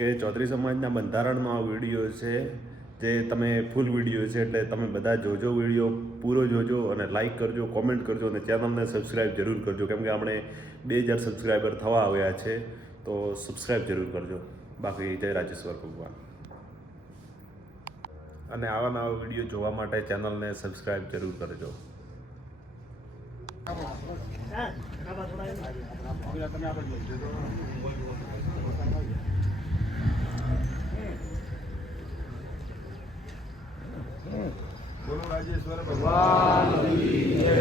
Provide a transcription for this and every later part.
કે ચૌધરી સમાજના બંધારણનો આ વિડીયો છે, જે તમે ફૂલ વિડીયો છે, એટલે તમે બધા જોજો, વિડીયો પૂરો જોજો અને લાઈક કરજો, કોમેન્ટ કરજો અને ચેનલને સબસ્ક્રાઈબ જરૂર કરજો, કેમ કે આપણે 2000 સબસ્ક્રાઈબર થવા આવ્યા છે, તો સબસ્ક્રાઈબ જરૂર કરજો. બાકી જય રાજેશ્વર ભગવાન. અને આવા નવા વિડીયો જોવા માટે ચેનલને સબસ્ક્રાઈબ જરૂર કરજો. બોલો રાજેશ્વર ભગવાન કી જય.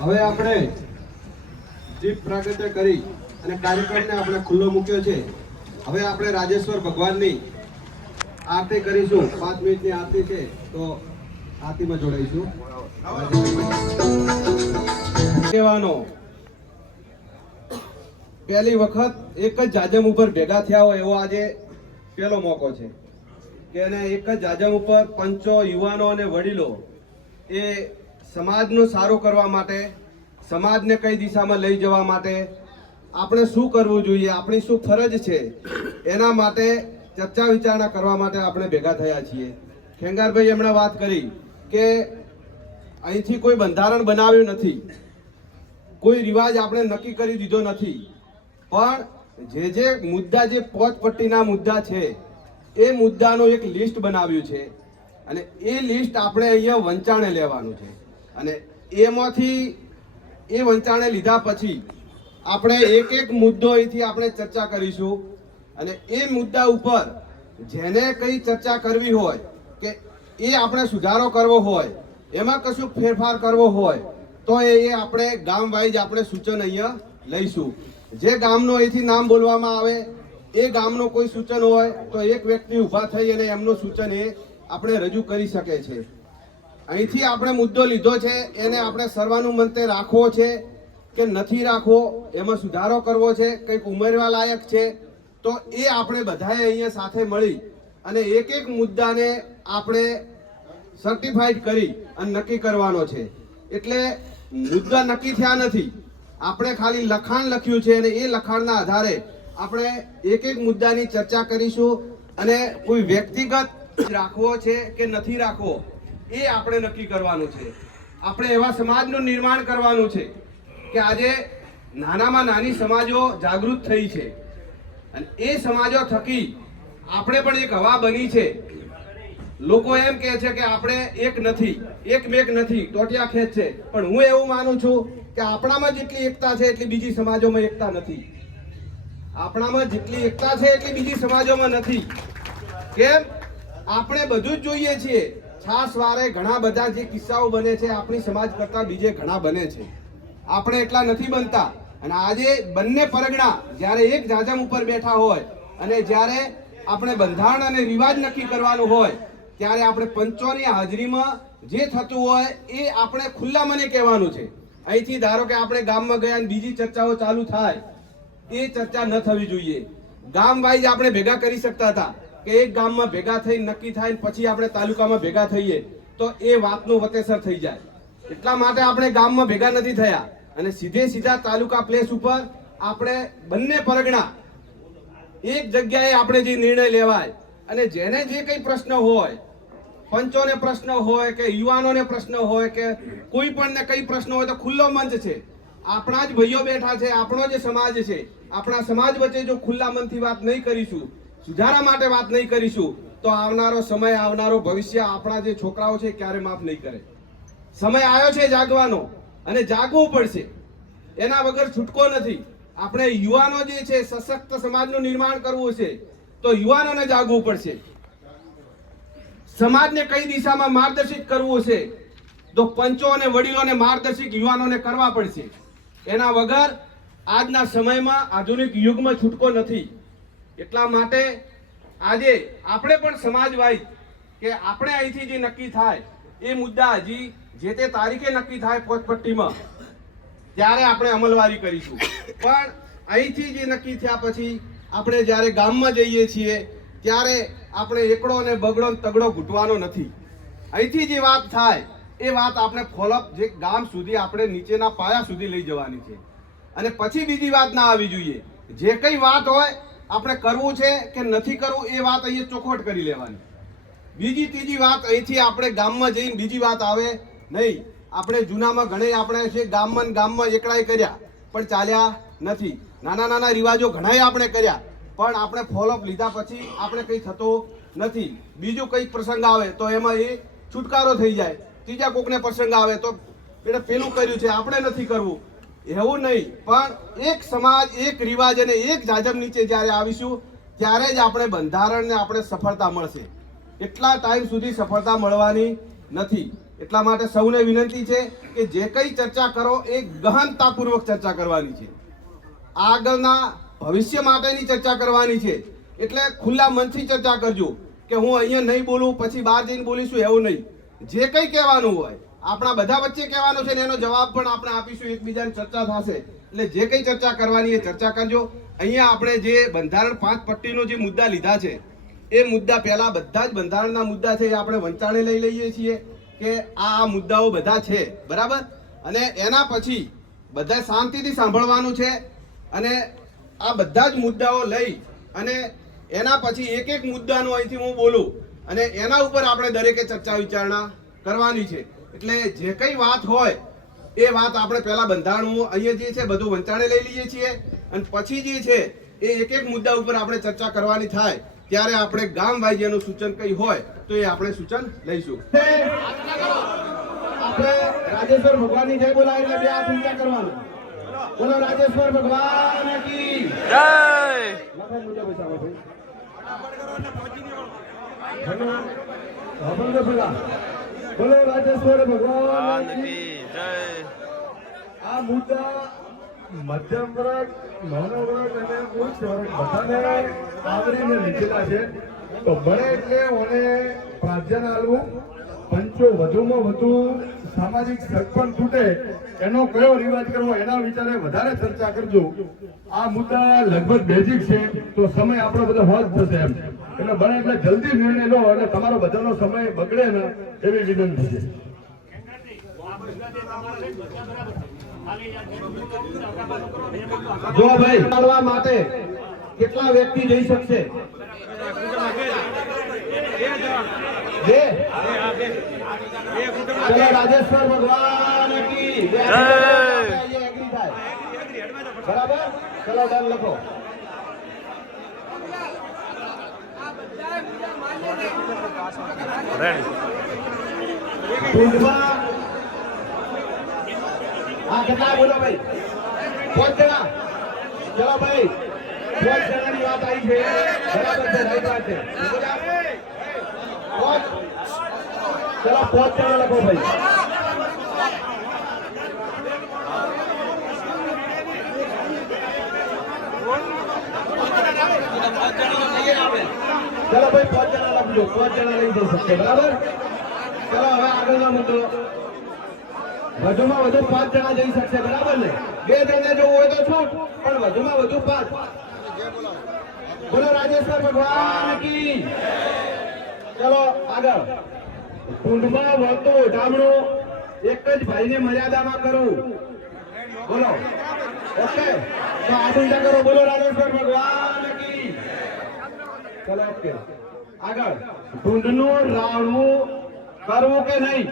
હવે આપણે દીપ પ્રાગટ્ય કરી અને કાર્યક્રમને આપણે ખુલ્લો મૂક્યો છે. હવે આપણે રાજેશ્વર ભગવાનની આરતી કરીશું. 5 મિનિટની આરતી છે, તો આરતીમાં જોડાઈશું. કહેવાનો પહેલી વખત એક જ જાજમ ઉપર ભેગા થયા હોય એવો આજે પહેલો મોકો છે કે એને એક જ જાજમ ઉપર પંચો, યુવાનો અને વડીલો એ સમાજનું સારું કરવા માટે, સમાજને કઈ દિશામાં લઈ જવા માટે, આપણે શું કરવું જોઈએ, આપણી શું ફરજ છે, એના માટે ચર્ચા વિચારણા કરવા માટે આપણે ભેગા થયા છીએ. ખેંગારભાઈ એમણે વાત કરી કે અહીંથી કોઈ બંધારણ બનાવ્યું નથી, કોઈ રિવાજ આપણે નક્કી કરી દીધો નથી, પણ જે મુદ્દા, જે પોચપટ્ટીના મુદ્દા છે એ મુદ્દાનું એક લિસ્ટ બનાવ્યું છે અને એ લિસ્ટ આપણે અહીંયા વંચાણે લેવાનું છે. અને એમાંથી એ વંચાણે લીધા પછી આપણે એક એક મુદ્દો અહીંથી આપણે ચર્ચા કરીશું અને એ મુદ્દા ઉપર જેને કઈ ચર્ચા કરવી હોય કે એ આપણે સુધારો કરવો હોય, એમાં કશું ફેરફાર કરવો હોય, તો એ આપણે ગામ વાઇઝ આપણે સૂચન અહીંયા લઈશું. જે ગામનો અહીંથી નામ બોલવામાં આવે એ ગામનો કોઈ સૂચન હોય તો એક વ્યક્તિ ઊભા થઈ અને એમનું સૂચન એ આપણે રજૂ કરી શકે છે. અહીંથી આપણે મુદ્દો લીધો છે, એને આપણે સર્વાનુમતે રાખવો છે કે નથી રાખવો, એમાં સુધારો કરવો છે, કંઈક ઉમેરવા લાયક છે, તો એ આપણે બધાએ અહીંયા સાથે મળી અને એક એક મુદ્દાને આપણે સર્ટિફાઈડ કરી અને નક્કી કરવાનો છે. એટલે મુદ્દા નક્કી થયા નથી, આપણે ખાલી લખાણ લખ્યું છે અને એ લખાણના આધારે આપણે એક એક મુદ્દાની ચર્ચા કરીશું અને કોઈ વ્યક્તિગત રાખવો છે કે નથી રાખવો એ આપણે નક્કી કરવાનું છે. આપણે એવા સમાજનું નિર્માણ કરવાનું છે કે આજે નાનામાં નાની સમાજો જાગૃત થઈ છે અને એ સમાજો થકી આપણે પણ એક હવા બની છે. લોકો એમ કહે છે કે આપણે એક નથી, એકમેક નથી, ટોટિયા ખેંચ છે, પણ હું એવું માનું છું કે આપણામાં જેટલી એકતા છે એટલી બીજી સમાજોમાં એકતા નથી. આપણામાં જેટલી એકતા છે એટલી બીજી સમાજોમાં નથી. કેમ? આપણે બધું જ જોઈએ છીએ. છાસ વારે ઘણા બધા જે કિસ્સાઓ બને છે આપણી સમાજ કરતા બીજે ઘણા બને છે, આપણે એટલા નથી બનતા. અને આજે બંને પરગણા જ્યારે એક જાજમ ઉપર બેઠા હોય અને જ્યારે આપણે બંધારણ અને રિવાજ નક્કી કરવાનું હોય ત્યારે આપણે પંચોની હાજરીમાં જે થતું હોય એ આપણે ખુલ્લા મને કહેવાનું છે. અહીંથી ધારો કે આપણે ગામમાં ગયા અને બીજી ચર્ચાઓ ચાલુ થાય, એ ચર્ચા ન થવી જોઈએ. ગામ વાઇઝ આપણે ભેગા કરી શકતા હતા કે એક ગામમાં ભેગા થઈ નક્કી થાય પછી આપણે તાલુકામાં ભેગા થઈએ તો એ વાતનું વતેસર થઈ જાય. એટલા માટે આપણે ગામમાં ભેગા નથી થયા અને સીધા તાલુકા પ્લેસ ઉપર આપણે બંને પરગણા એક જગ્યાએ આપણે જે નિર્ણય લેવાય અને જેને જે કઈ પ્રશ્ન હોય, પંચોને પ્રશ્ન હોય કે યુવાનોને પ્રશ્ન હોય કે કોઈ પણ ને કઈ પ્રશ્ન હોય, તો ખુલ્લો મંચ છે. આપણા જ ભાઈઓ બેઠા છે, આપણો જે સમાજ છે, આપણા સમાજ વચ્ચે જો ખુલ્લા મનથી વાત નહીં કરીશું, સુધારા માટે વાત નહીં કરીશું, તો આવનારો સમય, આવનારો ભવિષ્ય આપણા જે છોકરાઓ છે ક્યારે માફ નહીં કરે. સમય આવ્યો છે જાગવાનો અને જાગવું પડશે, એના વગર છૂટકો નથી. આપણે યુવાનો જે છે સશક્ત સમાજનું નિર્માણ કરવું છે તો યુવાનોને જાગવું પડશે. સમાજને કઈ દિશામાં માર્ગદર્શિત કરવું છે તો પંચો અને વડીલોને માર્ગદર્શિત યુવાનોને કરવા પડશે. એના વગર આજના સમયમાં, આધુનિક યુગમાં છૂટકો નથી. એટલા માટે આજે આપણે પણ સમાજવાઈ કે આપણે અહીંથી જે નક્કી થાય એ મુદ્દા હજી જે તે તારીખે નક્કી થાય પોચપટ્ટીમાં, ત્યારે આપણે અમલવારી કરીશું. પણ અહીંથી જે નક્કી થયા પછી આપણે જ્યારે ગામમાં જઈએ છીએ ત્યારે આપણે એકડો અને બગડો તગડો ઘૂંટવાનો નથી. અહીંથી જે વાત થાય એ વાત આપણે ફોલોઅપ જે ગામ સુધી આપણે નીચેના પાયા સુધી લઈ જવાની છે. અને પછી બીજી વાત ના આવી જોઈએ. જે કઈ વાત હોય આપણે કરવું છે કે નથી કરવું એ વાત અહીંયા ચોખવટ કરી લેવાની. બીજી ત્રીજી વાત અહીંથી આપણે ગામમાં જઈને બીજી વાત આવે નહીં. આપણે જૂનામાં ઘણે આપણે છે ગામમાં એકડાઈ કર્યા પણ ચાલ્યા નથી. નાના નાના રિવાજો ઘણાય આપણે કર્યા પણ આપણે ફોલોઅપ લીધા પછી આપણે કંઈ થતો નથી. બીજું કંઈક પ્રસંગ આવે તો એમાં એ છુટકારો થઈ જાય. ત્રીજા કોકને પ્રસંગ આવે તો એટલે પેલું કર્યું છે આપણે નથી કરવું એવું નહીં. પણ એક સમાજ એક રિવાજ અને એક જાજમ નીચે જ્યારે આવીશું ત્યારે જ આપણે બંધારણને આપણે સફળતા મળશે. એટલા ટાઈમ સુધી સફળતા મળવાની નથી. એટલા માટે સૌને વિનંતી છે કે જે કંઈ ચર્ચા કરો એ ગહનતાપૂર્વક ચર્ચા કરવાની છે. આગળના ભવિષ્ય માટેની ચર્ચા કરવાની છે. એટલે ખુલ્લા મનથી ચર્ચા કરજો કે હું અહીંયા નહીં બોલું પછી બહાર જઈને બોલીશું એવું નહીં. જે કંઈ કહેવાનું હોય આપણા બધા વચ્ચે કહેવાનું છે ને એનો જવાબ પણ આપણે આપીશું. એકબીજાની ચર્ચા થશે. એટલે જે કંઈ ચર્ચા કરવાની એ ચર્ચા કરજો. અહીંયા આપણે જે બંધારણ 5 પટ્ટીનો જે મુદ્દા લીધા છે એ મુદ્દા પહેલા બધા જ બંધારણના મુદ્દા છે એ આપણે વંચાણે લઈ લઈએ છીએ કે આ મુદ્દાઓ બધા છે બરાબર. અને એના પછી બધા શાંતિથી સાંભળવાનું છે અને આ બધા જ મુદ્દાઓ લઈ અને એના પછી એક એક મુદ્દાનો અહીંથી હું બોલું અને એના ઉપર આપણે દરેકે ચર્ચા વિચારણા કરવાની છે. એટલે જે કઈ વાત હોય એ વાત આપણે પહેલા બંધારણનું અહીંયા જે છે બધું વંચાણે લઈ લઈએ છીએ અને પછી જે છે એ એક એક મુદ્દા ઉપર આપણે ચર્ચા કરવાની થાય ત્યારે આપણે ગામ વાઇઝ એનું સૂચન કઈ હોય તો એ આપણે સૂચન લઈશું. આપણે રાજેશ્વર ભગવાનની જય બોલાય એટલે બે હાથ ઊંચા કરવાનું. બોલો રાજેશ્વર ભગવાન કી જય. લખાય મુજબ બેસાડો ભાઈ. બોલો રાજેશ્વર ભગવાન કી જય. આ મુદ્દા મધ્યમ વર્ગ, નાનો વર્ગ અને ઉચ્ચ વર્ગ બધાને આવરીને લીધેલા છે. તો બને એટલે મને પ્રાધાન્ય આલવું. પંચો વધુમાં વધુ સામાજિક સરપંચ તૂટે એનો કયો રિવાજ કરવો એના વિચારે વધારે ચર્ચા કરજો. આ મુદ્દા લગભગ બેઝિક છે તો સમય આપણો બધો હોજ થશે એમ. એટલે બને એટલે જલ્દી નિર્ણય લો અને તમારો બધાનો સમય બગડે ને એવી વિનંતી છે. જો ભાઈ કરવા માટે કેટલા વ્યક્તિ જઈ શકશે? ચલો રાજેશ્વર ભગવાન કી જય. બરાબર ચલો ડન લખો. હા કેટલા બોલો ભાઈ? 5 જણા. ચલો ભાઈ 5 જણાની વાત આવી છે. બરાબર છે, રાઈટ વાત છે. ચલો 5 જણા લખો ભાઈ. ચલો ભાઈ 5 જણા લખજો. 5 જણા લઈ જઈ શકશે બરાબર. ચલો હવે આગળનો મુદ્દો. વધુમાં વધુ 5 જણા જઈ શકશે બરાબર ને? 2 જણા જવું હોય તો છૂટ પણ વધુમાં વધુ 5. બોલો રાજેશ્વર ભગવાન કી. ચલો આગળ. કુંડમાં વળતો ઢામણું એક જ ભાઈને મર્યાદામાં કરવું. બોલો ઓકે તો આદુંજા કરો. બોલો રાજેશ્વર ભગવાન કી. ચલો ઓકે આગળ. ઢૂંઢનું રાવણું કરવું કે નહીં?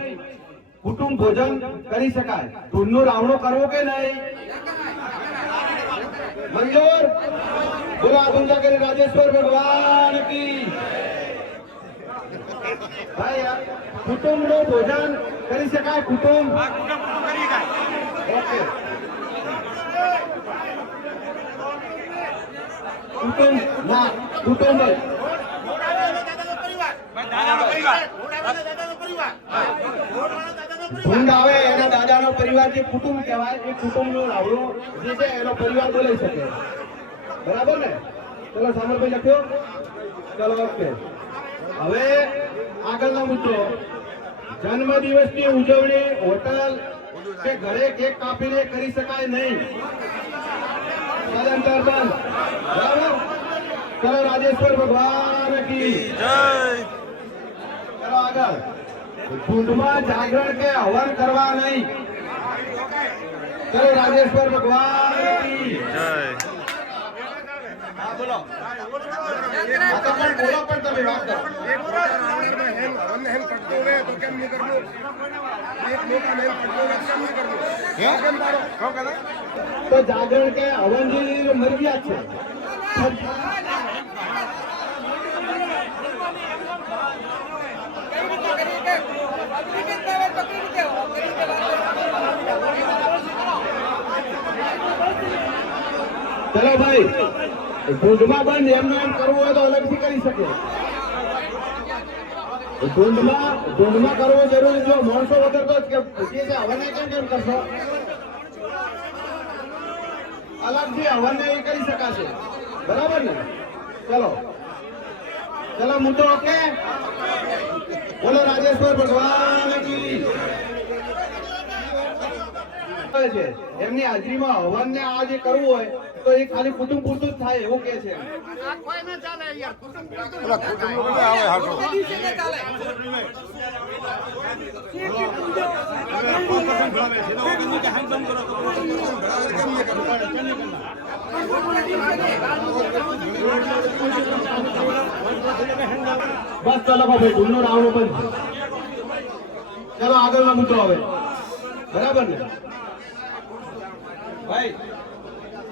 કુટુંબ ભોજન કરી શકાય. ઢૂંઢનું રાવણું કરવું કે નહીં? મંજૂર. બોલો આદુંજા કરી રાજેશ્વર ભગવાન કી. ભાઈ કુટુંબનું ભોજન કરી શકાય? કુટુંબ ઓકે. કુટુંબ ના કુટુંબ ભૂંડ આવે એના દાદાનો પરિવાર જે કુટુંબ કહેવાય એ કુટુંબનું રાવણું જે છે એનો પરિવાર બોલાઈ શકે બરાબર ને? ચલો સામરભાઈ લખ્યો. ચલો ઓકે. હવે આગળનો મુદ્દો. જન્મદિવસની ઉજવણી હોટલ કે ઘરે કેક કાપીને કરી શકાય નહીં. સદંતર બંધ. બરાબર. ચલો રાજેશ્વર ભગવાન કી જય. ચલો આગળ. ઢૂંઢમાં જાગરણ કે હવન કરવા નહીં. ચલો રાજેશ્વર ભગવાન કી જય. હા, બોલો. હા, તો પણ બોલો પણ તમે વાત કરો. તો જાગરણ કે હવન ની મરજિયાત છે. ચલો ભાઈ, ઢૂંઢમાં બંધ એમનું એમ કરવું હોય તો અલગથી કરી શકે. ઢૂંઢમાં કરવો જરૂરી. જો માણસો વગર તો જે છે હવન કેમ કરશો? અલગથી હવન એ કરી શકાશે. બરાબર ને? ચલો મુદ્દો ઓકે. બોલો રાજેશ્વર ભગવાન કી છે. એમની હાજરીમાં હવન ને આ જે કરવું હોય તો એ ખાલી કુટુંબ પૂરતું જ થાય એવું કે છે. બસ ચલો ભાઈ, ઢૂંઢનો રાવણો બંધ. ચલો આગળનો મુદ્દો હવે. બરાબર ને ભાઈ?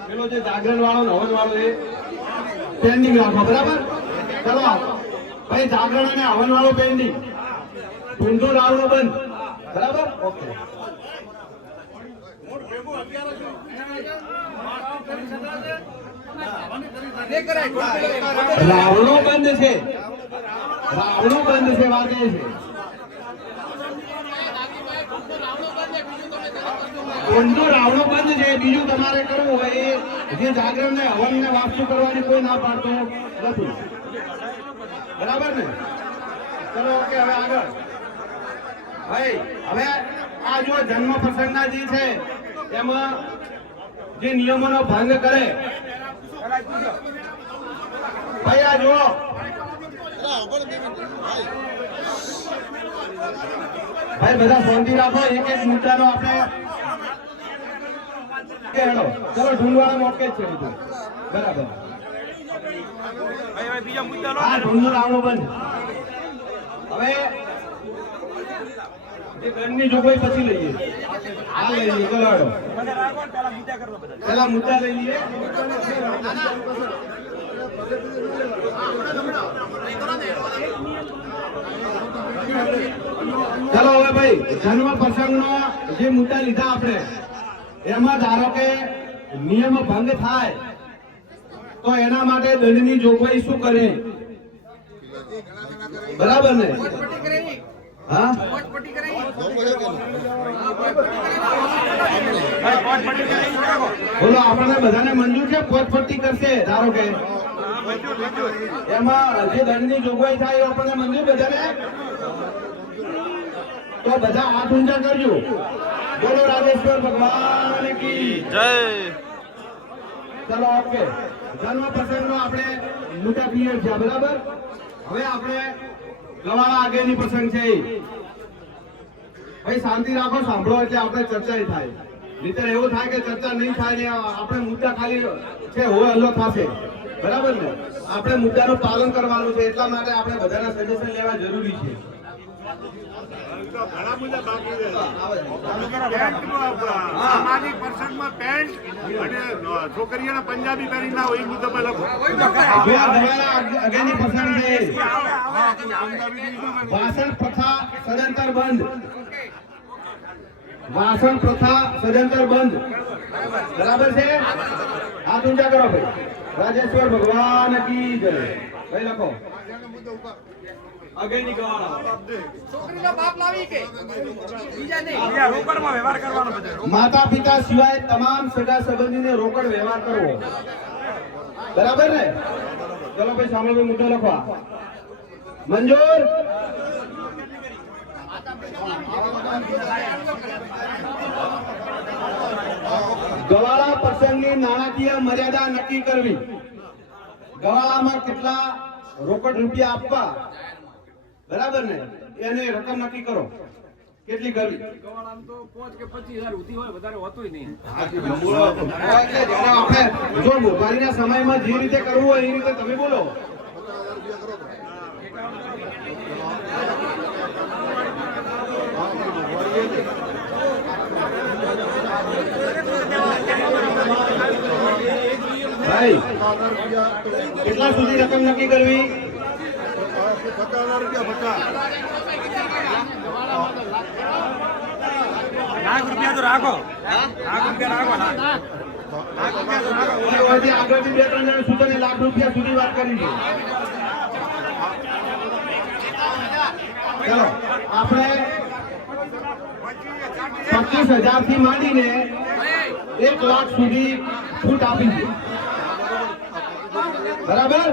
પેલો જે જાગરણ વાળો ને હવન વાળો એ પેન્ડિંગ રાખો. બરાબર? ચલો ભાઈ, જાગરણ અને હવન વાળો પેન્ડિંગ, ઢૂંઢો રાવણો બંધ. બરાબર? ઓકે. રાવણો બંધ છે. રાવણો બંધ છે. વાત એ છે ઢૂંઢો રાવણો બંધ છે. બીજું તમારે કરવું હોય એ જે જાગરણ ને હવન ને વાસ્તુ કરવાની કોઈ ના પાડતો નથી. બરાબર ને? ચલો ઓકે. હવે આગળ ભાઈ, હવે આ જો જન્મ પ્રસંગના જે છે એમાં જે નિયમોનો ભંગ કરે ભાઈ, આ જુઓ ભાઈ, બધા શાંતિ રાખો. એક એક મુદ્દાનો આપણે ચલો ઢૂંઢવાળા મોકે જ છે બધું. બરાબર? હા, ઢૂંઢનો રાવણો બંધ. હવે જે ગણની જોગવાઈ પછી લઈએ. આ લઈ લઈએ. ચલો પેલા મુદ્દા લઈ લઈએ. ચલો હવે ભાઈ, જન્મ પ્રસંગનો જે મુદ્દા લીધા આપણે એમાં ધારો કે નિયમ ભંગ થાય તો એના માટે દંડની જોગવાઈ શું કરે? બરાબર ને? હા, બોલો આપણને બધાને મંજૂર છે? પોતપટ્ટી કરશે ધારો કે એમાં જે દંડની જોગવાઈ થાય એ આપણને મંજૂર બધાને? તો બધા હાથ ઊંચા કરજો. બોલો રાજેશ્વર ભગવાન કી જય. ચલો ઓકે. જન્મ પ્રસંગનો આપણે મુદ્દા ક્લિયર છે. બરાબર? હવે આપણે ગવાળા આગળની પ્રસંગ છે. ભાઈ શાંતિ રાખો, સાંભળો એટલે આપણે ચર્ચા થાય. રીતે એવું થાય કે ચર્ચા નહીં થાય ને આપણે મુદ્દા ખાલી છે હોય હલ્લો થશે. બરાબર ને? આપણે મુદ્દાનું પાલન કરવાનું છે. એટલા માટે આપણે બધાના સજેશન લેવા જરૂરી છે. ઘણા બધા બાકી છે. સામાજિક પ્રસંગમાં પેન્ટ અને છોકરીઓના પંજાબી પહેરી ના હોય એ મુદ્દો પર લખો. આગળની પ્રસંગ છે વાસણ પ્રથા સદંતર બંધ. વાસણ પ્રથા સદંતર બંધ. બરાબર છે? હાથ ઊંચા કરો ભાઈ. રાજેશ્વર ભગવાન કી જય. ભાઈ લખો. આગળની ગવાળા છોકરીનો બાપ લાવી કે બીજા નહીં, રોકડમાં વ્યવહાર કરવાનો બધો. માતા પિતા સિવાય તમામ સગા સંબંધીને રોકડ વ્યવહાર કરવો. બરાબર ને? ચલો ભાઈ સાંભળો, મુદ્દો લખવા. મંજૂર? ગવાળા પ્રસંગની નાણાકીય મર્યાદા નક્કી કરવી. ગવાળામાં કેટલા રોકડ રૂપિયા આપવા. બરાબર ને? એને રકમ નક્કી કરો કેટલી કરવી. આમ તો 5 કે 25,000 ઉધી હોય, વધારે હોતોય નહીં. એટલે જ્યારે આપણે જો મોંઘવારીના સમયમાં જે રીતે કરવું હોય એ રીતે તમે બોલો. ભાઈ કેટલા સુધી રકમ નક્કી કરવી? 1,00,000 રૂપિયા તો રાખો. 1,00,000 રાખો. આગળથી 2-3 જણ સૂચને લાખ રૂપિયા સુધી વાત કરી છે. ચલો આપણે 25,000 થી માંડીને 1 લાખ સુધી છૂટ આપી છે. બરાબર?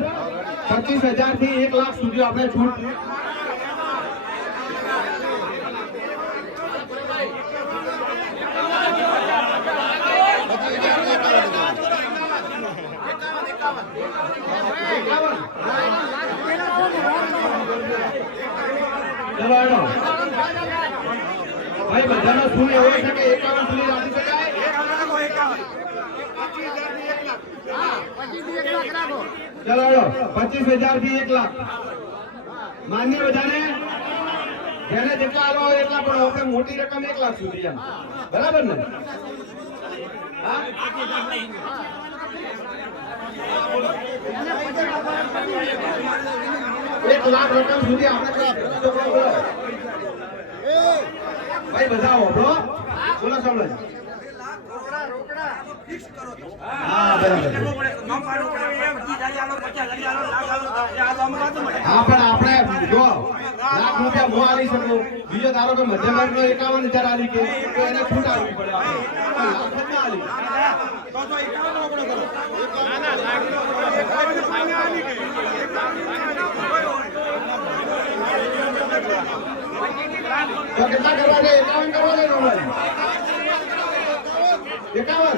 25,000 થી 1 લાખ સુધી આપણે છૂટ. ચલો હેડો. ભાઈ બધાનો શું એવો છે કે 51 સુધી રાખી શકાય? ચલો હેડો. 25,000 થી 1 લાખ માન્ય બધાને. જેને જેટલા આલો હોય એટલા, પણ આપણે મોટી રકમ 1 લાખ સુધી એમ. બરાબર ને? હા? 1 લાખ રકમ સુધી આપણે ભાઈ બધા ઓઢો બોલો સાંભળો. હા બરાબર. હા પણ આપણે જો લાખ રૂપિયા હું આલી શકું, બીજો ધારો કે મધ્યમ વર્ગનો 51,000 આલી કે તો એને છૂટ આપવી પડે. આપણે લાખ જ ના આલી. તો કેટલા કરવા છે? 51 કરવા છે. 51.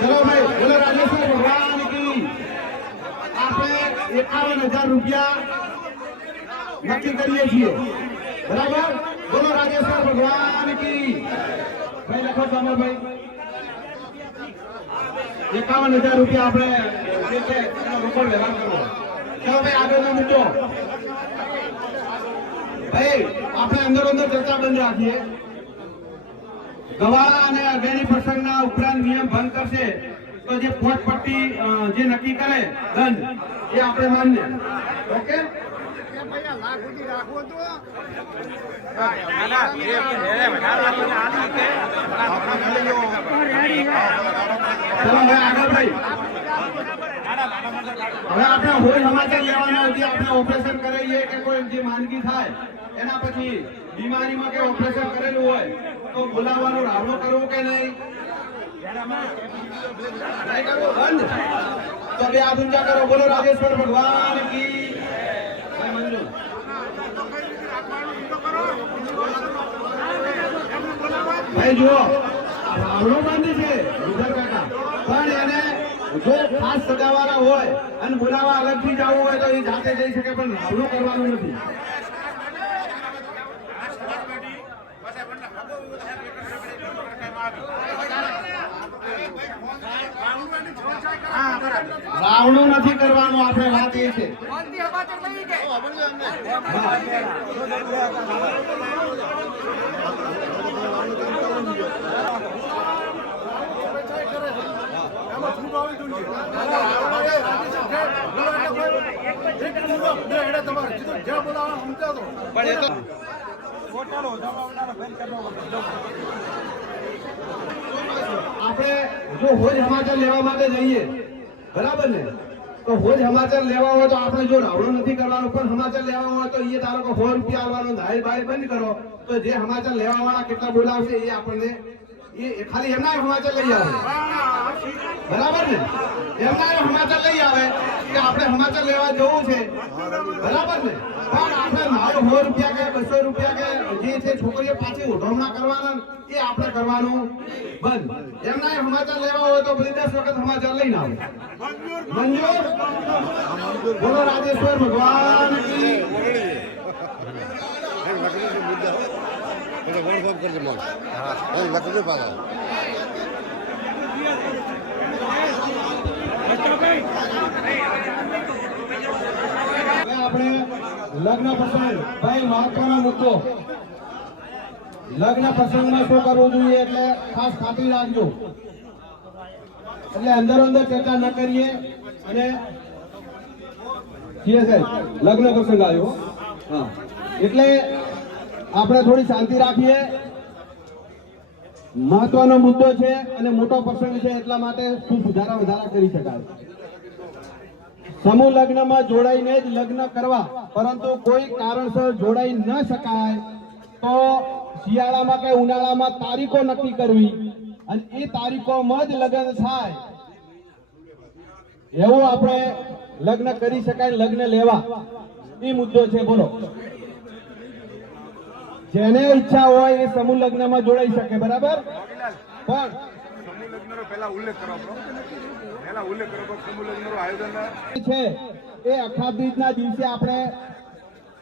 ચલો ભાઈ બોલો રાજેશ્વર ભગવાન કી. આપણે 51,000 રૂપિયા નક્કી કરીએ છીએ. બરાબર? બોલો રાજેશ્વર ભગવાન કી. ભાઈ લખો સામરભાઈ. 51,000 રૂપિયા આપણે જે છે એનો રોકડ વ્યવહાર કરવો. ચલો ભાઈ આગળનો મુદ્દો. ભાઈ આપણે અંદર ચર્ચા બંધ રાખીએ. ગવાળા અને અગેની પ્રસંગના ઉપરાંત નિયમ ભંગ કરશે તો જે પોટપટ્ટી જે નક્કી કરે દંડ એ આપણે માન્ય. ઓકે? ચલો હવે આગળ ભાઈ. હવે આપણે હોય સમાચાર લેવાના હોય, આપણે ઓપરેશન કરાવીએ કે કોઈ જે માંદગી થાય એના પછી બીમારીમાં કે ઓપરેશન કરેલું હોય તો બોલાવવાનું રાવણો કરવું કે નહીં? નહીં કરવું બંધ. તો બે હાથ ઊંચા કરો. બોલો રાજેશ્વર ભગવાન કી. મંજૂર. ભાઈ જુઓ રાવણો બંધ છે ગુજર કાકા, પણ એને જો ખાસ સગાવાળા હોય અને બોલાવા અલગથી જવું હોય તો એ જાતે જઈ શકે, પણ રાવણો કરવાનું નથી. રાવણું નથી કરવાનું. આપણે વાત એ છે. આપણે જો હોજ સમાચાર લેવા માટે જઈએ, બરાબર ને, તો હોજ સમાચાર લેવા હોય તો આપણે જો રાવણો નથી કરવાનું, પણ સમાચાર લેવા હોય તો એ ધારો કે 100 રૂપિયા આવવાનો ધાય બાય બંધ કરો તો જે સમાચાર લેવા વાળા કેટલા બોલાવશે એ આપણને એ ખાલી એમના સમાચાર લઈ આવે. બરાબર ને? એમના સમાચાર લઈ આવે કે આપણે સમાચાર લેવા જવું છે બરાબર ને, પણ આપણે મારે 100 રૂપિયા કે 200 રૂપિયા કે જે છે છોકરીઓ પાછી ઉઠવણા કરવાના એ આપણે કરવાનું બંધ. એમના સમાચાર લેવા હોય તો બધી 10 વખત સમાચાર લઈને આવે. મંજૂર? બોલો રાજેશ્વર ભગવાન કી. હવે આપણે લગ્ન પ્રસંગ, ભાઈ મહત્વનો મુદ્દો, લગ્ન પ્રસંગમાં શું કરવું જોઈએ એટલે ખાસ ખાતરી રાખજો. એટલે અંદરો અંદર ચર્ચા ન કરીએ. અને સાહેબ લગ્ન પ્રસંગ આવ્યો, હા, એટલે આપણે થોડી શાંતિ રાખીએ. મહત્વનો મુદ્દો છે અને મોટો પ્રસંગ છે, એટલા માટે શું સુધારા વધારા કરી શકાય. સમૂહ લગ્નમાં જોડાઈને જ લગ્ન કરવા, પરંતુ કોઈ કારણસર જોડાઈ ન શકાય તો શિયાળામાં કે ઉનાળામાં તારીખો નક્કી કરવી અને એ તારીખોમાં જ લગ્ન થાય એવું આપણે લગ્ન કરી શકાય, લગ્ન લેવા એ મુદ્દો છે. બોલો, જેને ઈચ્છા હોય એ સમૂહ લગ્નમાં જોડાઈ શકે, બરાબર? પણ છે એ અખાત્રીજના દિવસે આપણે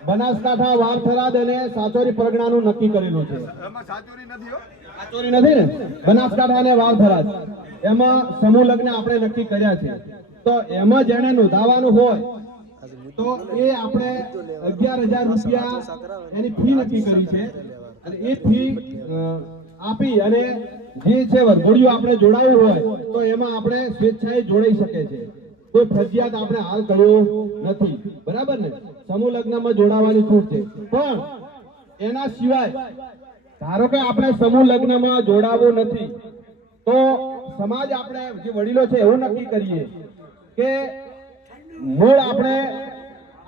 બનાસકાંઠા, વાવથરાદ અને સાચોરી પરગણાનું નક્કી કરેલું છે. સાચોરી નથી ને, બનાસકાંઠા અને વાવથરાદ એમાં સમૂહ લગ્ન આપણે નક્કી કર્યા છે. તો એમાં જેને નોંધાવાનું હોય તો એ આપણે 11,000 રૂપિયા એની ફી નક્કી કરી છે અને એ ફી આપી અને જે છે વરઘોડિયું આપણે જોડાયું હોય તો એમાં આપણે સ્વેચ્છાએ જોડાઈ શકે છે. કોઈ ફરજિયાત આપણે હાલ કર્યો નથી, બરાબર ને? સમૂહ લગ્નમાં જોડાવાની છૂટ છે. પણ એના સિવાય ધારો કે આપણે સમૂહ લગ્નમાં જોડાવું નથી તો સમાજ, આપણે જે વડીલો છે એવું નક્કી કરીએ કે મૂળ આપણે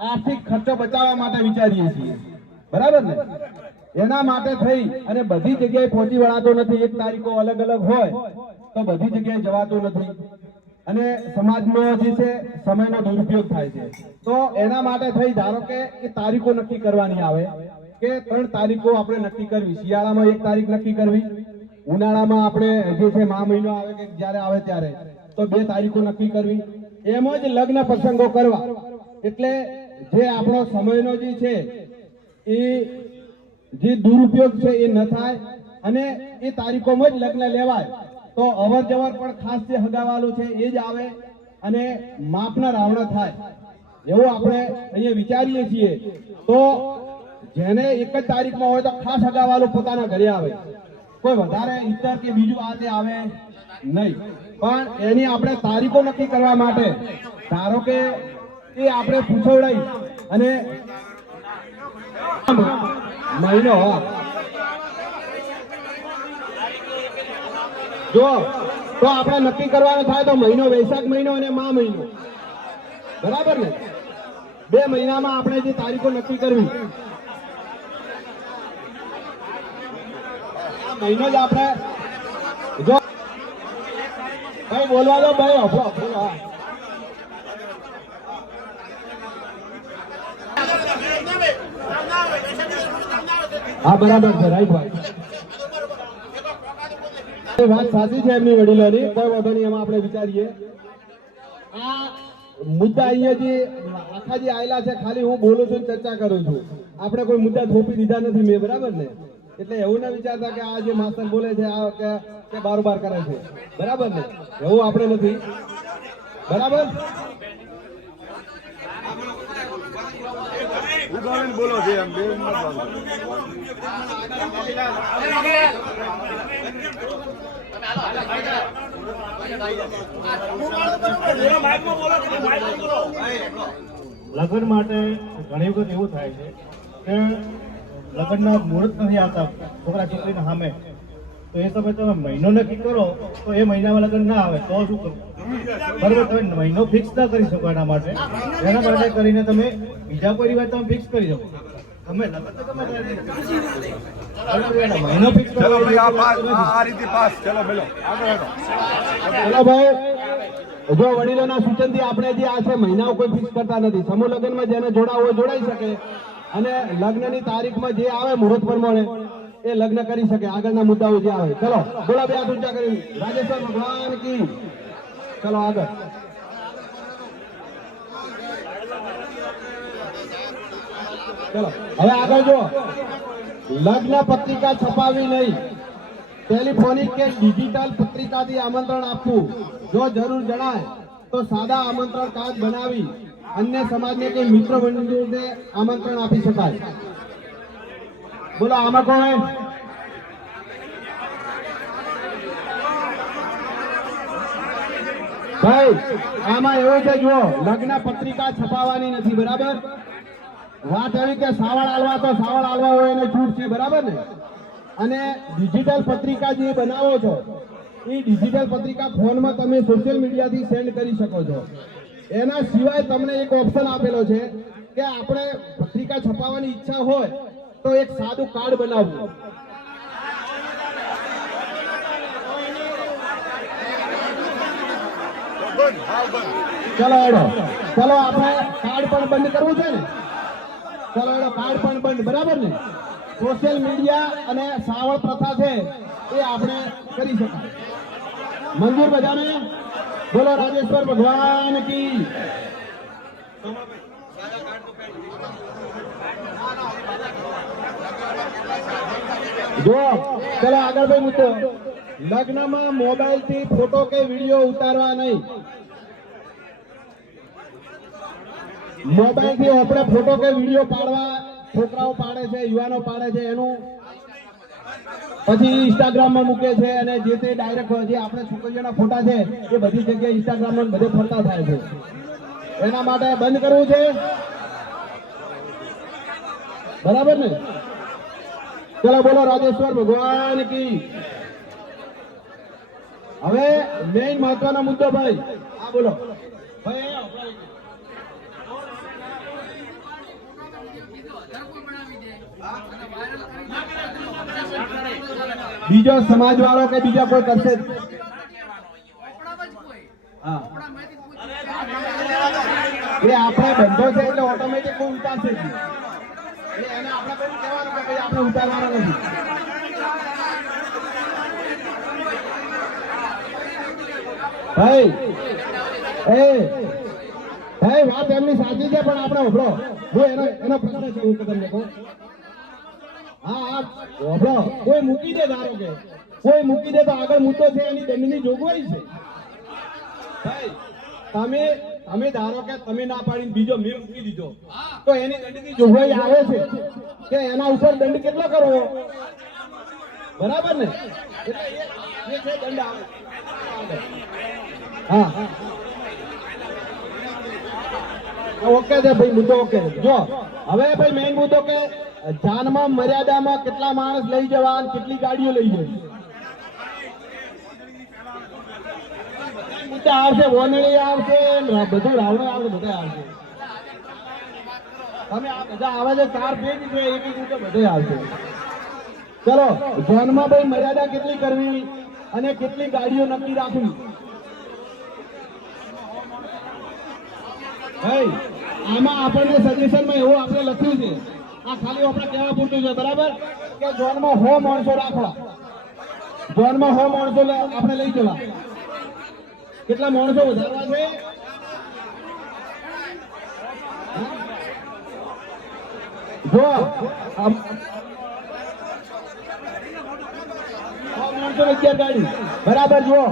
આર્થિક ખર્ચો બચાવવા માટે વિચારીએ છીએ, બરાબર ને? એના માટે થઈ અને બધી જગ્યાએ પહોંચી વળાતો નથી. એક તારીખો અલગ અલગ હોય તો બધી જગ્યાએ જવાતું નથી અને સમાજનો જે છે સમયનો દુરુપયોગ થાય છે. તો એના માટે થઈ ધારો કે એ તારીખો નક્કી કરવાની આવે કે 3 તારીખો આપણે નક્કી કરવી. શિયાળામાં 1 તારીખ નક્કી કરવી, ઉનાળામાં આપણે જે છે મા મહિનો આવે કે જ્યારે આવે ત્યારે તો 2 તારીખો નક્કી કરવી. એમ જ લગ્ન પ્રસંગો કરવા એટલે જે આપણો સમયનો જે છે એ જે દુરુપયોગ છે એ ન થાય અને એ તારીખોમાં જ લગ્ન લેવાય. તો અવર જવર પણ ખાસ જે હગાવાલું છે એ જ આવે અને માપના રાવણા થાય એવું આપણે અહીંયા વિચારીએ છીએ. તો જેને 1 જ તારીખમાં હોય તો ખાસ હગાવાલું પોતાના ઘરે આવે, કોઈ વધારે ઈતર કે બીજું આ તે આવે નહીં. પણ એની આપણે તારીખો નક્કી કરવા માટે ધારો કે એ આપણે પૂછવડાઈ અને મહિનો જો તો આપણે નક્કી કરવાનું થાય તો મહિનો વૈશાખ મહિનો અને મા મહિનો, બરાબર ને? 2 મહિનામાં આપણે જે તારીખો નક્કી કરવી, આ મહિનો જ આપણે જો ભાઈ બોલવા દો ભાઈ. હા બરાબર છે, રાઈટ ભાઈ, વાત સાચી છે એમની વડીલોની, કોઈ વાંધો નહીં, એમાં આપણે વિચારીએ. આ મુદ્દા અહીંયા જે આખા જે આયેલા છે ખાલી હું બોલું છું, ચર્ચા કરું છું, આપણે કોઈ મુદ્દા થોપી દીધા નથી મેં, બરાબર ને? એટલે એવું ના વિચારતા કે આ જે માસ્ટર બોલે છે આ કે બારોબાર કરે છે, બરાબર ને? એવું આપણે નથી, બરાબર? બોલો છે એમ બે લગ્ન માટે ઘણી વખત એવું થાય છે કે લગ્નના મુહૂર્ત નથી આવતા છોકરા છોકરીના સામે, તો એ સમય તમે મહિનો નક્કી કરો તો એ મહિનામાં લગ્ન ના આવે તો શું કરવું? બરોબર, તમે મહિનો ફિક્સ ના કરી શકો. એના માટે કરીને તમે બીજા કોઈ રિવાજ તમે ફિક્સ કરી શકો. તમે લગ્ન તો તમે મહિનો ફિક્સ કરો. આ રીતે પાસ. ચલો બોલો ચલો ભાઈ, જો વડીલોના સૂચનથી આપણે જે આ છે મહિનાઓ કોઈ ફિક્સ કરતા નથી. સમૂહ લગ્નમાં જેને જોડાવું હોય જોડાઈ શકે અને લગ્નની તારીખમાં જે આવે મુહૂર્ત પ્રમાણે એ લગ્ન કરી શકે. આગળના મુદ્દાઓ જે આવે. ચલો બોલા બે હાથ ઊંચા કરી રાજેશ્વર ભગવાન કી. ચલો આગળ. ચલો હવે આગળ જો લગ્ન પત્રિકા છપાવી નહીં, ટેલિફોનિક કે ડિજિટલ પત્રિકાથી આમંત્રણ આપવું. જો જરૂર જણાય તો સાદા આમંત્રણ કાર્ડ બનાવી અન્ય સમાજને કે મિત્ર મંડળને આમંત્રણ આપી શકાય. બોલો આમાં કોણ? ભાઈ આમાં એવું છે, જુઓ લગ્ન પત્રિકા છપાવવાની નથી, બરાબર? વાત એવી કે સાવળ આલવા તો સાવળ આલવા હોય એને છૂટ છે, બરાબર ને? અને ડિજિટલ પત્રિકા જે બનાવો છો એ ડિજિટલ પત્રિકા ફોનમાં તમે સોશિયલ મીડિયાથી સેન્ડ કરી શકો છો. એના સિવાય તમને એક ઓપ્શન આપેલો છે કે આપણે પત્રિકા છપાવવાની ઈચ્છા હોય તો એક સાદું કાર્ડ બનાવવું. ચલો એડો, ચલો આપણે કાર્ડ પણ બંધ કરવું છે ને? ચલો એડો કાર્ડ પણ બંધ, બરાબર ને? સોશિયલ મીડિયા અને સાવળ પ્રથા છે એ આપણે કરી શકાય. મંજૂર બધાને? બોલો રાજેશ્વર ભગવાન કી. જો ચલો આગળ ભાઈ મુદ્દો. લગ્નમાં મોબાઈલ થી ફોટો કે વિડીયો ઉતારવા નહીં. મોબાઈલ થી આપણે ફોટો કે વિડીયો પાડવા છોકરાઓ પાડે છે, યુવાનો પાડે છે, એનું પછી ઇન્સ્ટાગ્રામ માં મૂકે છે અને જે તે ડાયરેક્ટ જે આપણે છોકરીઓના ફોટા છે એ બધી જગ્યાએ ઇન્સ્ટાગ્રામ માં બધે ફરતા થાય છે. એના માટે બંધ કરવું છે, બરાબર ને? ચલો બોલો રાજેશ્વર ભગવાન કી. હવે મેઇન મહત્વનો મુદ્દો ભાઈ આ બોલો ભાઈ. બીજો સમાજ વાળો કે બીજા કોઈ કરશે? હા એ આપણે બંધો છે એટલે ઓટોમેટિક કોઈ ઉતારશે જ. એને આપણે કોઈ કહેવાનું કે ભાઈ આપણે ઉતારવાના નથી. ભાઈ ભાઈ વાત એમની સાચી છે પણ આપણે ઉભરો હું એનો પ્રશ્ન છે હું તમને કહું. હા ઉભરો કોઈ મૂકી દે, ધારો કે કોઈ મૂકી દે તો આગળ મુદ્દો છે એની દંડની જોગવાઈ છે. ભાઈ તમે ધારો કે તમે ના પાડીને બીજો મેં મૂકી દીધો તો એની દંડની જોગવાઈ આવે છે કે એના ઉપર દંડ કેટલો કરવો, બરાબર ને? એટલે એ છે દંડ આવે. હા ઓકે છે ભાઈ, મુદ્દો ઓકે. જો હવે ભાઈ મેઇન મુદ્દો કે જાનમાં મર્યાદામાં કેટલા માણસ લઈ જવા, કેટલી ગાડીઓ લઈ જવી. મુદ્દા આવશે, વોનળી આવશે, બધું રાવણ આવશે, બધા આવશે. તમે આ બધા આવા જે 4 પેજ છે એક મુદ્દો બધે આવશે. ચલો જાનમાં ભાઈ મર્યાદા કેટલી કરવી અને કેટલી ગાડીઓ નક્કી રાખવી. ભાઈ આમાં આપણને સજેશનમાં એવું આપણે લખ્યું છે, આ ખાલી આપણે કહેવા પૂરતું છે, બરાબર? કે ઝોનમાં 100 માણસો રાખવા, ઝોનમાં 100 માણસો આપણે લઈ જવા. કેટલા માણસો વધારવા છે? જો 11 ગાડી, બરાબર? જુઓ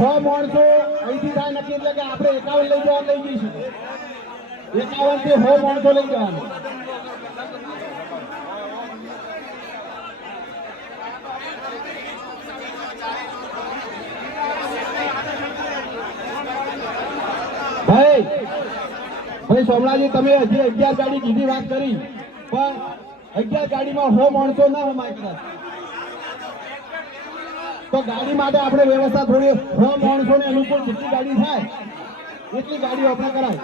100 માણસો અહીંથી થાય નક્કી એટલે કે આપણે 51 લઈ જવાનું લઈ જઈશું. 51 થી 100 માણસો લઈ જવાનું. ભાઈ સોમલાજી તમે હજી 11 ગાડી કીધી વાત કરી પણ 11 ગાડીમાં 100 માણસો ના હોય કદાચ તો ગાડી માટે આપણે વ્યવસ્થા થોડી 100 માણસોને અનુકૂળ જેટલી ગાડી થાય એટલી ગાડીઓ આપણે કરાય.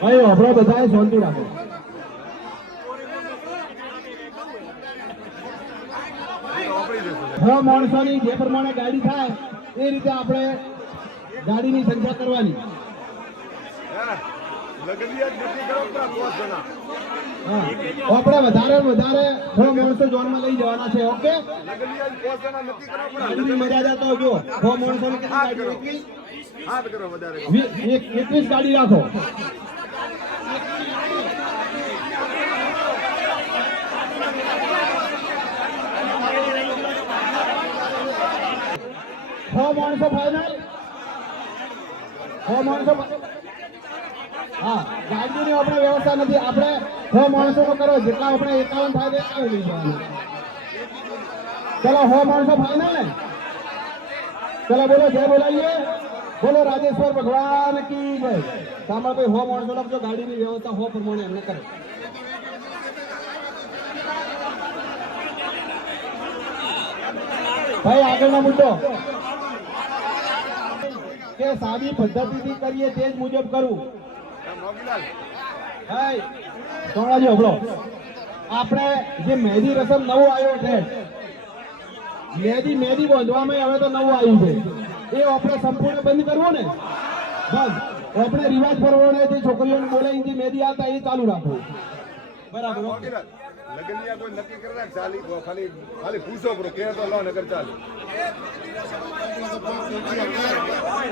ભાઈ આપણે બધાએ શાંતિ રાખો. સાંભળી જશું. 6 માણસોની જે પ્રમાણે ગાડી થાય એ રીતે આપણે ગાડીની સંખ્યા કરવાની. હા, લગલિયા જ નક્કી કરો પેલા 5 જણા. હા. આપણે વધારે ને વધારે 6 માણસો ઝોનમાં લઈ જવાના છે. ઓકે, લગલિયા જ 5 જણા નક્કી કરો પેલા. ગાડીની મર્યાદા તો જો 6 માણસોની કેટલી ગાડી? 21? હાથ કરો વધારે. 21 ગાડી રાખો. માણસો ફાઈનલ. 6 માણસો. હા, ગાડીની આપણે વ્યવસ્થા નથી. આપણે 6 માણસો નો કરો. જેટલા આપણે 51 થાય એટલા લઈ જવાના. ચલો 6 માણસો ફાઈનલ ને. ચલો બોલો જય બોલાઈએ. બોલો રાજેશ્વર ભગવાન કી જય. સાંભળ ભાઈ 6 માણસો લખજો. ગાડીની વ્યવસ્થા 6 પ્રમાણે એમને કરે. ભાઈ આગળનો મુદ્દો કે સાદી પદ્ધતિથી કરીએ તે જ મુજબ કરવું. મોગીલાલ, ભાઈ સોનાજી હબળો. આપણે જે મહેંદી રસમ નવું આવ્યો છે, મહેંદી બાંધવામાં હવે તો નવું આવ્યું છે, એ આપણે સંપૂર્ણ બંધ કરવું ને. બસ આપણે રિવાજ પ્રમાણે જે છોકરીઓને બોલાવીને જે મહેંદી આવતા એ ચાલુ રાખવું. બરાબર. મોગીલાલ, લગલિયા કોઈ નક્કી કરે ને ચાલી ખાલી ખાલી પૂછો બરો કે તો લો નગર ચાલે.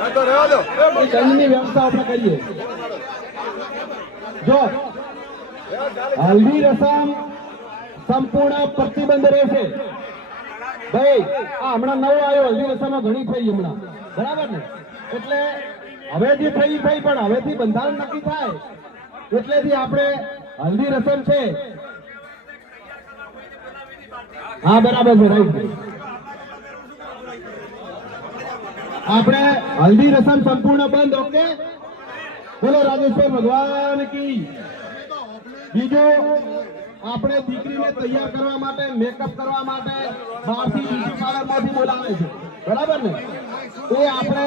હા તો રહેવા દો. એ દંડની વ્યવસ્થા આપણે કરીએ. જો હલ્દી રસમ સંપૂર્ણ પ્રતિબંધ રહેશે. ભાઈ આ હમણાં નવો આવ્યો હલ્દી રસમ ઘણી થઈ હમણાં. બરાબર ને. એટલે હવે જે થઈ પણ હવેથી બંધારણ નક્કી થાય એટલેથી આપણે હલ્દી રસમ છે. હા બરાબર છે, રાઈટ. આપણે હલ્દી રસમ સંપૂર્ણ બંધ. ઓકે, બોલો રાજેશ્વર ભગવાન કી. બીજું આપણે દીકરીને તૈયાર કરવા માટે, મેકઅપ કરવા માટે બહારથી બ્યુટી પાર્લરમાંથી બોલાવે છે. બરાબર ને. એ આપણે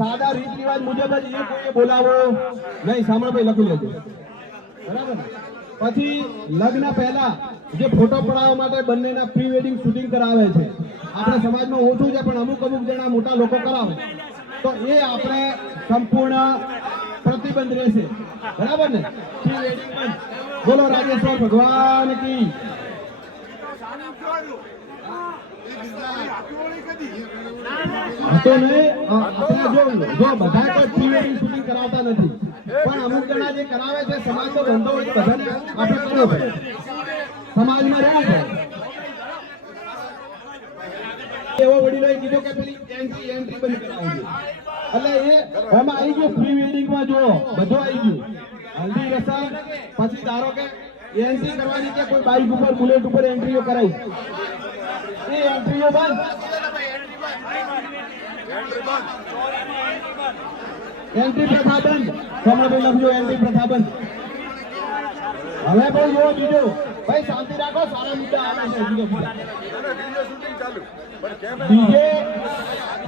સાદા રીત રિવાજ મુજબ જ એ કોઈએ બોલાવો નહીં. સાંભળો ભાઈ, લખી લેજો. બરાબર ને. પછી લગ્ન પહેલા જે ફોટો પડાવવા માટે બંનેના પ્રી વેડિંગ શૂટિંગ કરાવે છે. આપણે સમાજમાં ઓછું છે પણ અમુક જણા મોટા લોકો કરાવે તો એ આપણે સંપૂર્ણ પ્રતિબંધ રહેશે. બરાબર ને. પ્રી વેડિંગ બંધ. બોલો રાજેશ્વર ભગવાન કી. તો નહીં આપણે જો બધા કોઈ પ્રી વેડિંગ શૂટિંગ કરાવતા નથી પણ અમુક જણા જે કરાવે છે સમાજનો ધંધો હોય બધાને આપણે કરવો પડે. સમાજમાં રહેવું પડે. એવો વડીલોએ કીધું કે પેલી એન્ટ્રી બંધ કરાવજો. એટલે એ એમાં આવી ગયું પ્રી વેડિંગમાં. જો બધું આવી ગયું. હલ્દી રસમ પછી ધારો કે એન્ટ્રી કરવાની કે કોઈ બાઇક ઉપર બુલેટ ઉપર એન્ટ્રીઓ કરાવી એ એન્ટ્રીઓ બંધ. એન્ટ્રી પ્રથા બંધ. સમય લખજો એન્ટ્રી પ્રથા બંધ. હવે ભાઈ જો બીજું ભાઈ શાંતિ રાખો. સારા મુદ્દા આવે છે. વિડિયો શૂટિંગ ચાલુ પણ કેમ બીજે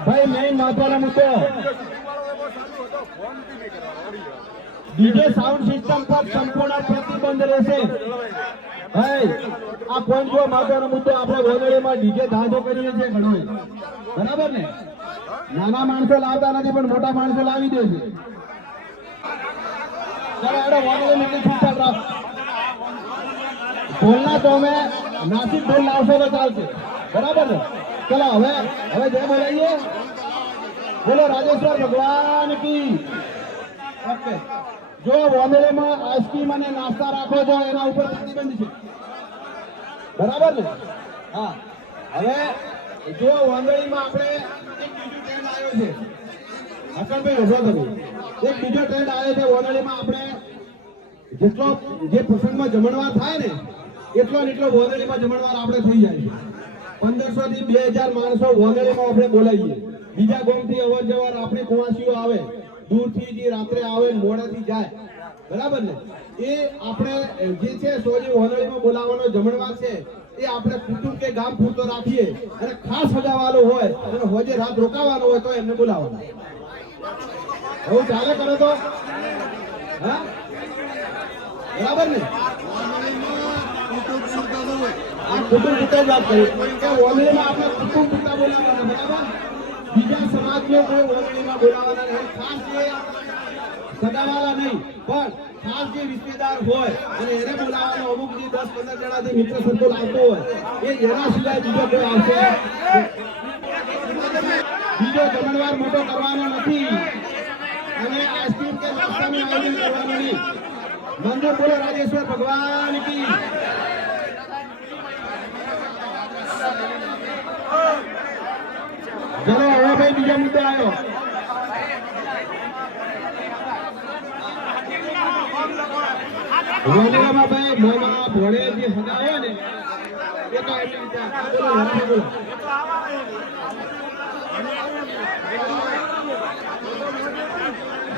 ભાઈ મેઇન મહત્વનો મુદ્દો ડીજે સાઉન્ડ સિસ્ટમ પર સંપૂર્ણ પ્રતિબંધ રહેશે. ભાઈ આ પોઈન્ટ જો મહત્વનો મુદ્દો આપણે વોગડીમાં ડીજે ધાંધો કરીએ છીએ ઘણો. બરાબર ને. નાના માણસો લાવતા નથી પણ મોટા માણસો લાવી દે છે. ચાલો એડો વોગડી નીકળી છૂટા રાખ. ઢોલના તો અમે નાસિક ઢોલ લાવશો તો ચાલશે. બરાબર ને. ચલો હવે જય બોલાઈએ. બોલો રાજેશ્વર ભગવાન કી. ઓકે. જો વોમેલેમાં આઈસ્ક્રીમ અને નાસ્તા રાખો છો એના ઉપર પ્રતિબંધ છે. બરાબર ને. હા હવે જો વાંદળીમાં આપણે એક બીજો ટ્રેન્ડ આવ્યો છે. હસનભાઈ ઉભો થજો. એક બીજો ટ્રેન્ડ આવ્યો છે વાંદળીમાં. આપણે જેટલો જે પ્રસંગમાં જમણવાર થાય ને એટલો વાંદળીમાં જમણવાર આપણે થઈ જાય છે. 1500 થી 2000 માણસો વાંદળીમાં આપણે બોલાવીએ. બીજા ગામથી અવર જવર આપણે કુવાસીઓ આવે દૂરથી જે રાત્રે આવે મોડેથી જાય. બરાબર ને. એ આપણે જે છે સોજી વાંદળીમાં બોલાવવાનો જમણવાર છે એ આપણે કુટુંબ કે ગામ પૂરતો રાખીએ અને ખાસ સગાવાલો હોય અને હોજે રાત રોકાવાનો હોય તો એમને બોલાવવાનો. એવું ચાલે કરો તો. હા બરાબર ને. આ કુટુંબ પિતા જ વાત કરી કે ઓલણીમાં આપણે કુટુંબ પિતા બોલાવવાના, બરાબર? બીજા સમાજનો કોઈ ઓલણીમાં બોલાવવાના નહીં. ખાસ જે સગાવાલા નહીં, પણ ખાસ જે રિશ્તેદાર હોય અને એને બોલાવવાનો. અમુક જે 10-15 જણા જે મિત્ર સર્કલ આવતો હોય એ એના સિવાય બીજો કોઈ આવશે. બીજો જમણવાર મોટો કરવાનો નથી અને આઈસ્ક્રીમ કે નાસ્તાનું આયોજન કરવાનું નહીં. મંદિર બોલો રાજેશ્વર ભગવાન કી. ચલો હવે ભાઈ બીજો મુદ્દો આવ્યો. રોજગારમાં ભાઈ મોમાં ભોળે જે હગા હોય ને એ તો એમની રીતે બોલો, બોલો.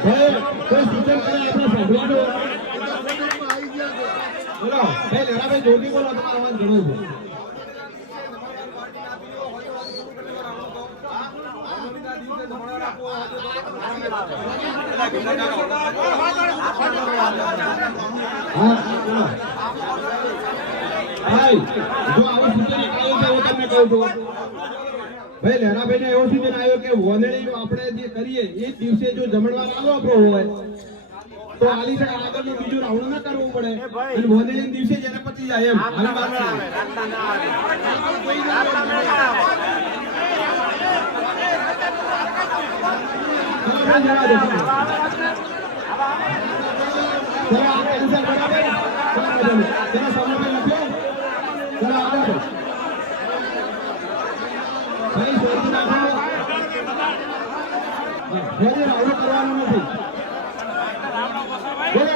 ભાઈ કોઈ સૂચન કરે આપણે સાંભળવાનું. બોલો ભાઈ લેરાભાઈ જોગી બોલો, તમારો અવાજ ઘણો છે. ભાઈ જો આવું સૂચન આવ્યું છે હું તમને કહું છું. ભાઈ લહેરાભાઈ ને એવો સૂચન આવ્યો કે વોંદળી આપણે જે કરીએ એ દિવસે જો જમણવાર આલો આપણો હોય તો આલી સર આગળનું બીજું રાઉન્ડ ના કરવું પડે અને વોંદળી દિવસે જ એને પતી જાય એમ. આવી વાત છે.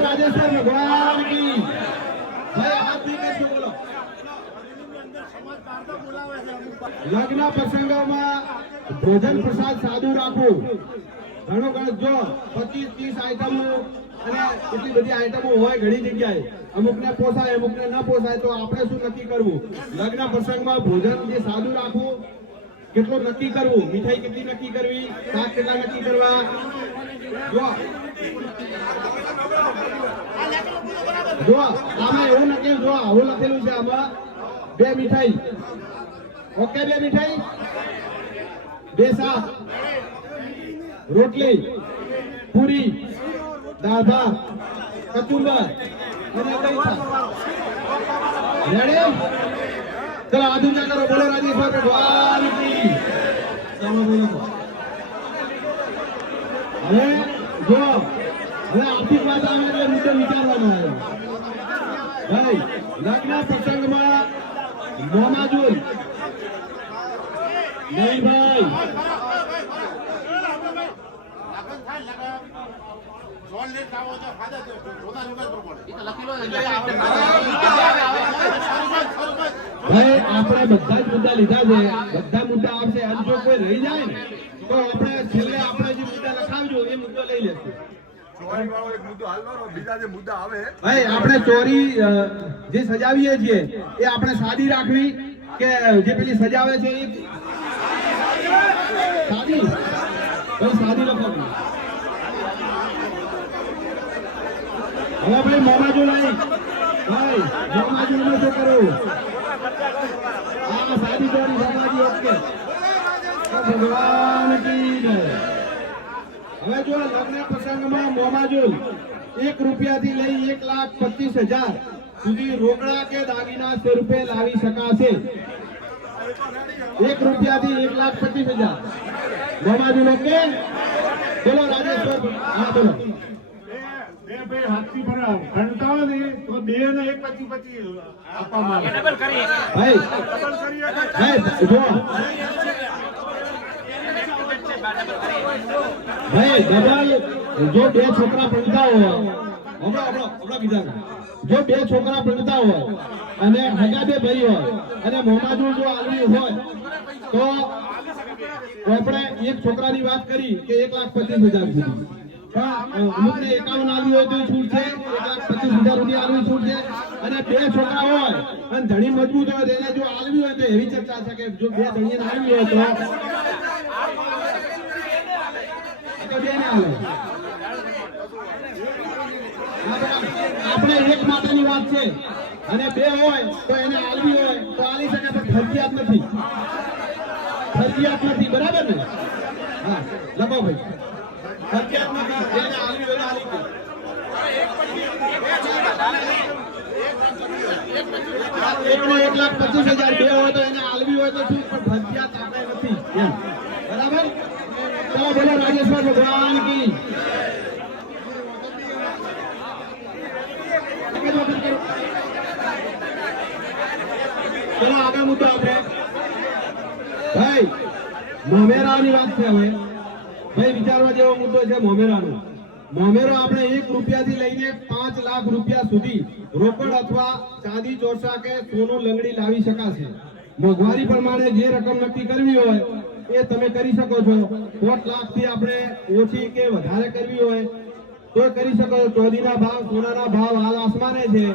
રાજેશ્વર ભગવાન કી. ભાઈ હાથ દીકરી બોલો. લગ્ન પ્રસંગોમાં ભોજન પ્રસાદ સાદું રાખવું. ઘણું ઘણું જો 25-30 આઈટમો અને એટલી બધી આઈટમો હોય ઘણી જગ્યાએ, અમુકને પોસાય અમુકને ન પોસાય, તો આપણે શું નક્કી કરવું? લગ્ન પ્રસંગમાં ભોજન જે સાદું રાખવું, કેટલું નક્કી કરવું? મીઠાઈ કેટલી નક્કી કરવી? શાક કેટલા નક્કી કરવા? જો આમાં એવું નક્કી, જો આવું લખેલું છે આમાં 2 મીઠાઈ. ઓકે, 2 મીઠાઈ, 2 શાક, રોટલી, પૂરી, દાળ ભાત, કચુંબર અને દહીં શાક. રેડી? ચલો આધુનિક કરો. બોલો રાજેશ્વર ભગવાન કી. હવે જો હવે આર્થિક વાત આવે એટલે મુદ્દો વિચારવાનો આવ્યો. ભાઈ લગ્ન પ્રસંગમાં મોમાજુલ નહીં ભાઈ. ભાઈ આપણે બધા જ મુદ્દા લીધા છે, બધા મુદ્દા આવશે. અને જો કોઈ રહી જાય ને તો આપણે છેલ્લે આપણે જે મુદ્દા લખાવજો એ મુદ્દો લઈ લેશું. ભાઈ આપણે ચોરી જે સજાવીએ છીએ એ આપણે સાદી રાખવી કે જે પેલી સજાવે છે એ સાદી? ભાઈ સાદી લખો. હવે ભાઈ મોમાજુ નહીં. ભાઈ મોમાજુ નો શું કરવું? હા સાદી ચોરી સમાજી. ઓકે, ભગવાન કી જય. હવે જો લગ્ન પ્રસંગમાં મોમાજુલ 1 રૂપિયાથી લઈ 1,25,000 સુધી રોકડા કે દાગીના સ્વરૂપે લાવી શકાશે. 1 રૂપિયાથી 1,25,000 મોમાજુલ. ઓકે, બોલો રાજેશ્વર. હા બોલો. બે ભાઈ હાથથી ભરા ઘંટા ને તો 2 ને 1,25,25 આપવામાં આવે. ભાઈ જો ભાઈ ડબલ. જો 2 છોકરા ભણતા હોય, હમણાં કીધા, જો 2 છોકરા ભણતા હોય અને હગા 2 ભાઈ હોય અને મોમાજુલ જો આલવી હોય તો આપણે એક છોકરાની વાત કરી કે 1,25,000 સુધી. અમુકને 51 આવી હોય તો છૂટ છે, 1,25,000 સુધી આલવી છૂટ છે. અને 2 છોકરા હોય અને ધણી મજબૂત હોય તેને જો આલવી હોય તો એવી ચર્ચા છે કે જો 2 ધણીને આલવી હોય તો આપણે એક માટેની વાત છે અને 2 હોય તો એને આલવી હોય તો આલી શકે, પણ ફરજિયાત નથી. ફરજિયાત નથી, બરાબર ને? હા, લખો ભાઈ, ફરજિયાત નથી. જેને આલવી હોય આલી દે. એકને 1,25,000 2 હોય તો એને આલવી હોય તો શું, પણ ફરજિયાત આપણે નથી એમ. બરાબર? ચલો બોલો રાજેશ્વર ભગવાન કી. ચલો આગળ મુદ્દો આપણે ભાઈ મોમેરાની વાત છે. હવે ભાઈ વિચારવા જેવો મુદ્દો છે મોમેરાનો. મોમેરો આપણે 1 રૂપિયાથી લઈને 5 લાખ રૂપિયા સુધી રોકડ અથવા ચાંદી ચોરસા કે સોનું લંગડી લાવી શકાશે. મોંઘવારી પ્રમાણે જે રકમ નક્કી કરવી હોય એ તમે કરી શકો છો. 5 લાખથી આપણે ઓછી કે વધારે કરવી હોય તો કરી શકો છો. ચોદીના ભાવ, સોનાના ભાવ હાલ આસમાને છે.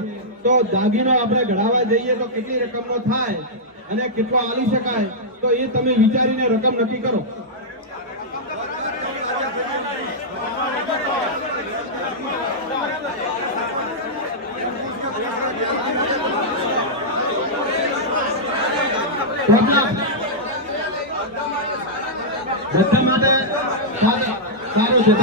તો દાગીનો આપણે ઘડાવા જઈએ તો કેટલી રકમનો થાય અને કેટલો આલી શકાય તો એ તમે વિચારીને રકમ નક્કી કરો. બધા માટે સારું છે.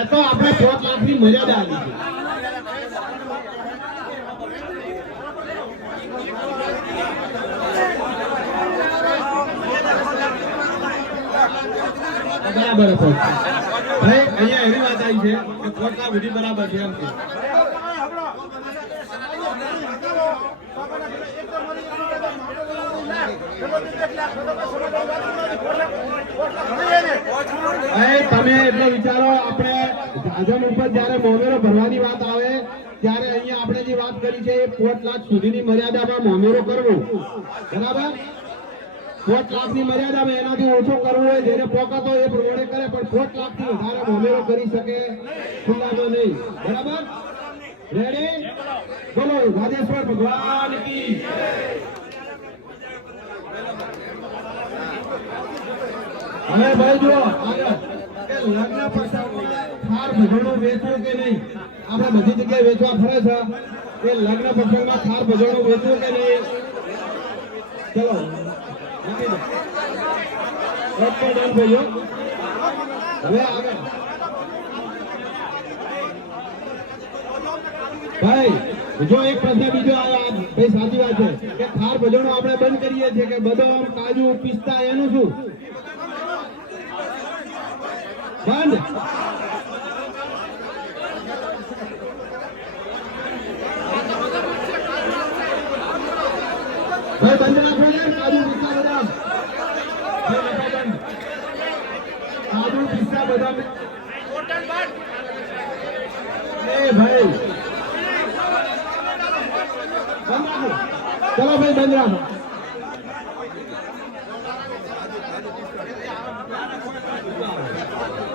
એ તો આપણે 5 લાખની મર્યાદા આવી છે. બરાબર હતો ભાઈ. અહીંયા એવી વાત આવી છે કે 5 લાખ સુધી બરાબર છે એમ કે તમે એટલો વિચારો. આપણે જાજમ ઉપર જયારે મોમેરો ભરવાની વાત આવે ત્યારે અહીંયા આપણે જે વાત કરી છે એ 5 લાખ સુધીની મર્યાદામાં મોમેરો કરવો. બરાબર? 5 લાખની મર્યાદામાં એનાથી ઓછો કરવો હોય જેને પોકાતો એ પ્રમાણે કરે, પણ 5 લાખથી વધારે મોમેરો કરી શકે ખુલ્લામાં નહીં. બરાબર? રેડી? બોલો રાજેશ્વર ભગવાન કી. હવે ભાઈ જો આગળ કે લગ્ન પ્રસંગમાં થાર ભજણું વેચવું કે નહીં. આપણે બધી જગ્યાએ વેચવા ફરે છે કે લગ્ન પ્રસંગમાં થાર ભજણું વેચવું કે નહીં. ચલો મૂકી દો. ઓકે ડન ભાઈઓ. હવે આગળ ભાઈ જો એક પ્રશ્ન બીજો આવ્યો. ભાઈ સાચી વાત છે કે થાર ભજણું આપણે બંધ કરીએ છીએ કે બદામ, કાજુ, પિસ્તા એનું શું બંધ? ભાઈ બંધ રાખો યાર. કાજુ, પિસ્તા, બદામ કાજુ, પિસ્તા, બદામ એ ભાઈ બંધ રાખો. ચલો ભાઈ બંધ રાખો.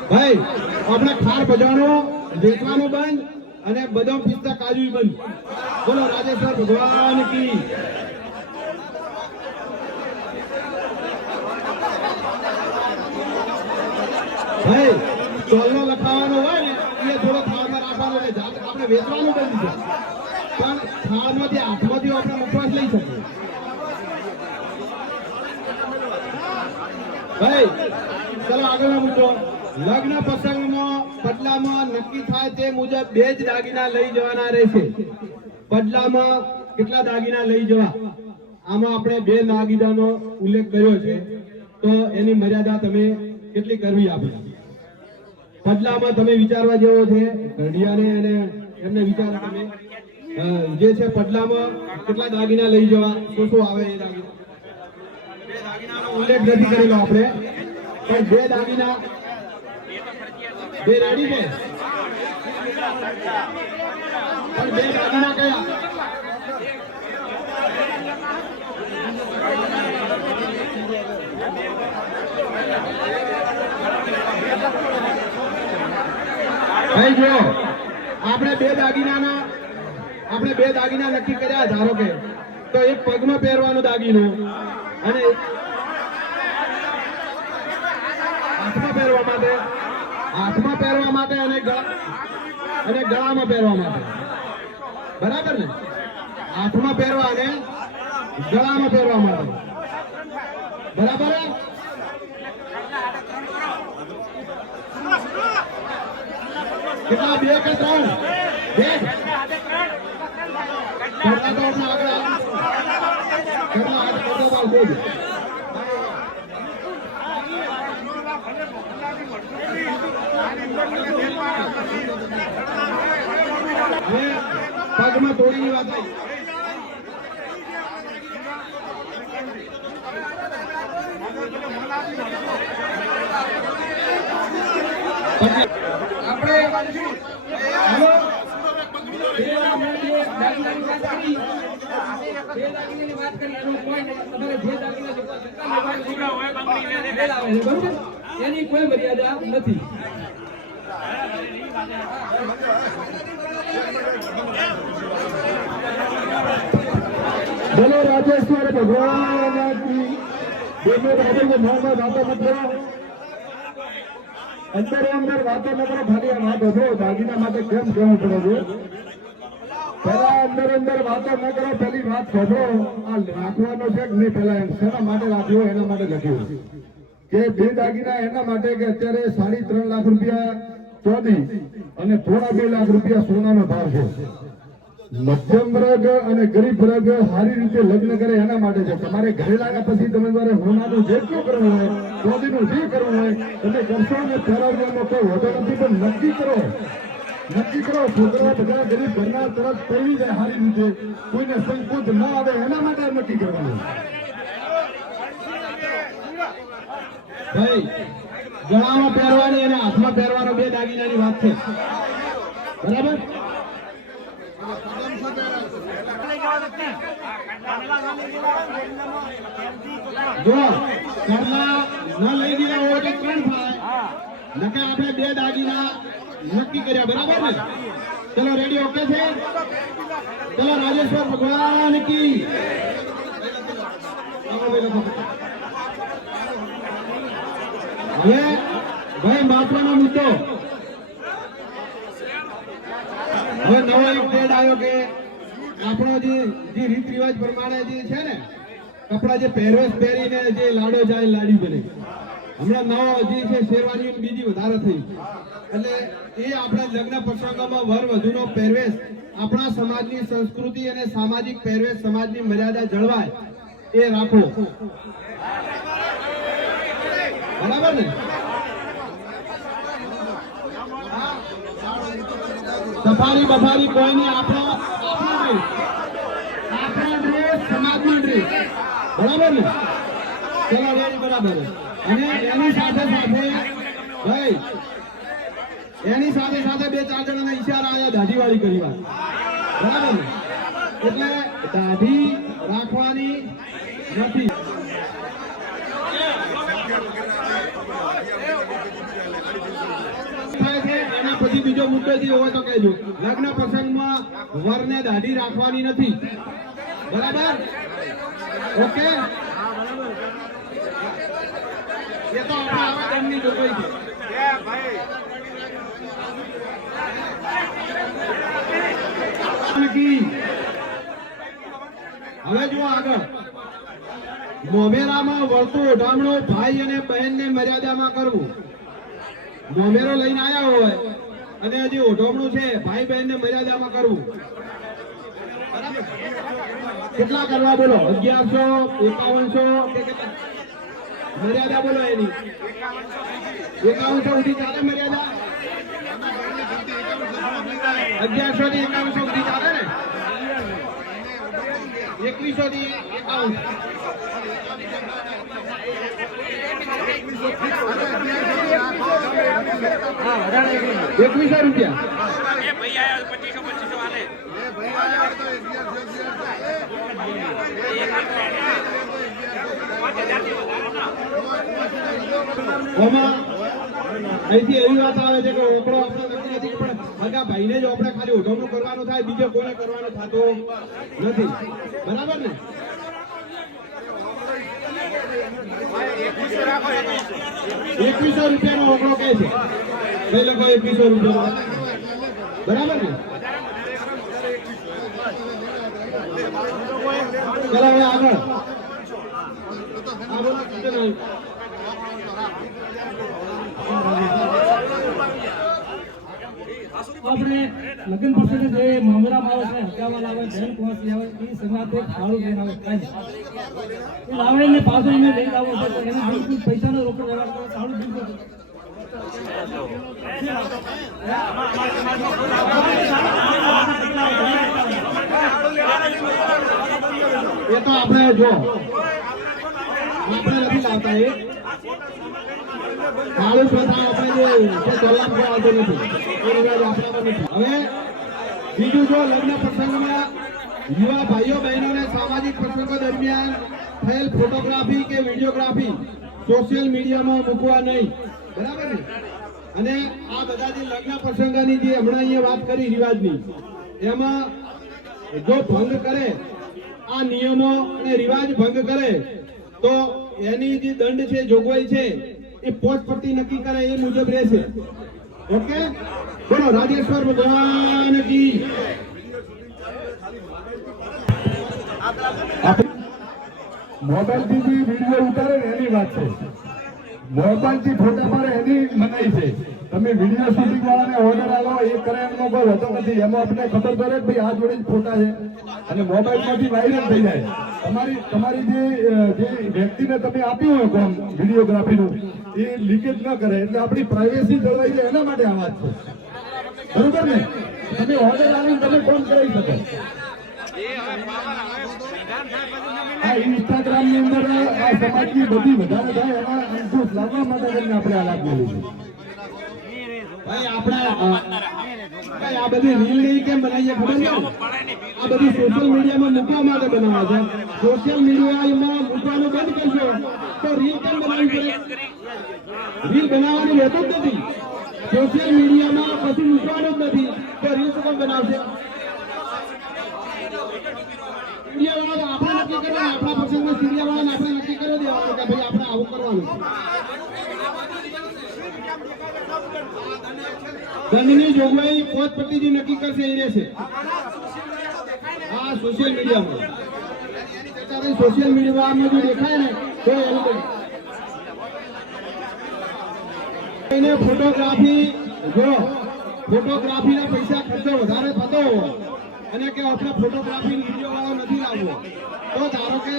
ભાઈ આપણે ખાર ભજવાનું વેચવાનું બંધ અને બદામ, પિસ્તા, કાજુ બંધ. બોલો રાજેશ્વર ભગવાન કી. ભાઈ ચોલનો લખાવાનો હોય ને એ થોડો થાળમાં રાખવાનો એટલે જાતે આપણે વેચવાનું બંધ છે, પણ થાળમાંથી હાથમાંથી આપણે મુખવાસ લઈ શકીએ. ભાઈ ચલો આગળનો મુદ્દો. લગ્ન પ્રસંગમાં પડલામાં નક્કી થાય તે મુજબ 2 જ દાગીના લઈ જવાના રહેશે. પડલામાં કેટલા દાગીના લઈ જવા આમાં આપણે 2 દાગીનાનો ઉલ્લેખ કર્યો છે. તો એની મર્યાદા તમે કેટલી કરવી આપણે પડલામાં તમે વિચારવા જેવો છે. ઘડિયાને અને એમને વિચારો તમે જે છે પડલામાં કેટલા દાગીના લઈ જવા, શું શું આવે એ દાગીના. 2 દાગીનાનો ઉલ્લેખ નથી કરેલો આપણે, પણ 2 દાગીના 2 રેડી છે. પણ 2 દાગીના કયા? ભાઈ જો આપણે 2 દાગીના નક્કી કર્યા. ધારો કે તો એક પગમાં પહેરવાનો દાગીનો અને હાથમાં પહેરવા માટે અને અને ગળામાં પહેરવા માટે. બરાબર ને? હાથમાં પહેરવા અને ગળામાં પહેરવા માટે. બરાબર? કેટલા? 2 કે 3? 2. કરતા તો આપણે આગળ કેટલા હાથ કરતો બાર બોલ. હવે પગમાં તોડીની વાત આવી. આપણે એની કોઈ મર્યાદા નથી. બોલો રાજેશ્વર ભગવાન કી દેવો રાજા કે મોહમ્મદ વાતો મત કરો અંદર વાતો ન કરો ખાલી આ વાત હજો દાગીના માટે કેમ કહેવું પડે છે પહેલા અંદર વાતો ન કરો પેલી વાત સાંભળો આ રાખવાનો છે કે નહીં પહેલા શેના માટે રાખ્યો એના માટે લખ્યું કે 2 દાગીના એના માટે કે અત્યારે 3.5 લાખ રૂપિયા ચોદી અને થોડા 2 લાખ રૂપિયા સોનાનો ભાવ છે મધ્યમ વર્ગ અને ગરીબ વર્ગ સારી રીતે લગ્ન કરે એના માટે છે. તમારે ઘરે લાગ્યા પછી તમે તમારે હોનાનું જેટલું કરવું હોય ચોદીનું જે કરવું હોય તમે કરશો ને ફેરવવાનો કોઈ હોતો નથી પણ નક્કી કરો છોકરા બધા ગરીબ ઘરના તરફ પડી જાય સારી રીતે કોઈને સંકોચ ન આવે એના માટે નક્કી કરવાનું. ભાઈ ગળામાં પહેરવાની અને હાથમાં પહેરવાનો 2 દાગીનાની વાત છે. બરાબર? જો ઘરના ન લઈ ગયા હોય તો 3 થાય નકે આપણે 2 દાગીના નક્કી કર્યા. બરાબર ને? ચલો રેડી? ઓકે છે? ચલો રાજેશ્વર ભગવાન કી. હવે ભાઈ મહત્વનો મુદ્દો હવે નવો એક ટ્રેડ આવ્યો કે આપણો જે રીત રિવાજ પ્રમાણે જે છે ને કપડા જે પહેરવેશ પહેરીને જે લાડો જાય લાડી બને. હમણાં નવો જે છે શેરવાની બીજી વધારે થઈ એટલે એ આપણા લગ્ન પ્રસંગોમાં વર વધુનો પહેરવેશ આપણા સમાજની સંસ્કૃતિ અને સામાજિક પહેરવેશ સમાજની મર્યાદા જળવાય એ રાખો. બરાબર ને? સફારી બફારી કોઈ નહીં. આપણો ડ્રેસ સમાજનો ડ્રેસ. બરાબર ને? ચલો રેડી. બરાબર. અને એની સાથે ભાઈ એની સાથે 2-4 જણાના ઈશારા આવ્યા દાઢીવાળી કરવા. બરાબર ને? એટલે દાઢી રાખવાની નથી. એના પછી બીજો મુદ્દો જે હોય તો કહેજો. લગ્ન પ્રસંગમાં વરને દાઢી રાખવાની નથી. બરાબર? ઓકે? એ તો આપણે આવા ગામની જોગવાઈ છે. હવે જુઓ આગળ. મોમેરામાં વળતું ઓઢામણું ભાઈ અને બહેનને મર્યાદામાં કરવું. મોમેરો લઈને આવ્યા હોય અને હજી ઓઢામણું છે ભાઈ બહેનને મર્યાદામાં કરવું. કેટલા કરવા બોલો? 1100, 5100 કે કેટલા મર્યાદા બોલો એની? 5100 સુધી ચાલે મર્યાદા? 1100 થી 5100 સુધી ચાલે ને? 2100 થી 51. 2100 રૂપિયા. અહીંથી એવી વાત આવે છે કે ઓકળો આપણે નક્કી નથી પણ હગા ભાઈને જ આપણે ખાલી ઓઢવણું કરવાનું થાય, બીજો કોઈને કરવાનું થતું નથી. બરાબર ને? 2100 રૂપિયાનો ઓકળો કહે છે. ભાઈ લોકો 2100 રૂપિયા બરાબર ને? ચલો હવે આગળ. આપણે લગ્ન પ્રસંગે જે મામલામાં આવે છે હકાવાલ આવે બેન પહોંચી આવે એ સંગાતે ફાળું લઈને આવે કાંઈ એ લાવડીને પાછું એને લઈ આવો છે તો એને બિલકુલ પૈસાનો રોકડ વ્યવહાર કરે ફાળું બિલકુલ એ તો આપણે જો આપણે નથી લાવતા એ ફાળું પ્રથા આપણે જે ચોલામ આવતો નથી એ રિવાજ આપણામાં નથી. હવે બીજું જો લગ્ન પ્રસંગમાં યુવા ભાઈઓ બહેનોને સામાજિક પ્રસંગો દરમિયાન થયેલ ફોટોગ્રાફી કે વિડીયોગ્રાફી સોશિયલ મીડિયામાં મૂકવા નહીં. બરાબર ને? અને આ બધા જે લગ્ન પ્રસંગની જે હમણાં અહીંયા વાત કરી રિવાજની એમાં જો ભંગ કરે આ નિયમો અને રિવાજ ભંગ કરે તો એની જે દંડ છે જોગવાઈ છે એ પોતપટ્ટી નક્કી કરે એ મુજબ રહેશે. ઓકે, બોલો રાજેશ્વર ભગવાન કી. મોબાઈલ થી જે વિડીયો ઉતારે ને એની વાત છે. મોબાઈલ થી ફોટા પાડે એની મનાઈ છે. તમે વિડીયો શૂટિંગ વાળાને ઓર્ડર આલો એ કરે એમનો કોઈ હોતો નથી. એમાં આપણે ખબર પડે કે ભાઈ આ જોડે જ ફોટા છે અને મોબાઈલ માંથી વાયરલ થઈ જાય. તમારી જે વ્યક્તિને તમે આપ્યું હોય કામ વિડીયોગ્રાફીનું એ લીકેજ ન કરે એટલે આપણી પ્રાઇવેસી જળવાઈ જાય એના માટે આ વાત છે. બરોબર ને? તમે ઓર્ડર આવીને તમે કોણ કરી શકો. આ ઇન્સ્ટાગ્રામ ની અંદર આ સમાજની બધી વધારે થાય એના અંકુશ લાવવા માટે કરીને આપણે આ લાભ મેળવી છે. ભાઈ ભાઈ આ બધી રીલ નહીં કેમ બનાવીએ ખબર છે? આ બધી સોશિયલ મીડિયામાં મૂકવા માટે બનાવવા છે. સોશિયલ મીડિયામાં મૂકવાનું બંધ કરશો તો રીલ કેમ બનાવવી પડે? રીલ બનાવવાનું રહેતું જ નથી. સોશિયલ મીડિયામાં કશું મૂકવાનું જ નથી તો રીલ શું કેમ બનાવશે? મીડિયા વાળા આપણે નક્કી કરવાનું. આપણા પ્રસંગમાં મીડિયા વાળાને આપણે નક્કી કરી દેવાનું કે ભાઈ આપણે આવું કરવાનું છે. દંડની જોગવાઈ પોતપટ્ટી નક્કી કરશે એ રહેશે. હા, સોશિયલ મીડિયામાં સોશિયલ મીડિયામાં જો દેખાય ને તો એને ફોટોગ્રાફી જો ફોટોગ્રાફીના પૈસા ખર્ચો વધારે થતો હોય અને કે આપણે ફોટોગ્રાફી વિડીયો વાળો નથી લાવવો તો ધારો કે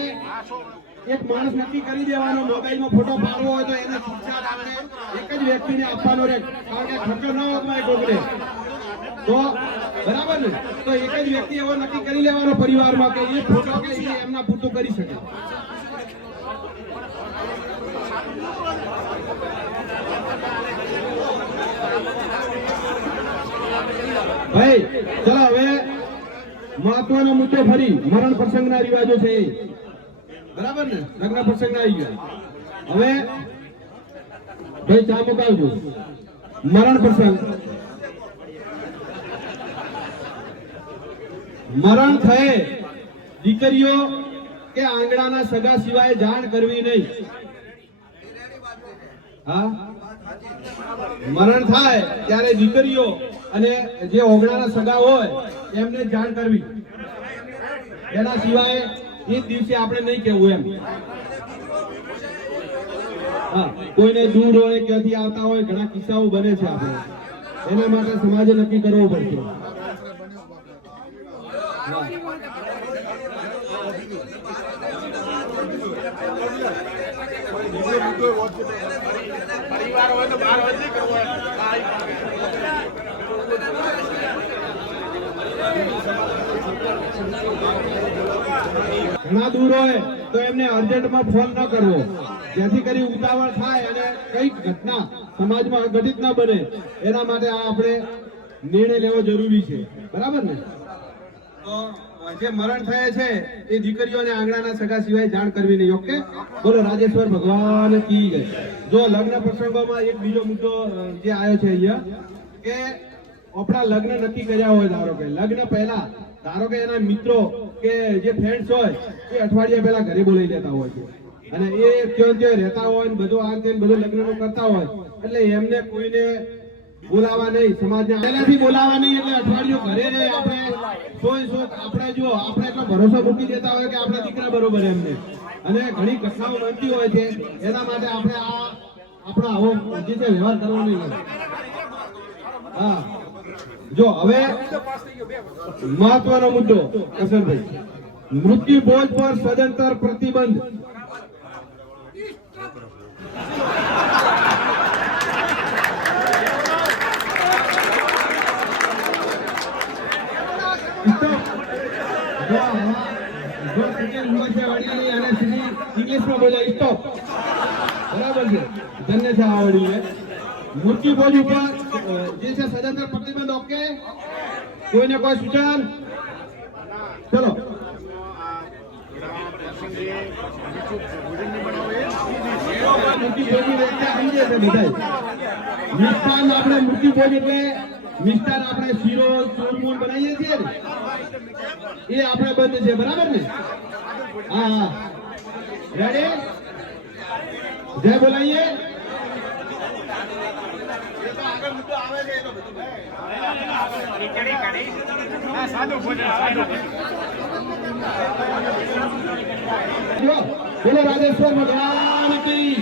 એક માણસ નક્કી કરી દેવાનો મોબાઈલમાં ફોટો પાડવો હોય તો એને શિક્ષા આપણે એક જ વ્યક્તિને આપવાનો રહે. કારણ કે ખર્ચો ન હોય કોકને તો બરાબર ને? તો એક જ વ્યક્તિ એવો નક્કી કરી લેવાનો પરિવારમાં કે એ ફોટો કે એ એમના પૂરતું કરી શકે. ભાઈ ચલો હવે મહત્વનો મુદ્દો ફરી મરણ પ્રસંગના રિવાજો છે એ. બરાબર ને? લગ્ન પ્રસંગ આવી ગયા. હવે ભાઈ ચા મુકાવજો. મરણ પ્રસંગ મરણ થયે દીકરીઓ કે આંગણાના સગા સિવાય જાણ કરવી નહીં. હા, મરણ થાય ત્યારે દીકરીઓ અને જે ઓગણાના સગા હોય એમને જાણ કરવી. એના સિવાય એ દિવસે આપણે નહીં કહેવું એમ. હા, કોઈને દૂર હોય ક્યાંથી આવતા હોય ઘણા કિસ્સાઓ બને છે આપણે એના માટે સમાજે નક્કી કરવું પડશે. ઘણા દૂર હોય તો એમને અર્જન્ટમાં ફોન ન કરવો જેથી કરી ઉતાવળ થાય અને કઈક ઘટના સમાજમાં ઘટિત ન બને એના માટે આ આપણે નિર્ણય લેવો જરૂરી છે. બરાબર ને? તો જે મરણ થયે છે એ દીકરીઓને આંગણાના સગા સિવાય જાણ કરવી નહીં. ઓકે, બોલો રાજેશ્વર ભગવાન કી જય. જો લગ્ન પ્રસંગોમાં એક બીજો મુદ્દો જે આવ્યો છે અહીંયા કે આપણા લગ્ન નક્કી કર્યા હોય ધારો કે લગ્ન પહેલા ધારો કે એના મિત્રો કે જે ફ્રેન્ડ્સ હોય એ અઠવાડિયા પહેલા ઘરે બોલાવી લેતા હોય છે અને એ ત્યાં રહેતા હોય ને બધું આ તે બધું લગ્નનું કરતા હોય એટલે એમને કોઈને બોલાવા નહીં, સમાજને પહેલાથી બોલાવા નહીં. એટલે અઠવાડિયું ઘરે રહે આપણે આપણે જો આપણે એટલો ભરોસો મૂકી દેતા હોય કે આપણા દીકરા બરોબર એમને, અને ઘણી ઘટનાઓ બનતી હોય છે. એના માટે આપણે આપણો આવો જે છે વ્યવહાર કરવો નહીં. હા, જો હવે મહત્વનો મુદ્દો કસનભાઈ, મૃત્યુ ભોજ પર સદંતર પ્રતિબંધ. ઇંગ્લિશમાં બોલ્યા સ્ટોપ, બરાબર છે, ધન્ય છે આ વડીલે. મૃત્યુ ભોજ ઉપર જે છે સદંતર પ્રતિબંધ. ઓકે, કોઈને કોઈ સૂચન? ચલો, મિષ્ટાન આપણે મૃત્યુ ભોજ એટલે મિષ્ટાન આપણે શીરો ચૂરમૂળ બનાવીએ છીએ ને, એ આપણે બંધ છે, બરાબર ને? હા હા, રેડી? જય બોલાઈએ. બોલો રાજેશ્વર ભગવાન કી.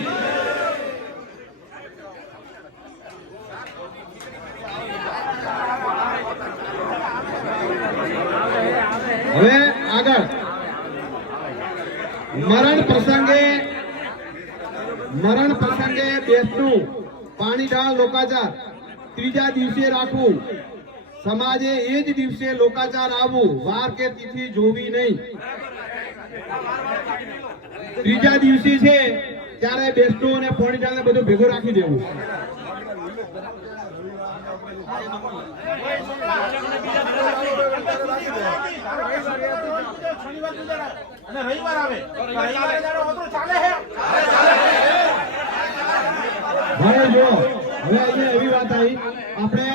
હવે આગળ મરણ પ્રસંગે બેસવું, પાણી ઢાળ લોકાચાર ત્રીજા દિવસે રાખવું, સમાજે એ જ દિવસે લોકાચાર આવવું, વાર કે તિથિ જોવી નહીં. ત્રીજા દિવસે છે ત્યારે બેસતું અને પાણી ઢાળ ને બધું ભેગું રાખી દેવું. અને રવિવાર આવે રવિવારે ચાલે છે. હવે જો હવે અહીંયા એવી વાત આવી, આપણે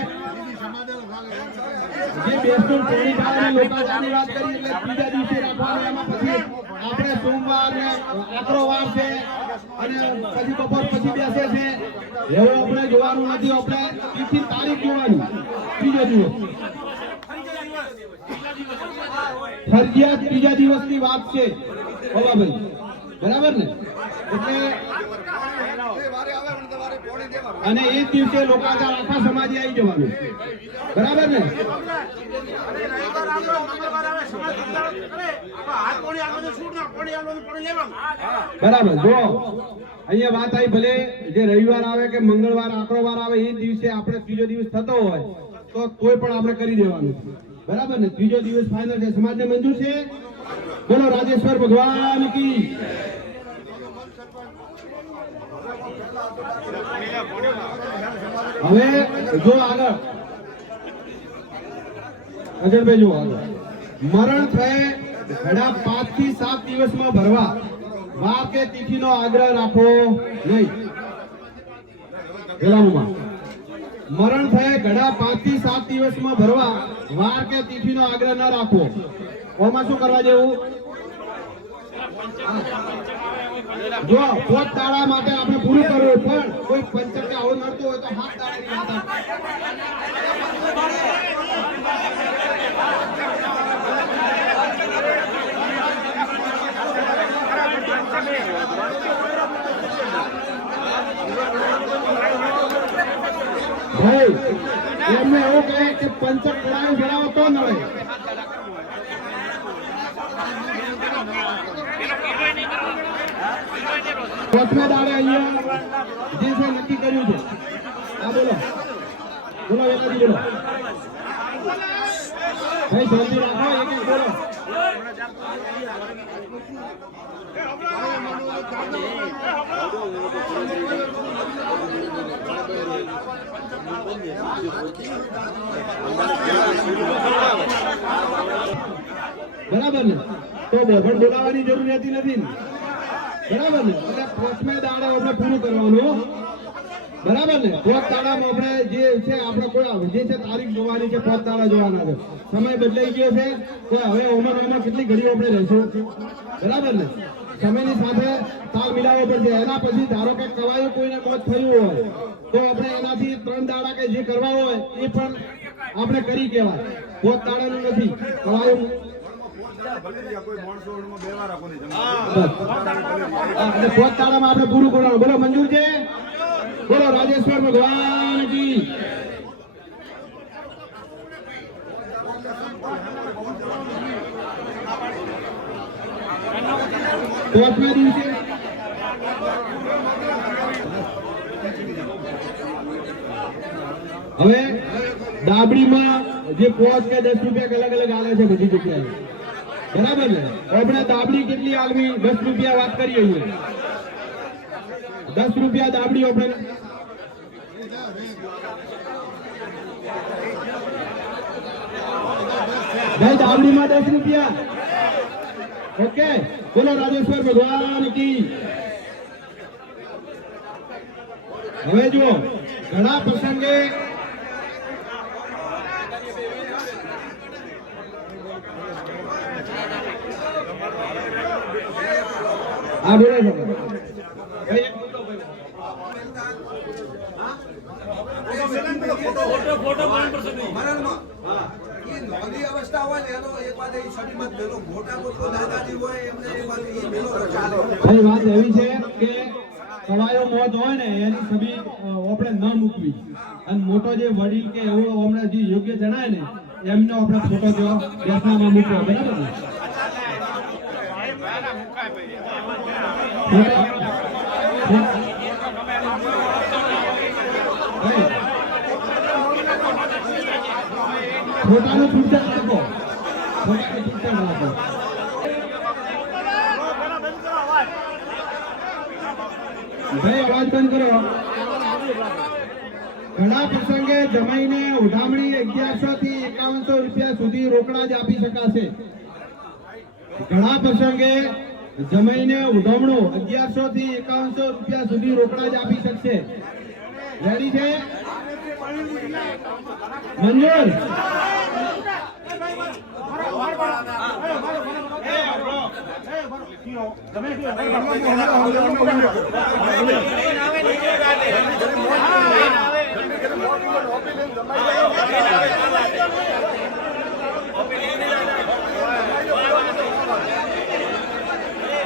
જે બેસતું પાણી ઢાળ લોકાચારની વાત કરી એટલે ત્રીજા દિવસે રાખવાનું. એમાં પછી આપણે સોમવાર ને આકરો વાર છે અને પછી બપોર પછી બેસે છે, એવું આપણે જોવાનું નથી. આપણે તિથિ તારીખ જોવાની. ત્રીજો દિવસ ફરજિયાત ત્રીજા દિવસની વાત છે બાબાભાઈ, બરાબર ને? એટલે અને એ દિવસે લોકાચાર આખા સમાજે આવી જવાનું, બરાબર ને? બરાબર. જો અહીંયા વાત આવી, ભલે જે રવિવાર આવે કે મંગળવાર આકરો વાર આવે, એ દિવસે આપણે ત્રીજો દિવસ થતો હોય તો કોઈ પણ આપણે કરી દેવાનું, બરાબર ને? ત્રીજો દિવસ ફાઇનલ છે, સમાજને મંજૂર છે. બોલો રાજેશ્વર ભગવાન કી. હવે જો આગળ અજયભાઈ જો આગળ, મરણ થયે ઘડા 5 થી 7 દિવસમાં ભરવા, વાર કે તિથિનો આગ્રહ રાખવો નહીં. પેલામાં મરણ થયે ઘડા 5 થી 7 દિવસમાં ભરવા, વાર કે તિથિનો આગ્રહ ન રાખવો. ઓમાં શું કરવા જેવું? જો 5 દાડા માટે આપણે પૂરું કરવું, પણ કોઈ પંચક આવો નડતો હોય તો 7 દાડાની વાત ભાઈ. એમને એવું કહે કે પંચક કરાવી ભરાવો તો નડે. ચોથા દાડે અહીંયા જે છે નક્કી કર્યું છે. હા બોલો બોલો, એકાદી બોલો ભાઈ, શાંતિ રાખો, એક બોલો. બરાબર ને? તો બોફડ બોલાવવાની જરૂરિયાત નથી ને, બરાબર ને? એટલે 5મે દાડે આપણે પૂરું કરવાનું. બરાબર ને? પોત તાળામાં આપણે જે છે આપણે કોઈ જે છે તારીખ જોવાની છે, પોત તાળા જોવાના છે. સમય બદલાઈ ગયો છે તો હવે ઓમાં કેટલી ઘડીઓ આપણે રહેશું, બરાબર ને? સમયની સાથે તાલ મિલાવવો પડશે. એના પછી ધારો કે કવાયું કોઈને મોત થયું હોય તો આપણે એનાથી 3 દાડા કે જે કરવા હોય એ પણ આપણે કરી કહેવાય. પોત તાળાનું નથી કવાયું. એટલે પોત તાળામાં આપણે પૂરું કરવાનું. બોલો મંજૂર છે? બોલો રાજેશ્વર ભગવાન કી. પોતના દિવસે હવે દાબડીમાં જે પોત કે 10 રૂપિયા અલગ અલગ આલે છે બધી જગ્યાએ, બરાબર ને? આપણે દાબડી કેટલી આલવી? 10 રૂપિયા વાત કરીએ અહીંયા. 10 રૂપિયા દાબડી આપણે ભાઈ દાબડીમાં 10 રૂપિયા. ઓકે, બોલો રાજેશ્વર ભગવાન કી. હવે જુઓ ઘણા પ્રસંગે આ બોલો છો ભાઈ, એક મુદ્દો નોંધી અવસ્થા હોય ને એનો એક વાત એ છડી મત મેલો, મોટા મોટો દાદાજી હોય એમને એક વાત એ મેલો તો ચાલે. ભાઈ વાત એવી છે કે કવાયો મોત હોય ને એની છબી આપણે ન મૂકવી, અને મોટો જે વડીલ કે એવો અમને જે યોગ્ય જણાય ને એમનો આપણે ફોટો જો બેસનામાં મૂકવો, બરાબર ને? ફોટાનું છૂટછાટ રાખો, ફોટાનું છૂટછાટ રાખો. ભાઈ અવાજ બંધ કરો. ઘણા પ્રસંગે જમાઈને ઉઠામણી 1100 થી 5100 રૂપિયા સુધી રોકડા જ આપી શકાશે. ઘણા પ્રસંગે જમાઈને ઉઠામણું 1100 થી 5100 રૂપિયા સુધી રોકડા જ આપી શકશે. રેડી છે? મંજૂર?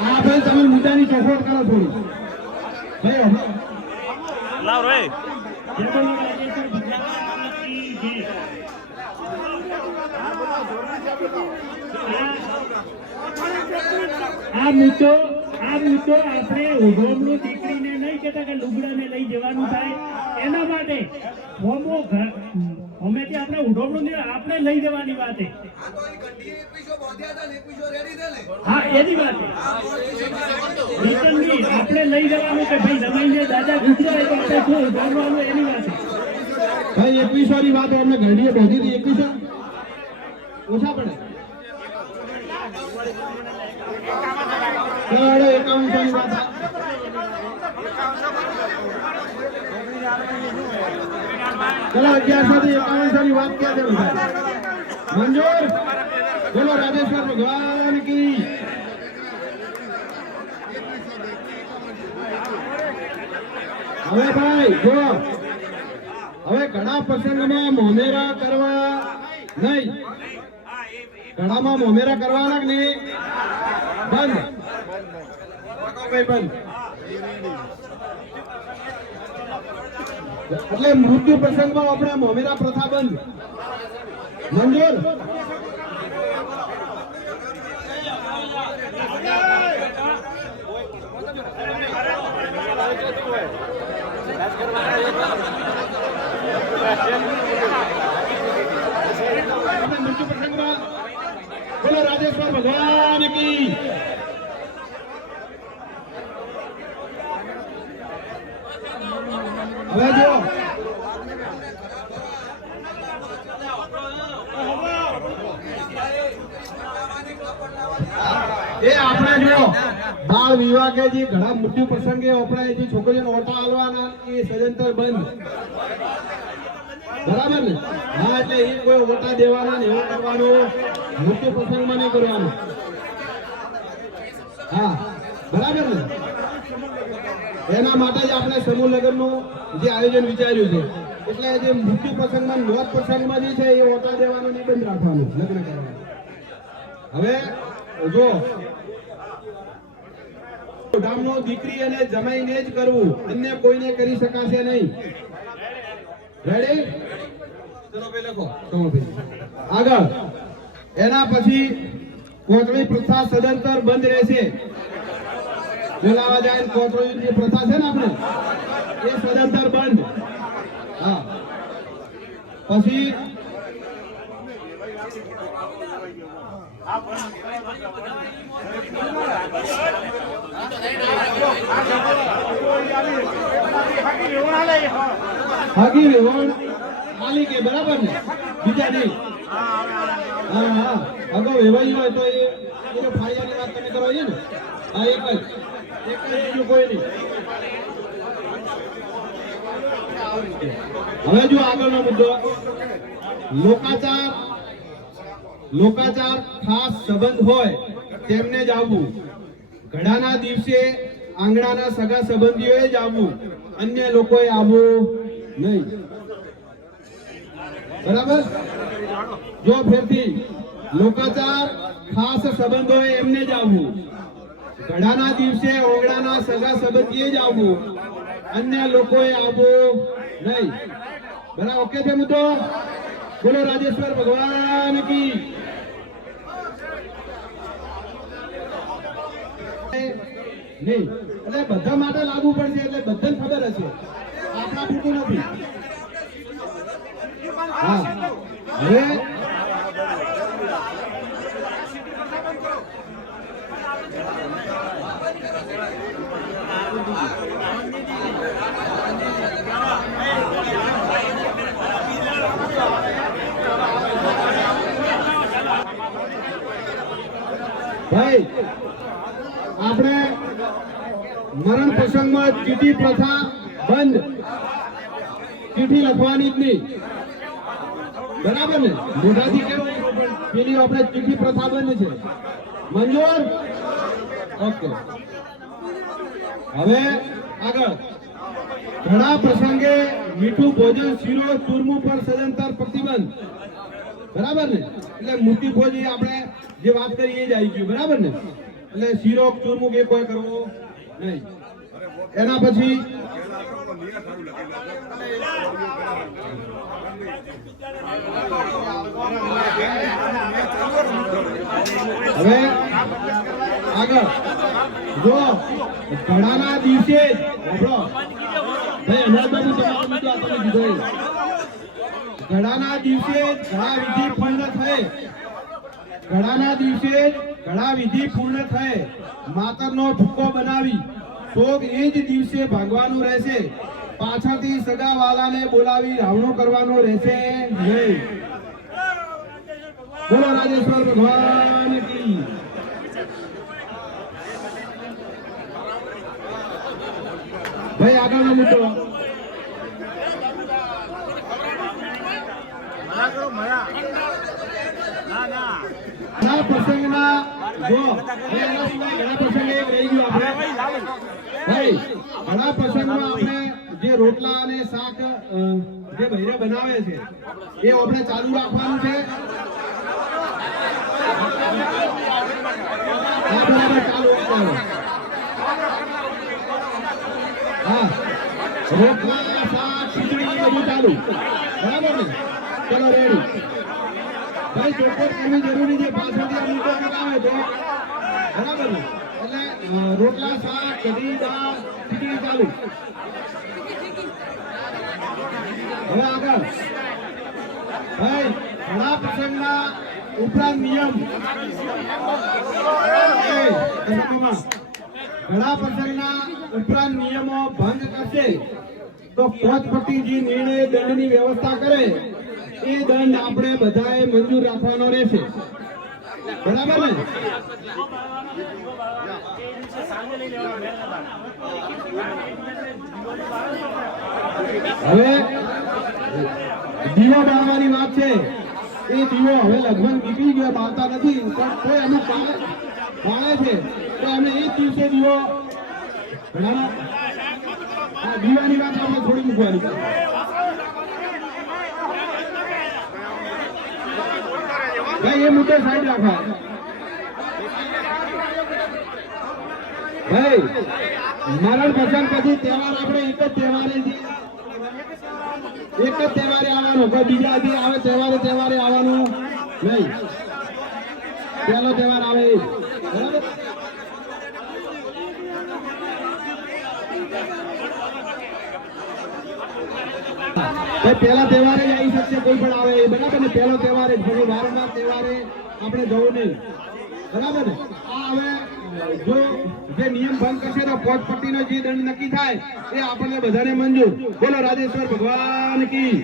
હા ભાઈ તમે મુદ્દાની ચોખવટ કરો થોડી. ભાઈ લાવ રે. આ મુદ્દો આપણે ઉગમણું દીકરીને નહીં કહેતા કે લુગડાને લઈ જવાનું થાય, એના માટે હમેથી આપણે ઉઢોમણું આપણે લઈ જવાની વાત છે. આ તો એ ઘંટી 2100 બોધ્યા હતા ને 2100 રેડી છે ને. હા એની વાત છે. આ બોધી રીતનજી આપણે લઈ જવાનું કે ભાઈ જમાઈને દાદા ગુજરાય તો આપણે શું ઉઢોમણું એની વાત છે. ભાઈ 2100 ની વાત અમને ઘડીએ બોધી હતી. 2100 ઓછા પડે. ચલો 5100 ની વાત. ચલો 1100 થી 5100 ની વાત ક્યાં છે ભાઈ? મંજૂર? બોલો રાજેશ્વર ભગવાન કી. હવે ભાઈ જો હવે ઘણા પ્રસંગમાં મોમેરા કરવા નહીં. ઘણામાં મોમેરા કરવાના કે નહીં? બંધ. ભાઈ બંધ. એટલે મૃત્યુ પ્રસંગમાં આપણે મોમેરા પ્રથા બંધ. મંજૂર? મૃત્યુ પ્રસંગમાં બોલો રાજેશ્વર ભગવાન કી. હવે જો લાવવાની કપડ લાવવાની એ આપણે જો બાળ વિવાહ કે જે ઘણા મૃત્યુ પ્રસંગે આપણે જે છોકરીઓને ઓટા આલવાના એ સદંતર બંધ. બરાબર ને? હા, એટલે એ કોઈ ઓટા દેવાના ને એવું કરવાનું મૃત્યુ પ્રસંગમાં નહીં કરવાનું. હા, બરાબર ને? એના માટે જ આપણે સમૂહ લગ્નનું જે આયોજન વિચાર્યું છે. એટલે જે મૃત્યુ પ્રસંગમાં મોત પ્રસંગમાં જે છે એ ઓટા દેવાનું નહીં, બંધ રાખવાનું, લગ્ન કરવાનું. હવે જો ગામનો દીકરી અને જમાઈને જ કરવું, અન્ય કોઈને કરી શકાશે નહીં. રેડી? ચલો ભાઈ લખો. આગળ એના પછી કોથળી પ્રથા સદંતર બંધ રહેશે. બોલાવા જાય કોથળી જે પ્રથા છે ને આપણે એ સદંતર બંધ. હા, પછી હાગી વેવણ માલિક એ બરાબર ને, બીજા નહીં. હા હા, અગાઉ વેવાઈ હોય તો એ ફાળિયાની વાત તમે કરો છો ને. હા, એક જ બીજું કોઈ નહીં. હવે જો આગળનો મુદ્દો લોકાચાર ખાસ સંબંધ હોય તેમને જ આવવું. ઘડાના દિવસે આંગણાના સગા સંબંધીઓએ જ આવવું, અન્ય લોકોએ આવવું નહીં. બરાબર? જો ફેરથી લોકાચાર ખાસ સંબંધોએ એમને જ આવવું, ઘડાના દિવસે ઓગણાના સગા સંબંધીએ જ આવવું, અન્ય લોકોએ આવવું નહીં. બરાબર? ઓકે છે મુદ્દો? બોલો રાજેશ્વર ભગવાન કી. નહીં એટલે બધા માટે લાગુ પડશે, એટલે બધાને ખબર હશે, આપણા પૂરતું નથી. હા, હવે ભાઈ આપણે મરણ પ્રસંગમાં ચીઠી પ્રથા બંધ. ચીઠી લખવાની જ નહીં. બરાબર ને? મોઢાથી કેવું પેલી આપણે ચીઠી પ્રથા બંધ છે. મંજૂર? ઓકે. હવે આગળ ઘણા પ્રસંગે મીઠું ભોજન શીરો ચૂરમું પર સદંતર પ્રતિબંધ. બરાબર ને? એટલે મૂર્તિ ભોજ એ આપણે જે વાત કરી એ જ આવી ગયું. બરાબર ને? એટલે શીરો ચૂરમું કે કોઈ કરવું નહીં. એના પછી હવે આગળ જો ઘડાના દિવસે ઘડાના દિવસે ઘડા વિધિ પૂર્ણ થાય. ઘડાના દિવસે ઘડા વિધિ પૂર્ણ થાય. માતરનો ભૂકો બનાવી શોક એ જ દિવસે ભાગવાનું રહેશે. પાછળથી સગા વાલાને બોલાવી રાવણો કરવાનો રહેશે નહીં. બોલો રાજેશ્વર ભગવાન કી. ભાઈ આગળનો મુદ્દો ઘણા પ્રસંગના જો એના સિવાય ઘણા પ્રસંગ એક રહી ગયો આપણે ભાઈ. ઘણા પ્રસંગમાં આપણે જે રોટલા અને શાક જે બહેરે બનાવે છે એ આપણે ચાલુ રાખવાનું છે. હા, બરાબર, ચાલુ રાખવાનું. હા, રોટલા શાક ખીચડી બધું ચાલુ. બરાબર ને? ચલો રેડી. ભાઈ ચોખવટ કરવી જરૂરી છે. પાછળથી આ મુદ્દો આવે તો બરાબર ને? એટલે રોટલા શાક કઢી દાળ ખીચડી ચાલુ. હવે આગળ ભાઈ ઘણા પ્રસંગના ઉપરાંત નિયમ ઘણા પ્રસંગના ઉપરાંત નિયમો ભંગ કરશે તો પોતપટ્ટી જે નિર્ણય દંડની વ્યવસ્થા કરે એ દંડ આપણે બધાએ મંજૂર રાખવાનો રહેશે. બરાબર ને? હવે દીવો બાળવાની વાત છે. એ દીવો હવે લગભગ નીકળી ગયો, બાળતા નથી, પણ કોઈ અમુક બાળે છે તો અમે એ જ દિવસે દીવો આ દીવાની વાત આપણે થોડી મૂકવાની. ભાઈ એ મુદ્દો સાઈડ રાખવા. ભાઈ મરણ પસંદ પછી તહેવાર આપણે એક જ તહેવારે આવવાનો, કોઈ બીજા દી આવે તહેવારે આવવાનું નહીં. પહેલો તહેવાર આવે એ બરાબર. પહેલા તહેવારે જ આવી શકશે કોઈ પણ આવે એ બરાબર ને. પહેલો તહેવારે જ, વારંવાર તહેવારે આપણે જવું નહીં બરાબર ને. આ હવે જો જે નિયમ ભંગ કરશે તો પોચપટ્ટીનો જે દંડ નક્કી થાય એ આપણને બધાને મંજૂર. બોલો રાજેશ્વર ભગવાન કી.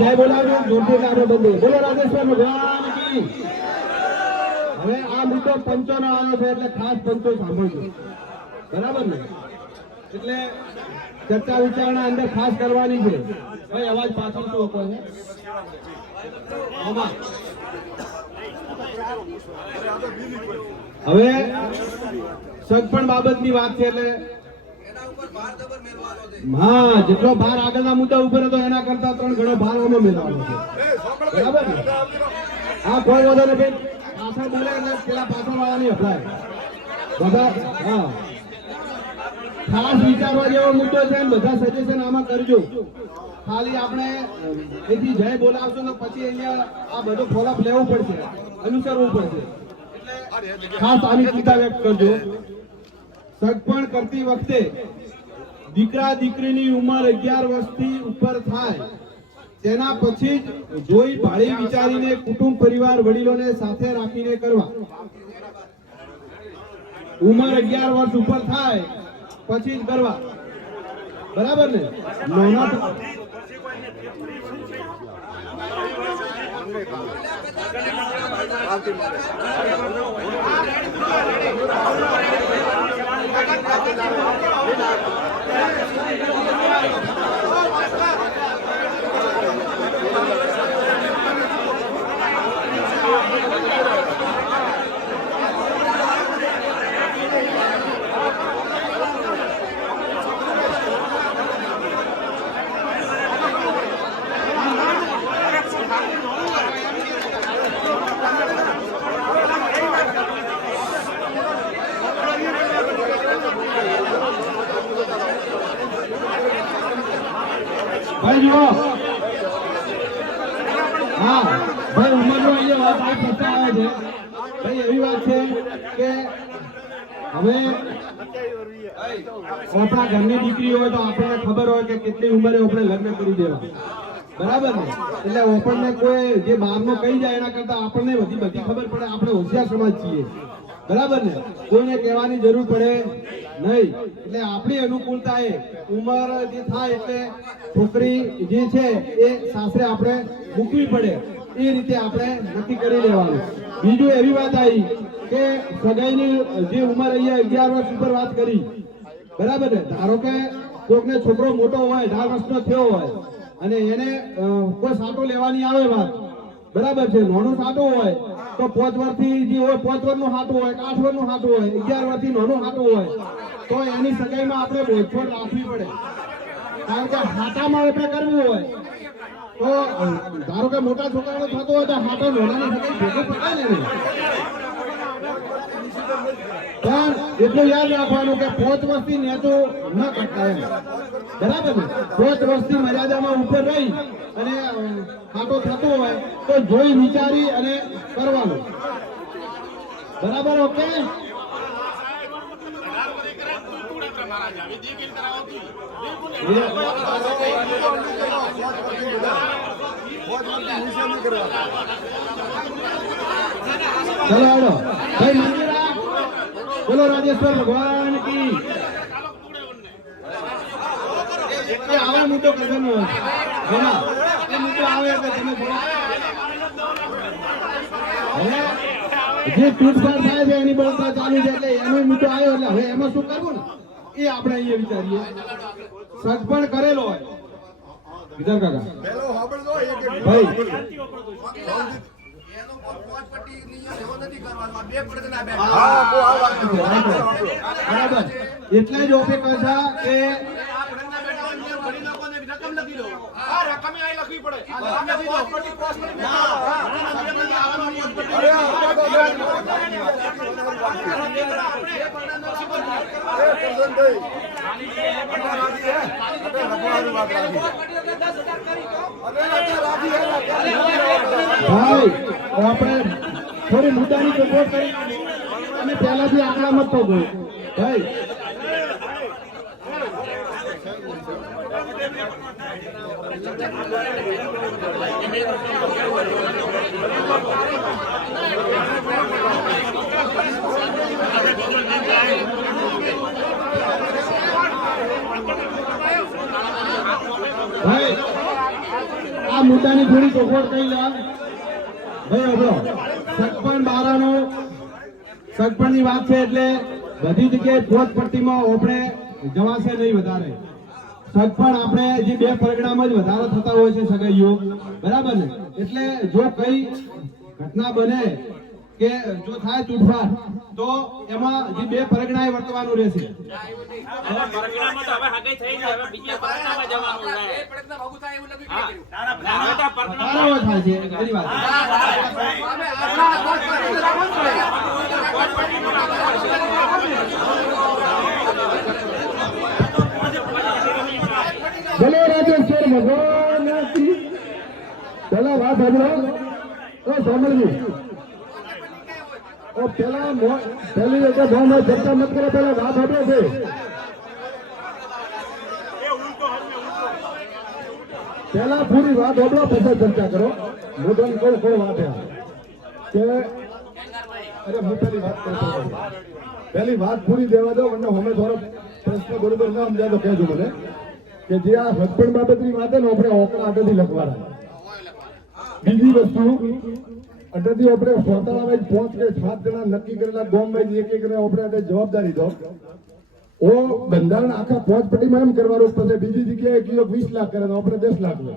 જય બોલાવજો જોરથી કારો બંધ. બોલો રાજેશ્વર ભગવાન કી. હવે આ મુદ્દો પંચોનો આવ્યો છે એટલે ખાસ પંચો સાંભળજો બરાબર ને. એટલે ચર્ચા વિચારણા અંદર ખાસ કરવાની છે. ભાઈ અવાજ પાછળ શું હતો છે હવે સગપણ બાબતની વાત છે એટલે હા, જેટલો ભાર આગળના મુદ્દા ઉપર હતો એના કરતા 3 ગણો ભાર આમાં મેળવવાનો છે બરાબર ને. હા કોઈ વધો ને ભાઈ પાછળ બોલે એટલે પેલા પાછળ વાળાની અફલાય બધા. હા ખાસ વિચારવા જેવો મુદ્દો છે, બધા સજેશન આમાં કરજો. ખાલી આપણે એથી જય બોલાવશો તો પછી અહીંયા આ બધું ફોલોઅપ લેવું પડશે, અનુસરવું પડશે. ખાસ આની ચિંતા વ્યક્ત કરજો. સગપણ કરતી વખતે દીકરા દીકરીની ઉંમર 11 વર્ષથી ઉપર થાય તેના પછી જ જોઈ ભાળી વિચારીને કુટુંબ પરિવાર વડીલોને સાથે રાખીને કરવા. ઉંમર 11 વર્ષ ઉપર થાય પછી જ કરવા બરાબર ને. નાના ભાઈ જુઓ, હા ભાઈ ઉંમરનો અહીંયા વાત પ્રશ્ન આવે છે. ભાઈ એવી વાત છે કે હવે આપણા ઘરની દીકરી હોય તો આપણને ખબર હોય કે કેટલી ઉંમરે આપણે લગ્ન કરી દેવા બરાબર ને. એટલે આપણને કોઈ જે બહારનો કહી જાય એના કરતા આપણને બધી ખબર પડે. આપણે હોશિયાર સમાજ છીએ બરાબર ને. કોઈને કહેવાની જરૂર પડે નહીં. એટલે આપણી અનુકૂળતા એ ઉંમર જે થાય એટલે છોકરી જે છે એ સાસરે આપણે મૂકવી પડે એ રીતે આપણે નક્કી કરી લેવાનું. બીજું એવી વાત આવી કે સગાઈની જે ઉંમર અહીંયા 11 વર્ષ ઉપર વાત કરી બરાબર ને. ધારો કે કોઈકને છોકરો મોટો હોય 18 વર્ષનો થયો હોય અને એને કોઈ સાટો લેવાની આવે વાત બરાબર છે. નાનું સાટું હોય તો 5 વર્ષથી જે હોય 5 વર્ષનું સાટું હોય 8 વર્ષનું સાટું હોય 11 વર્ષથી નાનું સાટું હોય તો એની સગાઈમાં આપણે બોધછોડ રાખવી પડે. કારણ કે હાટામાં આપણે કરવું હોય તો ધારો કે મોટા છોકરાનો થતો હોય તો હાટો નાનાની સગાઈ ભેગું પકાય ને. પણ એટલું યાદ રાખવાનું કે 5 વર્ષથી નેતું ન કરતા એમ બરાબર ને. 5 વર્ષથી મર્યાદામાં ઉપર રહી અને ખાટો થતો હોય તો જોઈ વિચારી અને કરવાનું બરાબર. ઓકે ચલો આવો ભાઈ મંદિરા બોલો રાજેશ્વર ભગવાન કી એક આવા મુદ્દો કરવાનો હોય એ મુદ્દો આવે એટલે તમે બોલો હવે જે તૂટફાટ થાય છે એની બળતરા ચાલુ છે એટલે એનો મુદ્દો આવ્યો એટલે હવે એમાં શું કરવું ને એ આપણે અહીંયા વિચારીએ સગપણ કરેલો હોય વિચાર કાકા ભાઈ એનો કોઈ પોચપટ્ટી નિયમ એવો નથી કરવાનો. આ બે પડદના બે. બરાબર એટલે જ ઓપે કહે છે કે આ પડદના બેઠા નિયમ ઘડી નાખો ને રકમ લખી દો. આ રકમ અહીં લખવી પડે. આ લખી દો. પોચપટ્ટી ભાઈ આપણે થોડી મુદ્દાની સપોર્ટ કરી અને પહેલાથી આંકડા મત તો ભાઈ ભાઈ આ મુદ્દાની થોડી સપોર્ટ કરી લે ભાઈ અબળો સગપણ બારાનો સગપણની વાત છે એટલે બધી જગ્યાએ પોતપટ્ટીમાં આપણે જવાશે નહીં વધારે સગપણ આપણે જે બે પરગણામાં જ વધારો થતા હોય છે સગાઈઓ બરાબર ને એટલે જો કઈ ઘટના બને કે જો થાય તૂટફાટ તો એમાં જે બે પરગણાએ વર્તવાનું રહેશે બરાબર થાય છે એની વાત બોલો રાજેશ્વર ભગવાન કી પેલા વાત સાંભળો ઓ સાંભળજી ઓ પેલા પહેલી વખત ભાવમાં ચર્ચા મત કરો પેલા વાત સાંભળો છે પેલા પૂરી વાત સાંભળો પછી ચર્ચા કરો હું તમને કહું કોઈ વાત કે અરે હું પેલી વાત કરતો પહેલી વાત પૂરી દેવા દો મને અમે થોડો પ્રશ્ન બરોબર ના સમજાય તો કહેજો મને કે જે આ હસબન્ડ બાબતની વાત છે ને આપણે ઓકળા અટેથી લખવાના બીજી વસ્તુ અટેથી આપણે સોતાળામાં 5 કે 7 જણા નક્કી કરેલા ગોમમાં એક એક ને આપણે જવાબદારી દો ઓ બંધારણ આખા પોચપટ્ટીમાં એમ કરવાનું પછી બીજી જગ્યાએ કિલો 20 લાખ કરે આપણે 10 લાખ લે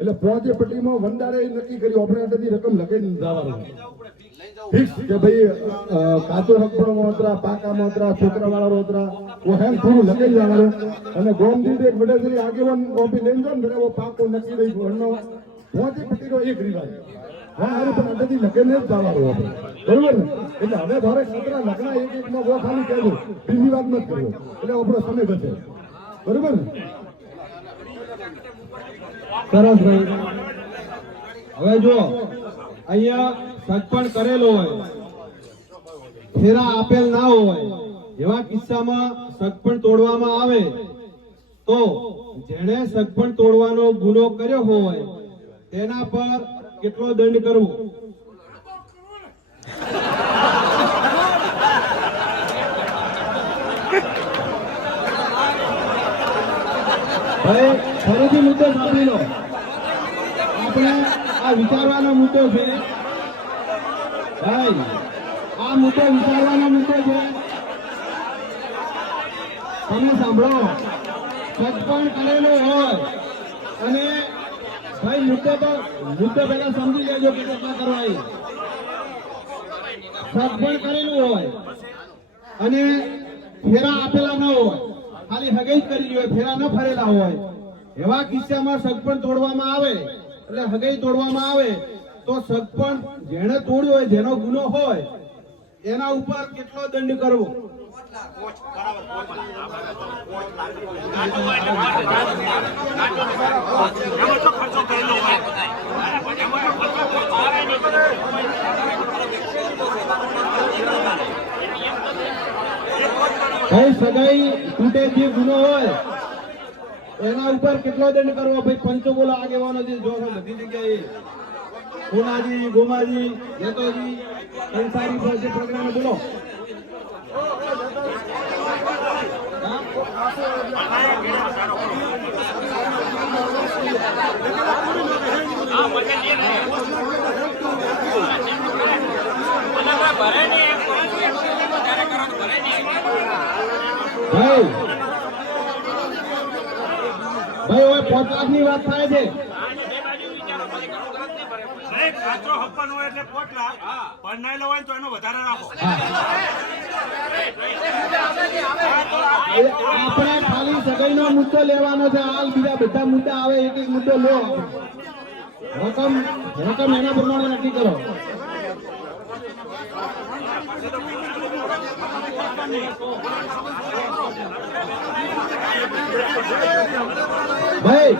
એટલે પોચપટ્ટીમાં વંડારે નક્કી કર્યું આપણે અટેથી રકમ લખીને જવાનું ફિક્સ કે ભાઈ કાચો રકમનો મોતરા પાકા મોતરા છોકરા વાળા મોતરા વો હેમ પૂરું લખી જવાનું અને ગોમ દીધી એક વડેસરી આગેવાન કોપી લઈને જો ને वो પાકો નક્કી દઈ ઘરનો પોચપટ્ટીનો એક રિવાજ હા હારું પણ અટેથી લખીને જ જવાનું આપણે બરોબર ને એટલે હવે ધારે છોકરા લખના એક એક માં વો ખાલી કહેવું બીજી વાત મત કરવો એટલે આપણો સમય બચે બરોબર ને સરસ ભાઈ હવે જો અહીંયા સગપણ કરેલો હોય ફેરા આપેલ ના હોય એવા કિસ્સામાં સગપણ તોડવામાં આવે તો જેણે સગપણ તોડવાનો ગુનો કર્યો હોય તેના પર કેટલો દંડ કરવો ભાઈ ફરીથી મુદ્દો સાંભળી લો આપણે આ વિચારવાનો મુદ્દો છે ભાઈ આ મુદ્દો વિચારવાનો મુદ્દો છે તમે સાંભળો સગપણ કરેલો હોય અને ભાઈ મુદ્દો પેલા સમજી લેજો કે કેટલા કરવાય સગપણ કરેલું હોય અને ફેરા આપેલા ન હોય ખાલી હગાઈ કરેલી હોય ફેરા ન ફરેલા હોય એવા કિસ્સામાં સગપણ તોડવામાં આવે એટલે હગાઈ તોડવામાં આવે તો સગપણ જેણે તોડ્યો હોય જેનો ગુનો હોય એના ઉપર કેટલો દંડ કરવો ભાઈ સગાઈ તૂટે જે ગુનો હોય એના ઉપર કેટલો દંડ કરવો ભાઈ પંચો બોલો આગેવાનો જે જો છો બધી જગ્યાએ સોનાજી ગોમાજી નેતોજી અંસારી પર જે પ્રોગ્રામ બોલો ભાઈ હવે 5 લાખની વાત થાય છે કાચો હપ્પન હોય એટલે પોટલા પરનાયેલો હોય તો એનો વધારે રાખો. આપણે ખાલી સગાઈનો મુદ્દો લેવાનો છે. હાલ બીજા બધા મુદ્દા આવે એક એક મુદ્દો લો. રકમ એના પ્રમાણે નક્કી કરો. ભાઈ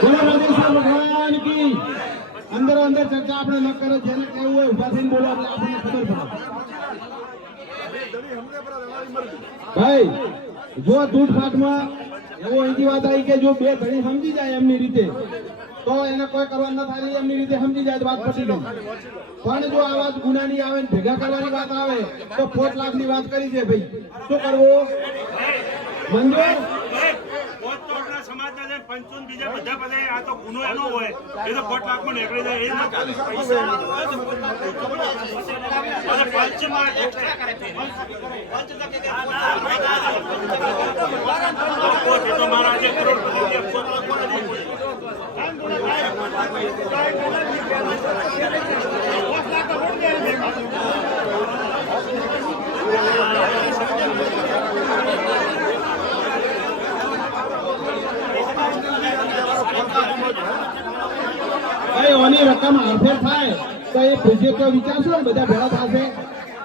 બોલો રાધેશ્યામ ભગવાન કી. અંદર અંદર ચર્ચા આપણે ન કરો. જેને કહેવું હોય ઉભા થઈને બોલો એટલે આપણને ખબર પડે. ભાઈ જો તૂટફાટમાં એવો અહીંથી વાત આવી કે જો બે ઘડી સમજી જાય એમની રીતે તો એને કોઈ કરવા ન થાય. એમની રીતે સમજી જાય તો વાત પતી ગઈ. પણ જો આ વાત ગુનાની આવે ને ભેગા કરવાની વાત આવે તો 5 લાખની વાત કરી છે ભાઈ. શું કરવું મંજૂર? સમાજના પંચોન બીજા બધા બધે આ તો ગુનો એનો હોય એ તો 5 લાખમાં નીકળી જાય એ ના ચાલે. પંચમાં તો મારા જે કરોડપતિ ઓની રકમ હારફેર થાય તો એ પ્રોજેક્ટ વિચારશો ને બધા ભેળા થશે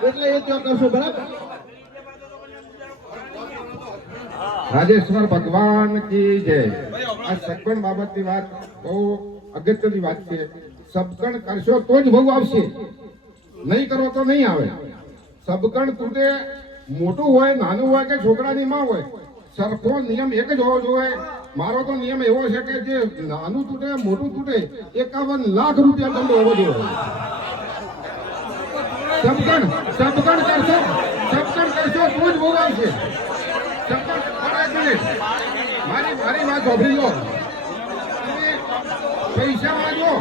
એટલે એ ત્યાં કરશો. બરાબર? રાજેશ્વર ભગવાન કી જય. આ સગવડ બાબતની વાત બહુ અગત્યની વાત છે. સબકણ કરશો તો જ બહુ આવશે, નહીં કરો તો નહીં આવે. સબકણ તૂટે, મોટું હોય નાનું હોય કે છોકરાની માં હોય, સરખો નિયમ એક જ હોવો જોઈએ. મારો તો નિયમ એવો છે કે જે નાનું તૂટે મોટું તૂટે 51 લાખ રૂપિયા દંડ હોવો જોઈએ. સબકણ કરશો તો જ બહુ આવશે. મારી વાત સાંભળી લો. પૈસા વાળો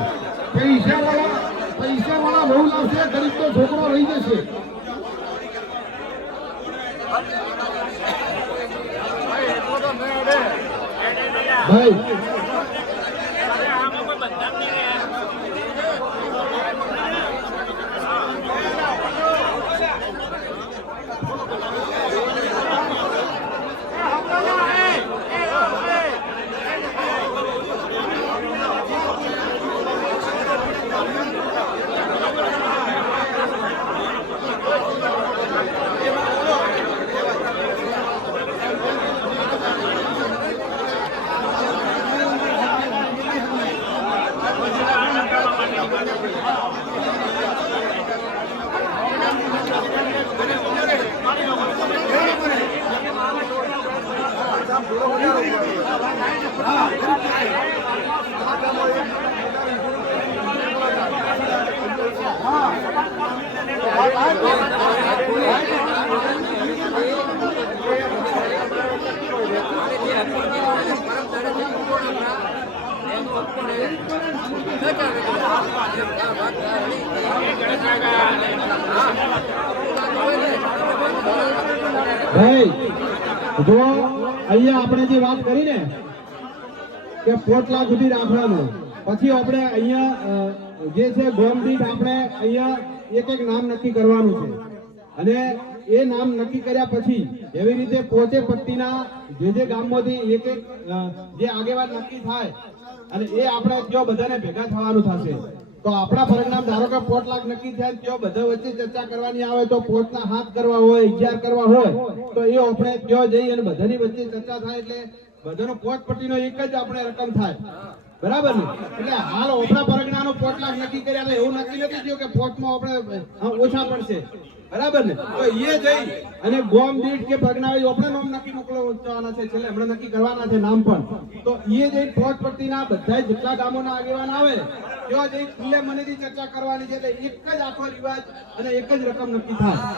પૈસા બહુ લાવશે, ગરીબ તો છોકરો રહી જશે. ભાઈ જો અહીંયા આપણે જે વાત કરી ને કે 5 લાખ સુધી રાખવાનું, પછી આપણે અહીંયા જે છે ગોમ દીઠ આપણે અહીંયા એક એક નામ નક્કી કરવાનું છે. અને એ નામ નક્કી કર્યા પછી એવી રીતે પોતે પટ્ટીના જે ગામમાંથી એક એક જે આગેવાન નક્કી થાય અને એ આપણે જો બધાને ભેગા થવાનું થશે. તો આપણા પરિણામ ધારો કે 5 લાખ નક્કી થયા, ત્યાં બધા વચ્ચે ચર્ચા કરવાની આવે તો 5 ના 7 કરવા હોય 11 કરવા હોય તો એ આપણે ત્યાં જઈ અને બધાની વચ્ચે ચર્ચા થાય એટલે બધાનો 5 પટ્ટીનો એક જ આપણે રકમ થાય. બરાબર ને? એટલે હાલ ઓપરા પરગણાનો 5 લાખ નક્કી કર્યા એટલે એવું નક્કી નથી થયું કે પોટમાં આપણે ઓછા પડશે, બરાબર ને? તો એ જઈ અને ગોમ દીઠ કે ભગનાવી આપણે નામ નક્કી મોકલવાના છે, છેલ્લે હમણાં નક્કી કરવાના છે નામ પણ. તો એ જઈ પોટ પટ્ટીના બધા જેટલા ગામોના આગેવાન આવે તેઓ જઈ ખુલ્લે મનેથી ચર્ચા કરવાની છે, એટલે એક જ આખો રિવાજ અને એક જ રકમ નક્કી થાય.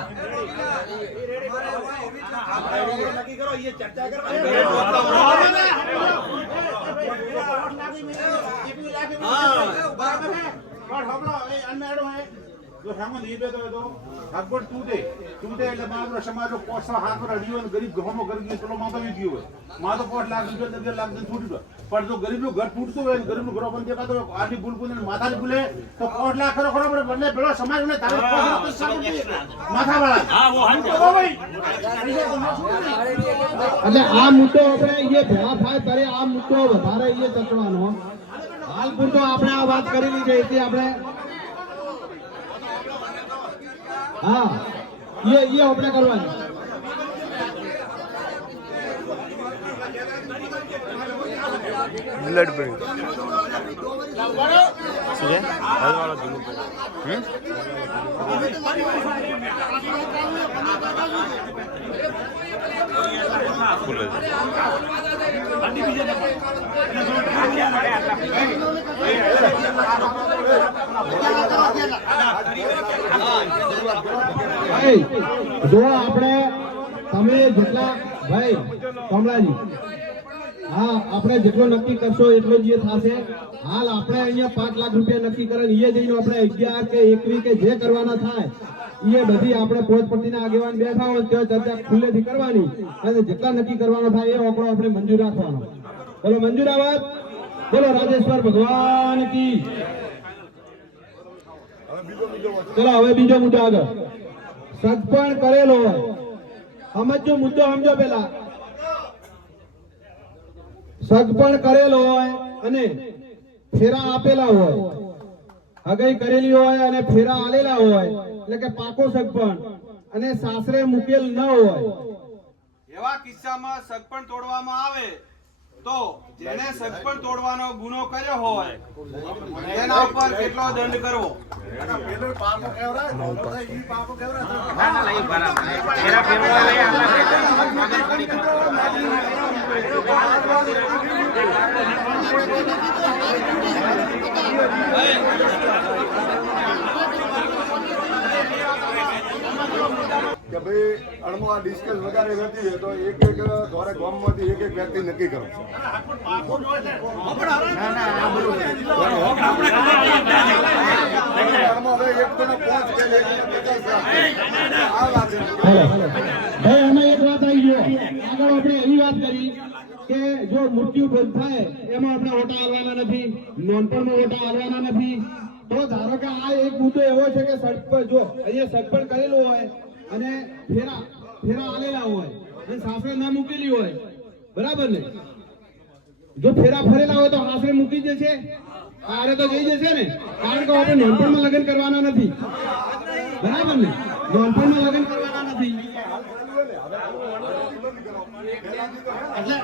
જો સામાન ઈ બેતો તો ભાગવત તૂટે એટલે બાપરો સમાજો પોસા હાથ પર અડીયો અને ગરીબ ઘરમાં ઘર ગયો પેલો માં આવી ગયો હોય માં તો 5 લાખ રૂપિયા 10 લાખ દે છૂટી પણ જો ગરીબનું ઘર તૂટતું હોય ગરીબનું ઘર બંધ દેખાતો હોય આથી ભૂલ ભૂલ માથા ભૂલે તો 5 લાખ ખરો ખરો બદલે પેલો સમાજને તારે માથા વાળા હા વો હંતો ભાઈ એટલે આ મુદ્દો આપણે એ ભેળા થાય ત્યારે આ મુદ્દો વધારે એ ચર્ચવાનો. હાલ પૂરતો આપણે આ વાત કરેલી છે એટલે આપણે હા એ આપણે કરવાની. બ્લડ પ્રેશર શું છે હાલવાળો ધૂનું ફૂલે જો આપણે તમે જેટલા ભાઈ કમલાજી હા આપણે જેટલો નક્કી કરશો એટલો જ એ થશે. હાલ આપણે અહીંયા 5 લાખ રૂપિયા નક્કી કરે એ જઈને આપણે 11 કે 21 કે જે કરવાના થાય એ બધી આપણે પોતપટ્ટીના આગેવાન બેઠા હોય ત્યાં ચર્ચા ખુલ્લેથી કરવાની અને જેટલા નક્કી કરવાનો થાય એ આંકડો આપણે મંજૂર રાખવાનો. બોલો મંજૂર આવાજ, બોલો રાજેશ્વર ભગવાન કી. ચલો હવે બીજો મુદ્દો આગળ. સગપણ કરેલો હોય સમજો મુદ્દો સમજો પેલા. સગપણ કરેલો હોય અને ફેરા આપેલા હોય, હગાઈ કરેલી હોય અને ફેરા આલેલા હોય એટલે કે પાકો સગપણ અને સાસરે મૂકેલ ન હોય એવા કિસ્સામાં સગપણ તોડવામાં આવે તો જેને સગપણ તોડવાનો ગુનો કર્યો હોય તેના ઉપર કેટલો દંડ કરવો? કે ભાઈ અણમો આ ડિસ્કસ વધારે નથી તો એક દ્વારા ગામમાંથી એક વ્યક્તિ નક્કી કરો. ભાઈ અમે એક વાત આવી ગયો આગળ આપણે એવી વાત કરી કે જો મૃત્યુ બંધ થાય એમાં આપણે ઓટા હાલવાના નથી, નોનપણમાં ઓટા હાલવાના નથી. તો ધારો કે આ એક મુદ્દો એવો છે કે સગપણ જો અહીંયા સગપણ કરેલું હોય અને ફેરા આલેલા હોય અને સાસરે ના મૂકેલી હોય, બરાબર ને? જો ફેરા ફરેલા હોય તો સાસરે મૂકી જશે, આરે તો જઈ જશે ને, કારણ કે આપણે નોનપણમાં લગ્ન કરવાના નથી, બરાબર ને? નોનપણમાં લગ્ન કરવાના નથી એટલે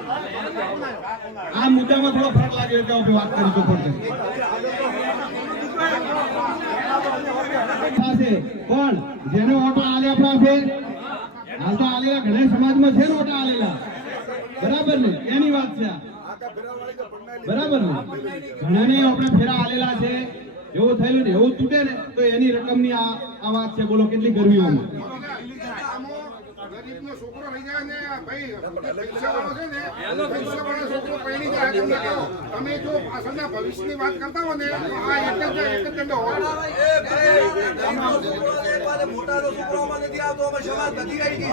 આ મુદ્દામાં થોડો ફરક લાગ્યો એટલે આપણે વાત કરીશું પણ જેનો ઓટો આલ્યા પાસે હાલ તો આલેલા ઘણા સમાજમાં છે ને ઓટા આલેલા, બરાબર ને? એની વાત છે બરાબર ને? ઘણાને આપણે ફેરા આલેલા છે, એવું થયેલું ને એવું તૂટે ને તો એની રકમની આ વાત છે. બોલો કેટલી ગરમીઓમાં ગરીબનો છોકરો રહી જાય ને ભાઈ પૈસાવાળો છે ને પૈસાવાળો છોકરો પહેરી જાય તમે જો પાછળના ભવિષ્યની વાત કરતા હો ને તો આ એક જ દંડ હોય. મોટા તો છોકરાઓમાં નથી આવતો અમે સમાજ નથી આવી ગઈ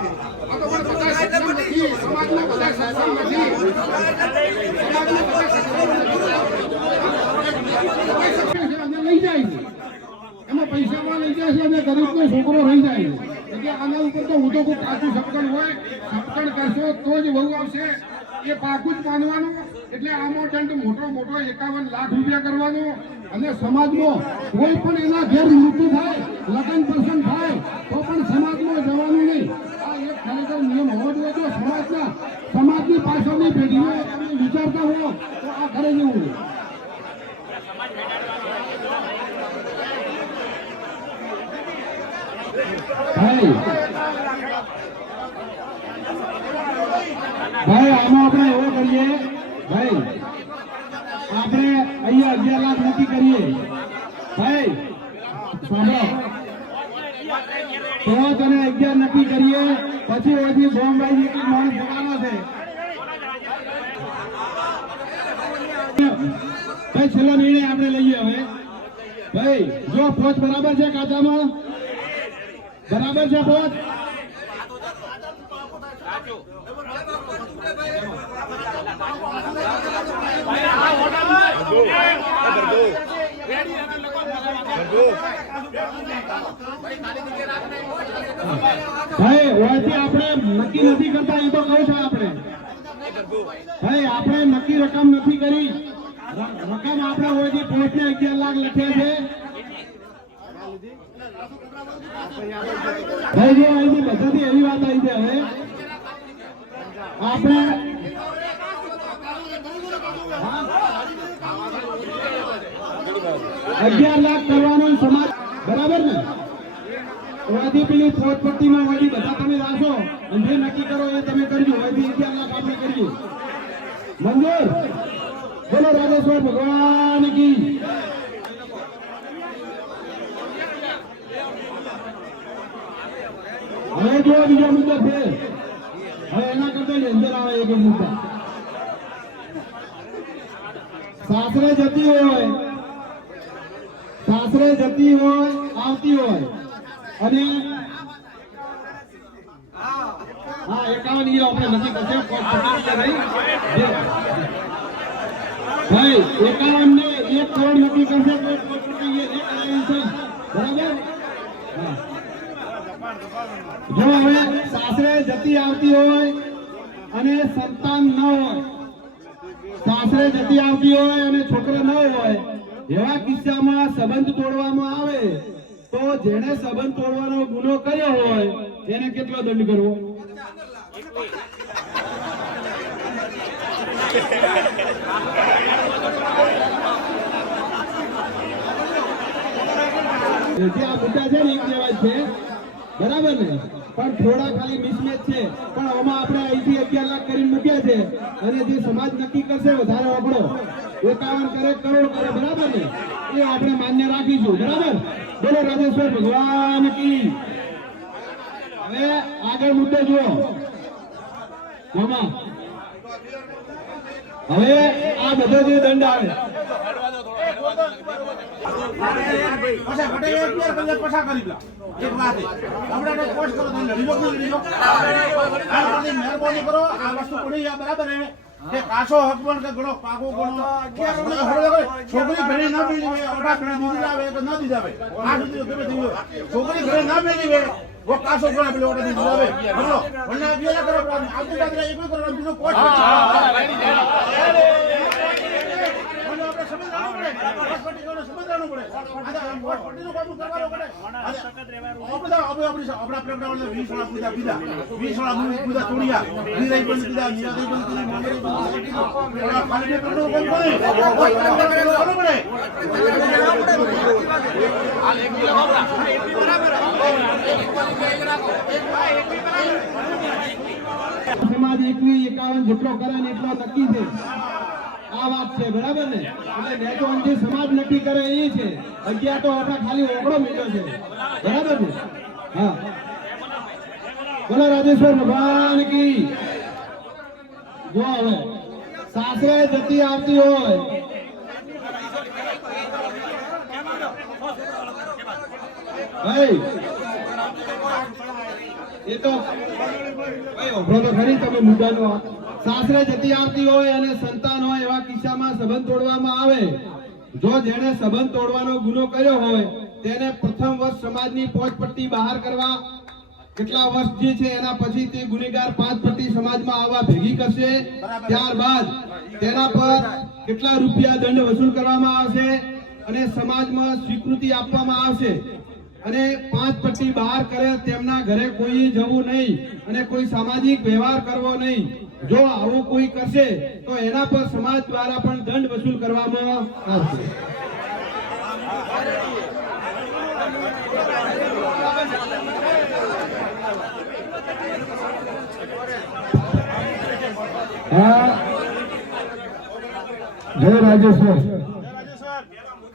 આ તો પણ બધા શિક્ષણ નથી, સમાજમાં બધા શિક્ષણ નથી. લઈ જાય છે એમાં પૈસામાં લઈ જાય છે અને ગરીબનો છોકરો રહી જાય છે. એટલે આના ઉપર તો હું તો કોઈ પાકું સપકણ હોય, સપકણ કરશો તો જ વહુ આવશે એ પાકું જ માનવાનું. એટલે આનો દંડ મોટો 51 લાખ રૂપિયા કરવાનો અને સમાજમાં કોઈ પણ એના ઘેર મૃત્યુ થાય, લગ્ન પ્રસંગ થાય તો પણ સમાજમાં જવાનું નહીં. આ એક ખરેખર નિયમ હોવો જોઈએ. જો સમાજની પાછળની પેઢીઓ વિચારતા હો તો આ ઘરે જવું. ભાઈ આમાં આપણે એવો કરીએ ભાઈ, આપણે અહીંયા 11 લાખ નક્કી કરીએ ભાઈ, સાંભળો તો તને 11 નક્કી કરીએ, પછી ઓછી બોમ્બાઈ એક માણસ જવાનો છે ભાઈ. છેલ્લો નિર્ણય આપણે લઈએ હવે ભાઈ. જો પોચ બરાબર છે ખાતામાં, બરાબર છે પોચ? ભાઈ ઓયથી આપણે નક્કી નથી કરતા, એ તો કહું છું આપણે ભાઈ, આપણે નક્કી રકમ નથી કરી. રકમ આપણે ઓયથી પોચને 11 લાખ લખ્યા છે ભાઈ. જો અહીંથી બધાથી એવી વાત આવી છે હવે આપણે 11 લાખ કરવાનો સમાજ, બરાબર ને? ઓયથી પેલી પોતપટ્ટીમાં વળી બધા તમે રાખો અને જે નક્કી કરો એ તમે કરજો. ઓયથી 11 લાખ આપણે કરીએ. મંજૂર? બોલો રાજેશ્વર ભગવાન કી. હવે જો બીજો મુદ્દો છે, હવે એના કરતા અંદર આવે એક મુદ્દા. સાસરે જતી હોય આવતી હોય અને હા 51 ઈયો આપણે નથી કરશે ભાઈ. 51 ને 1 કરોડ નક્કી કરશે બરાબર. જો હવે સાસરે જતી આવતી હોય અને સંતાન ન હોય, સાસરે જતી આવતી હોય અને છોકરો ન હોય, એવા કિસ્સામાં સંબંધ તોડવામાં આવે તો જેણે સંબંધ તોડવાનો ગુનો કર્યો હોય એને કેટલો દંડ કરવો? જે આ મુદ્દા છે ને એક લેવાય છે, બરાબર ને? પણ થોડા ખાલી મિસમેચ છે, પણ આમાં આપણે અહીંથી 11 લાખ કરીને મૂક્યા છે અને જે સમાજ નક્કી કરશે વધારે આંકડો 51 કરોડ કરે, બરાબર ને? એ આપણે માન્ય રાખીશું, બરાબર? બોલો રાજેશ્વર ભગવાન કી. હવે આગળ મુદ્દો જુઓ મામા. હવે આ બધો જે દંડ આવે મહેરબાની કરો, આ વસ્તુ પડી જાય બરાબર કે કાચો હક પણ કે ઘણો પાકો ઘણો છોકરી ઘરે ના મેળવી હોય, ઓટા ઘરે દીધી આવે કે ના દીધા આવે, આ સુધી ગમે થઈ ગયો. છોકરી ઘરે ના મેળવી હોય वो कासो कोना पेले ओटा दी जावे बोलो वरना बिया करो आपकी बात एक भी करो बिनो कोच बोलो આપણે સમજવાનું પડે, હોસ્પિટલનો સમજવાનું પડે. આ હોસ્પિટલનો કામ કરવાનો પડે. આપણા પ્રેમના 20 વાળા પૂજા પીધા, 20 વાળા પૂજા તોડિયા, નીરાઈ બંધ પીધા, નિયાદી બંધ પીધા, મંગરી બંધ પીધા, ખાલી પ્રેમનો કામ કરે હોસ્પિટલનો પડે. હાલ એક કિલો વાપરા બરાબર સમાજ 51 જેટલો કરે ને એટલો નક્કી છે. આ વાત છે, બરાબર ને? એટલે નેતો જે સમાજ નક્કી કરે એ છે. 11 તો આપણા ખાલી ઓગળો મળ્યો છે, બરાબર ને? હા બોલો રાજેશ્વર ભગવાન કી. જો હવે સાસરે જતી આવતી હોય ભાઈ, એ તો ભાઈ ઓભરો તો ખરી તમે મુદ્દાનો. સાસરે જતી આવતી હોય અને સંતાન હોય એવા કિસ્સામાં સંબંધ તોડવામાં આવે. જો જેણે સંબંધ તોડવાનો ગુનો કર્યો હોય તેને પ્રથમ વર્ષ સમાજની પોચપટ્ટી બહાર કરવા, કેટલા વર્ષ જે છે એના પછી તે ગુનેગાર 5 પટ્ટી સમાજમાં આવવા ભેગી કરશે. ત્યારબાદ તેના પર કેટલા રૂપિયા દંડ વસૂલ કરવામાં આવશે અને સમાજમાં સ્વીકૃતિ આપવામાં આવશે. અને 5 પટ્ટી બહાર કરે તેમના ઘરે કોઈ જવું નહીં અને કોઈ સામાજિક વ્યવહાર કરવો નહીં. જો આવું કોઈ કરશે તો એના પર સમાજ દ્વારા પણ દંડ વસૂલ કરવામાં આવશે. હા જય રાજેશ્વર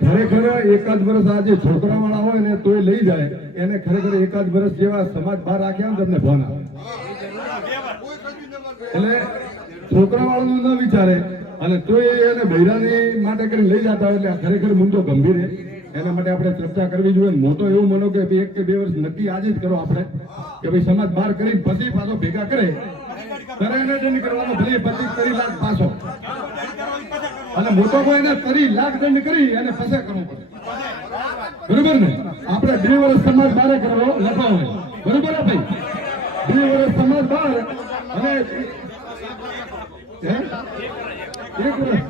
ખરેખર એકાદ વર્ષ આ જે છોકરા વાળા હોય ને તોય લઈ જાય એને ખરેખર એકાદ વર્ષ જેવા સમાજ બહાર રાખ્યા ને તમને ભાન આવે એટલે છોકરા વાળાનું ન વિચારે અને તોય એને બૈરાની માટે કરીને લઈ જતા હોય એટલે ખરેખર મુદ્દો ગંભીર છે. એના માટે આપણે ચર્ચા કરવી જોઈએ. હું તો એવું માનો કે 1 કે 2 વર્ષ નક્કી આજે જ કરો આપણે કે ભાઈ સમાજ બહાર કરીને પછી પાછો ભેગા કરે કરે એને દંડ કરવાનો ભલે 25-30 લાખ પાછો અને મોટો કોઈ એને 30 લાખ દંડ કરી અને પછી કરવું પડે. બરોબર ને? આપણે 2 વર્ષ સમાજ બહાર કરવો લખવા હોય. બરોબર ને ભાઈ? 2 વર્ષ સમાજ બહાર અને 1 વર્ષ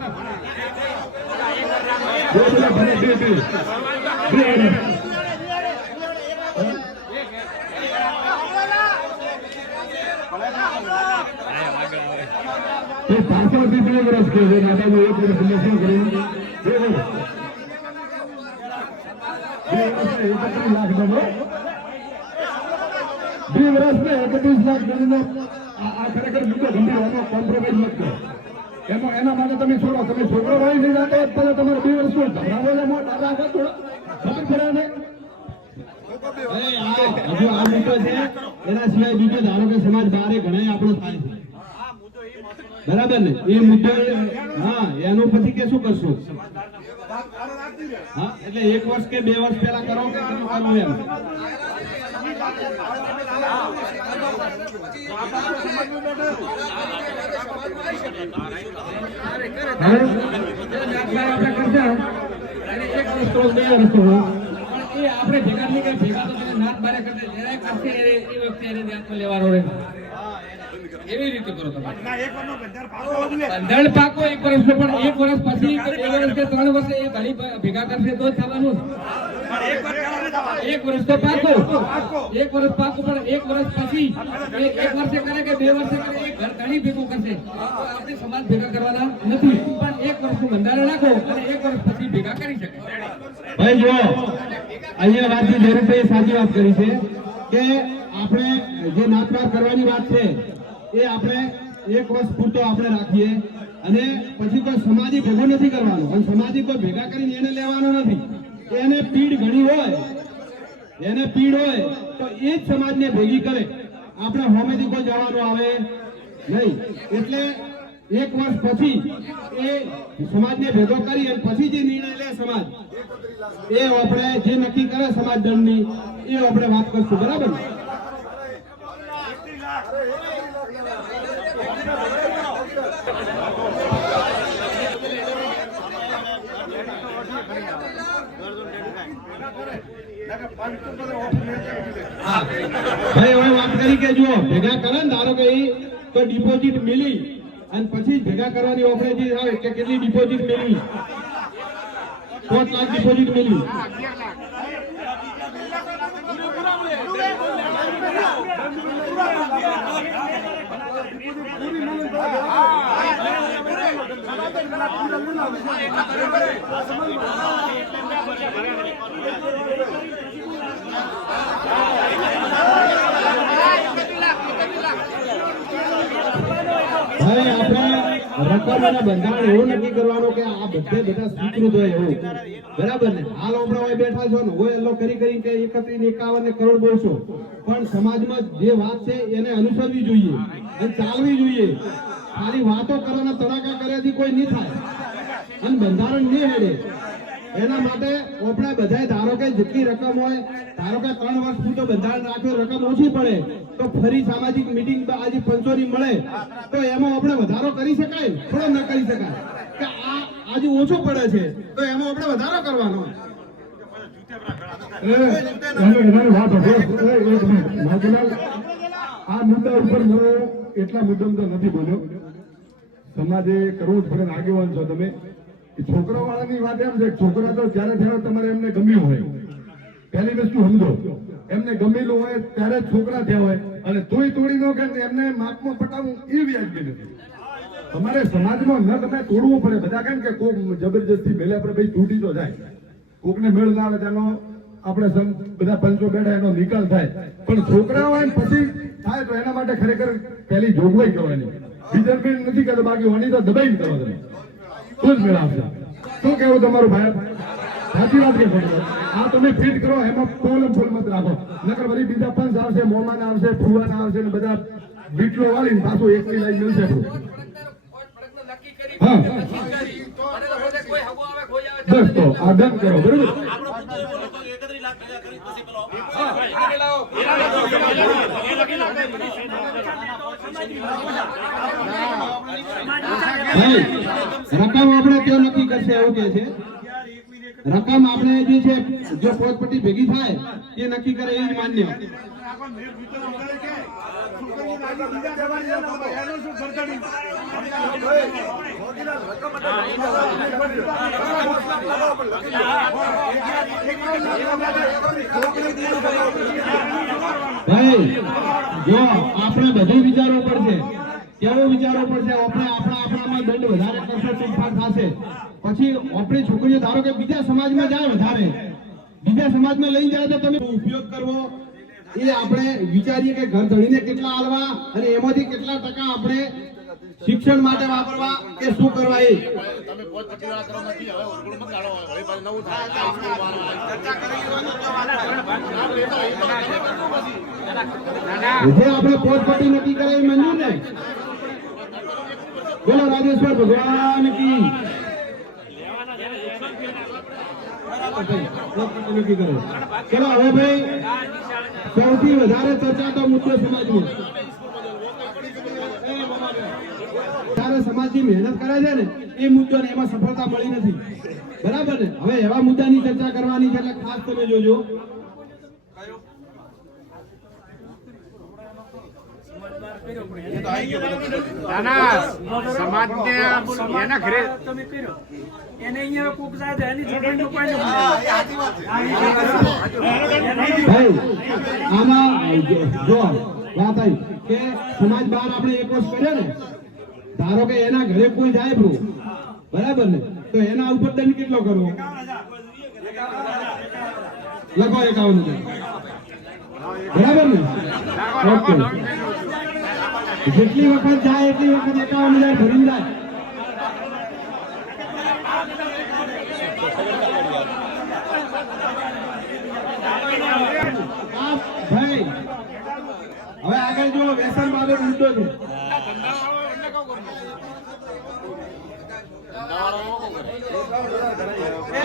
પાછળ 2 વર્ષ કે છે નાટાનું 1 વર્ષ શું કર્યું 2 વર્ષ 31 લાખ દંડો 2 વર્ષ ને 31 લાખ દંડનો આ ખરેખર મુદ્દો ગંભીર હોવાનો કોમ્પ્રોમાઇઝ મત કરો. એના માટે તમે છોડો તમે છોકરો વાળી નહીં જાતો પછી તમારે 2 વર્ષ છોડ ધરાવો થોડો ખબર પડે ને હજુ આ મુદ્દો છે એના સિવાય બીજો ધારો કે સમાજ બહાર ઘણા આપણો થાય છે બરાબર ને એ મુદ્દો હા એનું પછી કે શું કરશો હા એટલે 1 વર્ષ કે 2 વર્ષ પહેલા કરો કે કરવું એમ આપણે ભેગા નહીં કે ભેગા તો તમે નાત બારે કરશે જરા કરશે એ વખતે એને ધ્યાનમાં લેવાનો રહે એવી રીતે કરો તમે બંધણ પાકો 1 વર્ષ પણ 1 વર્ષ પછી 2 વર્ષ કે 3 વર્ષે એ ઘણી ભેગા કરશે તો જ થવાનું 1 વર્ષ તો પાકો 1 વર્ષ પાકો પણ 1 વર્ષ પછી 1 વર્ષે કરે કે 2 વર્ષે કરે એ ઘર ઘણી ભેગું કરશે આપણે સમાજ ભેગા કરવાના નથી પણ 1 વર્ષનું બંધારણ રાખો અને 1 વર્ષ પછી ભેગા કરી શકે. ભાઈ જો અહીંયા વાત જરૂર સાચી વાત કરી છે કે આપણે જે નાતબાર કરવાની વાત છે એ આપણે 1 વર્ષ પૂરતો આપણે રાખીએ અને પછી કોઈ સમાજી ભેગો નથી કરવાનો અને સમાજી કોઈ ભેગા કરીને એને લેવાનો નથી. એને પીડ ઘણી હોય તો એ જ સમાજને ભેગી કરે આપણે હોમેથી કોઈ જવાનું આવે નહીં. એટલે 1 વર્ષ પછી એ સમાજને ભેગો કરી અને પછી જે નિર્ણય લે સમાજ એ આપણે જે નક્કી કરે સમાજ દંડની એ આપણે વાત કરશું બરાબર ને? ભાઈ હવે વાત કરી કે જો ભેગા કરે ને ધારો કે તો ડિપોઝિટ મિલી અને પછી ભેગા કરવાની ઓફરે જે આવે કે કેટલી ડિપોઝિટ મિલી 5 લાખ ડિપોઝિટ મિલી રકમ અને બંધારણ એવું નક્કી કરવાનું કે આ બધા સ્વીકૃત હોય એવું બરાબર ને? હાલ આપણે હોય બેઠા છો ને હોય એલો કરી કે 31-51 કરોડ બોલશો પણ સમાજમાં જે વાત છે એને અનુસરવી જોઈએ અને ચાલવી જોઈએ. ખાલી વાતો કરવાના તડાકા કર્યાથી કોઈ નહીં થાય અને બંધારણ નહીં હેડે. એના માટે આપણે બધાય ધારો કે જેટલી રકમ હોય ધારો કે 3 વર્ષ પૂરતો બંધારણ રાખ્યો રકમ ઓછી પડે તો ફરી સામાજિક મીટિંગ આજે પંચોની મળે તો એમાં આપણે વધારો કરી શકાય થોડો ન કરી શકાય કે આ આજે ઓછો પડે છે તો એમાં આપણે વધારો કરવાનો. આ મુદ્દા ઉપર હું એટલા મુદ્દા તો નથી બોલ્યો. સમાજે કરવું જ પડે. આગેવાન છો તમે. છોકરા વાળાની વાત એમ છે છોકરા તો જ્યારે ત્યારે તમારે એમને ગમ્યું હોય પહેલી વસ્તુ સમજો એમને ગમેલું હોય ત્યારે જ છોકરા થયા હોય અને તોય તોડી નો કે એમને માપમાં પટાવવું એ વ્યાજબી નથી. તમારે સમાજમાં ન તમે તોડવું પડે. બધા કેમ કે કોઈ જબરજસ્તી ભલે આપણે ભાઈ તૂટી તો જાય કોકને મેળ ના આવે તેનો આપણે બધા પંચો બેઠા એનો નિકાલ થાય, પણ છોકરાઓ હોય ને પછી થાય તો એના માટે ખરેખર પહેલી જોગવાઈ કરવાની, બીજરમેન્ટ નથી કરતો, બાકી હોની તો દબાઈ કરો તમે તો જ મેળ આવશે. શું કહેવું તમારું ભાઈ? સાચી વાત કે ખોટી વાત? આ તમે ફિટ કરો, એમાં પોલમ ફૂલ મત રાખો, નકર બધી બીજા પંચ આવશે, મોમાના આવશે, ફુવાના આવશે ને બધા બીટલો વાળીને પાછું એકની લાઈન મળશે આપણું. હા બસ તો આ ડન કરો, બરોબર? રકમ આપણે ક્યાં નક્કી કરશે એવું કે છે? રકમ આપણે જે છે જો પોતપટ્ટી ભેગી થાય એ નક્કી કરે એ જ માન્ય. ભાઈ જો આપણે બધું વિચારવું પડશે, કેવું વિચારવું પડશે? આપણે આપણામાં દંડ વધારે કરશે તો ફાર થશે. પછી આપણી છોકરીઓ ધારો કે બીજા સમાજમાં જાય, વધારે બીજા સમાજમાં લઈ જાય તો તમે ઉપયોગ કરવો એ આપણે વિચારીએ કે ઘર ધણીને કેટલા આલવા અને એમાંથી કેટલા ટકા આપણે શિક્ષણ માટે વાપરવા કે શું કરવા. એ જે આપણે પોતપટ્ટી નક્કી કરે એ મંજૂર ને? બોલો રાજેશ્વર ભગવાન કી. ચલો હવે ભાઈ સૌથી વધારે ચર્ચા તો મુદ્દો સમાજનો. ત્યારે સમાજની મહેનત કરે છે ને એ મુદ્દો ને એમાં સફળતા મળી નથી, બરાબર ને? હવે એવા મુદ્દાની ચર્ચા કરવાની છે એટલે ખાસ તમે જોજો. આમાં જો વાત આવી કે સમાજ બહાર આપણે એક વર્ષ કર્યો ને, ધારો કે એના ઘરે કોઈ જાય બ્રો, બરાબર ને? તો એના ઉપર દંડ કેટલો કરવો? લખો 51,000, બરાબર ને? ઓકે, જેટલી વખત જાય એટલી વખત 51,000 ભરીને જાય. ભાઈ હવે આગળ જો વ્યસન બાબત મુદ્દો છે.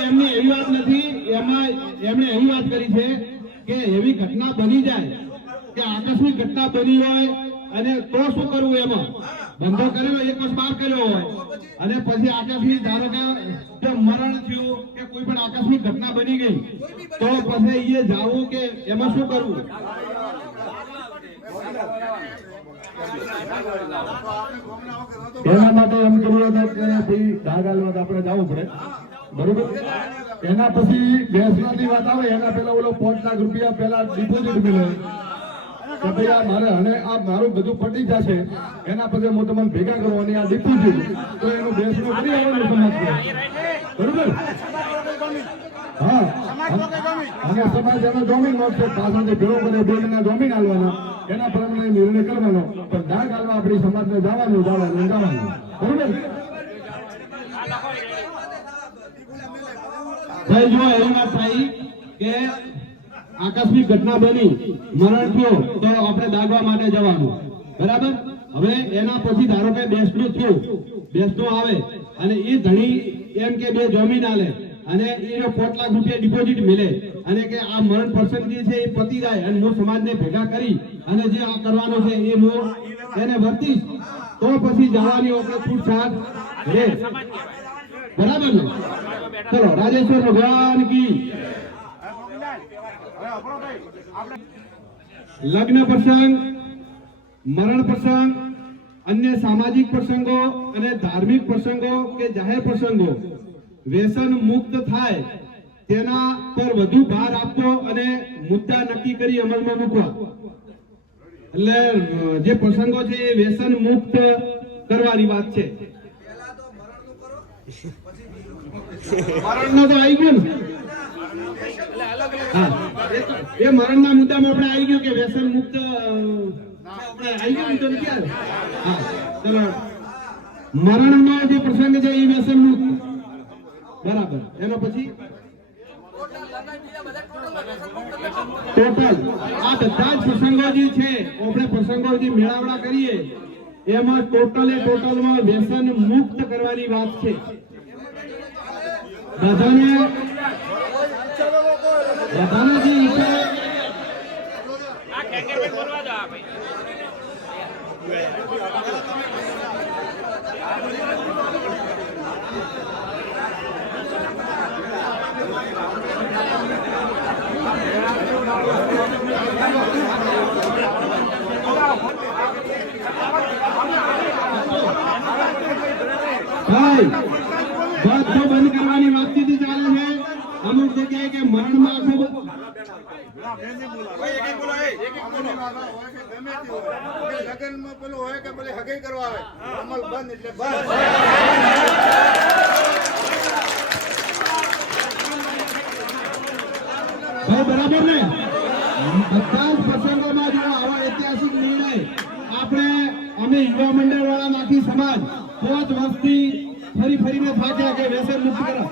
એમની એવી વાત નથી, એમાં એમણે એવી વાત કરી છે કે એવી ઘટના બની જાય કે આકસ્મિક ઘટના બની હોય અને તો શું કરવું? એમાં ધંધો કરેલો 1 વર્ષ બહાર કર્યો હોય અને પછી આકસ્મિક ધારો કે જો મરણ થયું કે કોઈ પણ આકસ્મિક ઘટના બની ગઈ તો પછી એ જાવું કે એમાં શું કરવું? એના માટે એમ કરવું હતું કે ભાઈ ડાઘ હાલવા આપણે જવું પડે, બરોબર? એના પછી બેસવાની વાત આવે એના પેલા ઓલો 5 લાખ રૂપિયા પેલા ડિપોઝિટ મળે કે ભાઈ આ મારે અને આ મારું બધું પટી જશે, એના પછી હું તમને ભેગા કરવાની આ ડિપોઝિટ, તો એનું બેસનું કરી આવવાનું સમાજ, બરોબર? હા, અને સમાજ એનો જમીન મળશે, પાછળથી ભેળો કરે 2 મહિના જમીન હાલવાના, એના પ્રમાણે નિર્ણય કરવાનો, પણ ડાઘ હાલવા આપણી સમાજને જવાનું, બરોબર? ભાઈ જો એવી વાત થઈ કે આકસ્મિક ઘટના બની, મરણ થયો તો આપણે દાગવા માટે જવાનું, બરાબર? હવે એના પછી ધારો કે બેસનું થયું, બેસનું આવે અને એ ધણી એમ કે 2 જમીન આલે અને એનો 5 લાખ રૂપિયા ડિપોઝિટ મળે અને કે આ મરણ પ્રસંગ જે છે એ પતી જાય અને હું સમાજને ભેગા કરી અને જે આ કરવાનું છે એ હું એને વર્તીશ, તો પછી જવાની આપણે છૂટછાટ રહે, બરાબર ને? ચલો રાજેશ્વર ભગવાન કી. લગ્ન પ્રસંગ, મરણ પ્રસંગ, અન્ય સામાજિક પ્રસંગો અને ધાર્મિક પ્રસંગો કે જાહેર પ્રસંગો વ્યસન મુક્ત થાય તેના પર વધુ ભાર આપવો અને મુદ્દા નક્કી કરી અમલમાં મૂકવા. એટલે જે પ્રસંગો છે એ વ્યસન મુક્ત કરવાની વાત છે. મરણનો તો આવી ગયો ને, હા એ મરણના મુદ્દામાં આપણે આવી ગયું કે વ્યસન મુક્ત આપણે આવી ગયો મુદ્દો નથી આવ્યો હા ચલો મરણનો જે પ્રસંગ છે એ વ્યસન મુક્ત બરાબર એનો પછી ટોટલ આ બધા જ પ્રસંગો જે છે આપણે પ્રસંગો જે મેળાવડા કરીએ એમાં ટોટલમાં વ્યસન મુક્ત કરવાની વાત છે બધાને જે ઈચ્છા બધું બંધ કરવાની વાતચીત ચાલે છે અમુક જગ્યાએ કે મરણમાં ખૂબ લગ્નમાં પેલું હોય કે પેલી હગાઈ કરવા આવે અમલ બંધ એટલે બંધ ભાઈ બરાબર ને બધા જ પ્રસંગોમાં જો આવા ઐતિહાસિક નિર્ણય આપણે અમે યુવા મંડળ વાળા નાખી સમાજ 5 વર્ષથી ફરીને થાક્યા કે વ્યસન મુક્ત કરો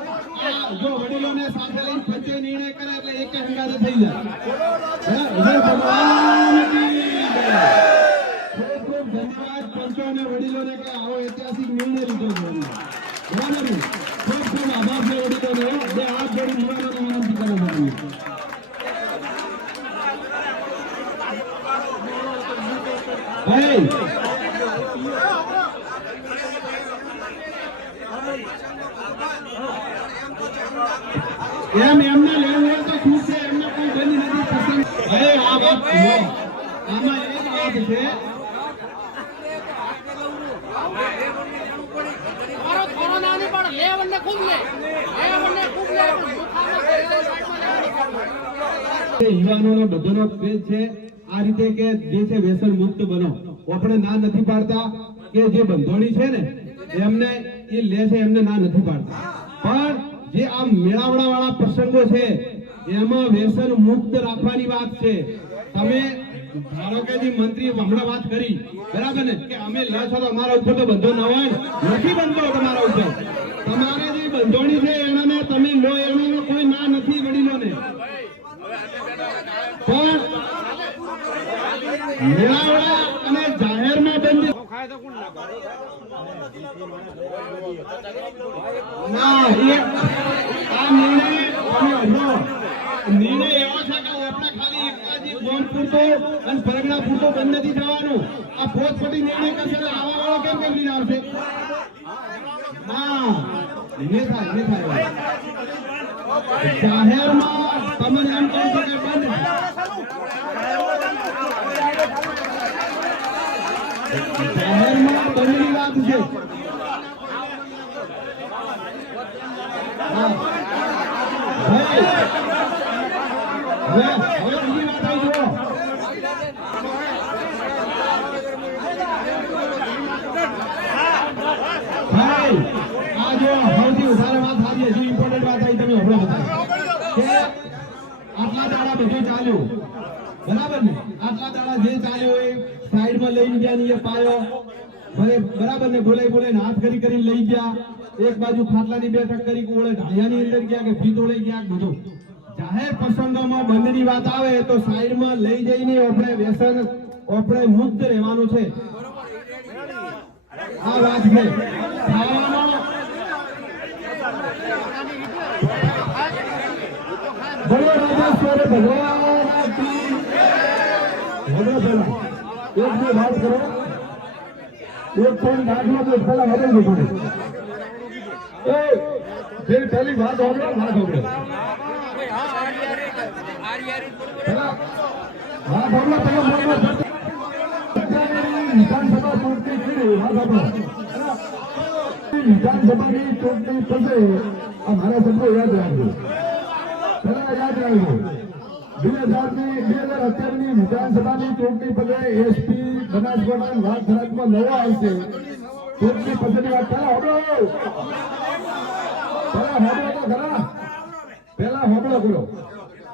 જો વડીલોને સાથે લઈને પંચે નિર્ણય કરે એટલે એક હંગાતે થઈ જાય ભગવાન ખૂબ ધન્યવાદ પંચો અને વડીલોને કે આવો ઐતિહાસિક નિર્ણય લીધો છે બરાબર ને ખૂબ આભાર છે વડીલોને જે હાથ જોડી યુવાનોને વિનંતી કરે છે ભાઈ એમને લેવલ તો શું છે એમને કોઈ ગની નથી પસંદ ભાઈ આ વાત આમાં એક વાત છે મારો કોરોના ની પણ લેવલ ખૂબ લે યુવાનોનો બધાનો ક્રેઝ છે આ રીતે કે જે છે વ્યસન મુક્ત બનો આપણે ના નથી પાડતા કે જે બંધોણી છે ને એમને એ લે છે એમને ના નથી પાડતા પણ જે આ મેળાવડા વાળા પ્રસંગો છે એમાં વ્યસન મુક્ત રાખવાની વાત છે તમે ધારો કે જે મંત્રી હમણાં વાત કરી બરાબર ને કે અમે લે છો તો અમારા ઉપર તો બંધો ન હોય નથી બનતો તમારા ઉપર તમારે જે બંધોણી છે એનાને તમે લો એનો કોઈ ના નથી વડીલોને પણ મેળાવડા અને જાહેરમાં બંધ ના આ નિર્ણય એવો છે કે આપણે ખાલી એકલાજી ગોંડ પૂરતો અને પરગણા પૂરતો બંધ નથી થવાનું આ પોતપોતી નિર્ણય કરશે આવા વાળો કેમ લઈને આવશે ના થાય જાહેરમાં તમને એમ કહું છું કે બંધ જાહેરમાં બંધની વાત છે હવે બીજી વાત આવી જુઓ ભાઈ આ જો સૌથી વધારે વાત સારી હજી ઇમ્પોર્ટન્ટ વાત આવી તમે હમણાં બતાવી કે આટલા દાડા બધું ચાલ્યું બરાબર ને આટલા દાડા જે ચાલ્યું એ સાઈડમાં લઈને ગયા ને એ પાયો બરાબર ને બોલાઈ હાથ કરીને લઈ ગયા એક બાજુ ખાટલાની બેઠક કરી ઓળે ઢાળિયાની અંદર ગયા કે ભીતોળે ગયા બધું જાહેર પ્રસંગોમાં બંધની વાત આવે તો સાઈડમાં લઈ જઈને આપણે વ્યસન આપણે મુક્ત રહેવાનું છે આ વાત છે બોલો રાજેશ્વર ભગવાન કી એક બે વાત કરો એક ફોન દાખલો તો પેલા વધે પડે જે પહેલી વાત હોગળો વાત હોગળો વિધાનસભા ચૂંટણી કરી વિધાનસભાની ચૂંટણી થશે આ મારા શબ્દો યાદ રાખજો પેલા યાદ રાખજો 2017ની વિધાનસભાની ચૂંટણી પછી એસપી બનાસકાંઠા વાત થરાદમાં નવો આવશે ચૂંટણી પછીની વાત પેલા હોબળો કરો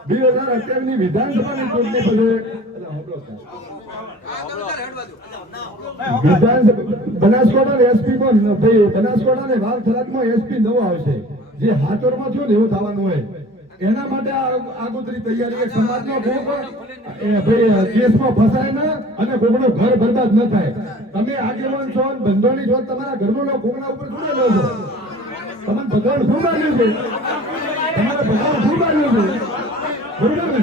2028 ની વિધાનસભાની ચૂંટણી પછી બનાસકાંઠા એસપી પણ ભાઈ બનાસકાંઠા ને વાવ થરાદમાં એસપી નવો આવશે જે હાથોરમાં થયું ને એવું થવાનું હોય એના માટે આગોતરી તૈયારી એક સમાજનો ભોગ ભાઈ કેસમાં ફસાય ના અને કોકનું ઘર બરબાદ ન થાય તમે આગેવાન છો બંધોની છો તમારા ઘરનો લોકો કોકના ઉપર થોડા લો છો તમે ભગવાન શું માન્યું છે તમારે ભગવાન શું માન્યું છે બરોબર ને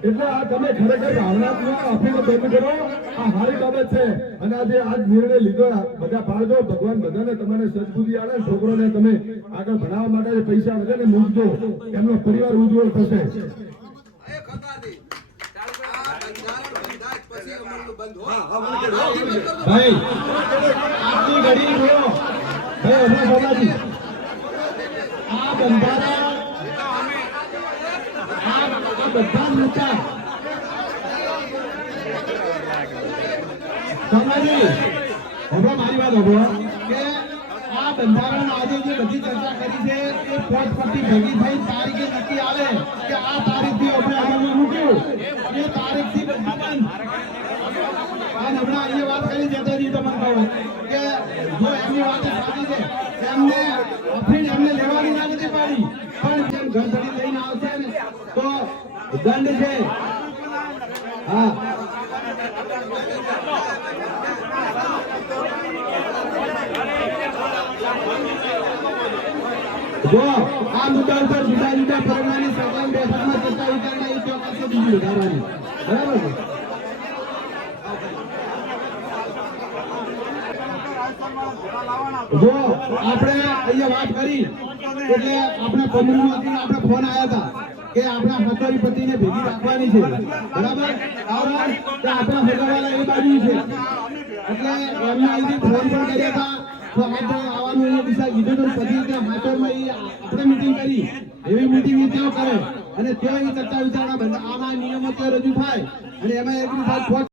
એટલે આ તમે ખરેખર ભાવનાત્મક અપીલ બંધ કરો આ સારી બાબત છે અને આજે આજ નિર્ણય લીધો બધા પાડજો ભગવાન બધાને તમારે સદબુદ્ધિ આવે છોકરોને તમે આગળ ભણાવવા માટે જે પૈસા વધે ને મૂકજો એમનો પરિવાર ઉજ્જવળ થશે એ ખતાથી આ બંધારણ બંધાય પછી અમલનું બંધ હોય ભાઈ આપની ઘડી રહ્યો ભાઈ અમર સોનાજી આ બંધારણ આ બધા નેતા સોનાજી હવે મારી વાત હોભળો કે આ બંધારણ આજે જે બધી ચર્ચા કરી છે એ પોત પરથી ભેગી થઈ તારીખે નક્કી આવે કે આ તારીખથી આપણે અમલમાં મૂક્યું એ તારીખથી બંધ અને હમણાં અહીંયા વાત કરી જતાજી તમને કહું કે જો એમની વાત સાચી છે એમને અફીણ એમને લેવાની ના નથી પાડી પણ જેમ ઘરધડી લઈને આવશે ને તો દંડ છે હા જો આ મુદ્દા ઉપર જુદા જુદા પરિણામની સરકાર બેઠકમાં ચર્ચા વિચારણા એ ચોક્કસ બીજી વધારવાની બરાબર છે જો આપણે અહીંયા વાત કરી એટલે આપણે કોમ્યુનિટી આપણે ફોન આવ્યા હતા કે આપણા હતોરી પતિને ભેગી રાખવાની છે બરાબર કારણ કે આપણા ભેગાવાળા એ બાજુ છે એટલે એમને અહીંથી ફોન પણ કર્યા હતા તો આપણે આવવાનું એ દિશા કીધું તો પછી કે હાથોરમાં એ આપણે મીટિંગ કરી એવી મીટિંગ એ ત્યાં કરે અને ત્યાં એ ચર્ચા વિચારણા આમાં નિયમો ત્યાં રજૂ થાય અને એમાં એગ્રી થાય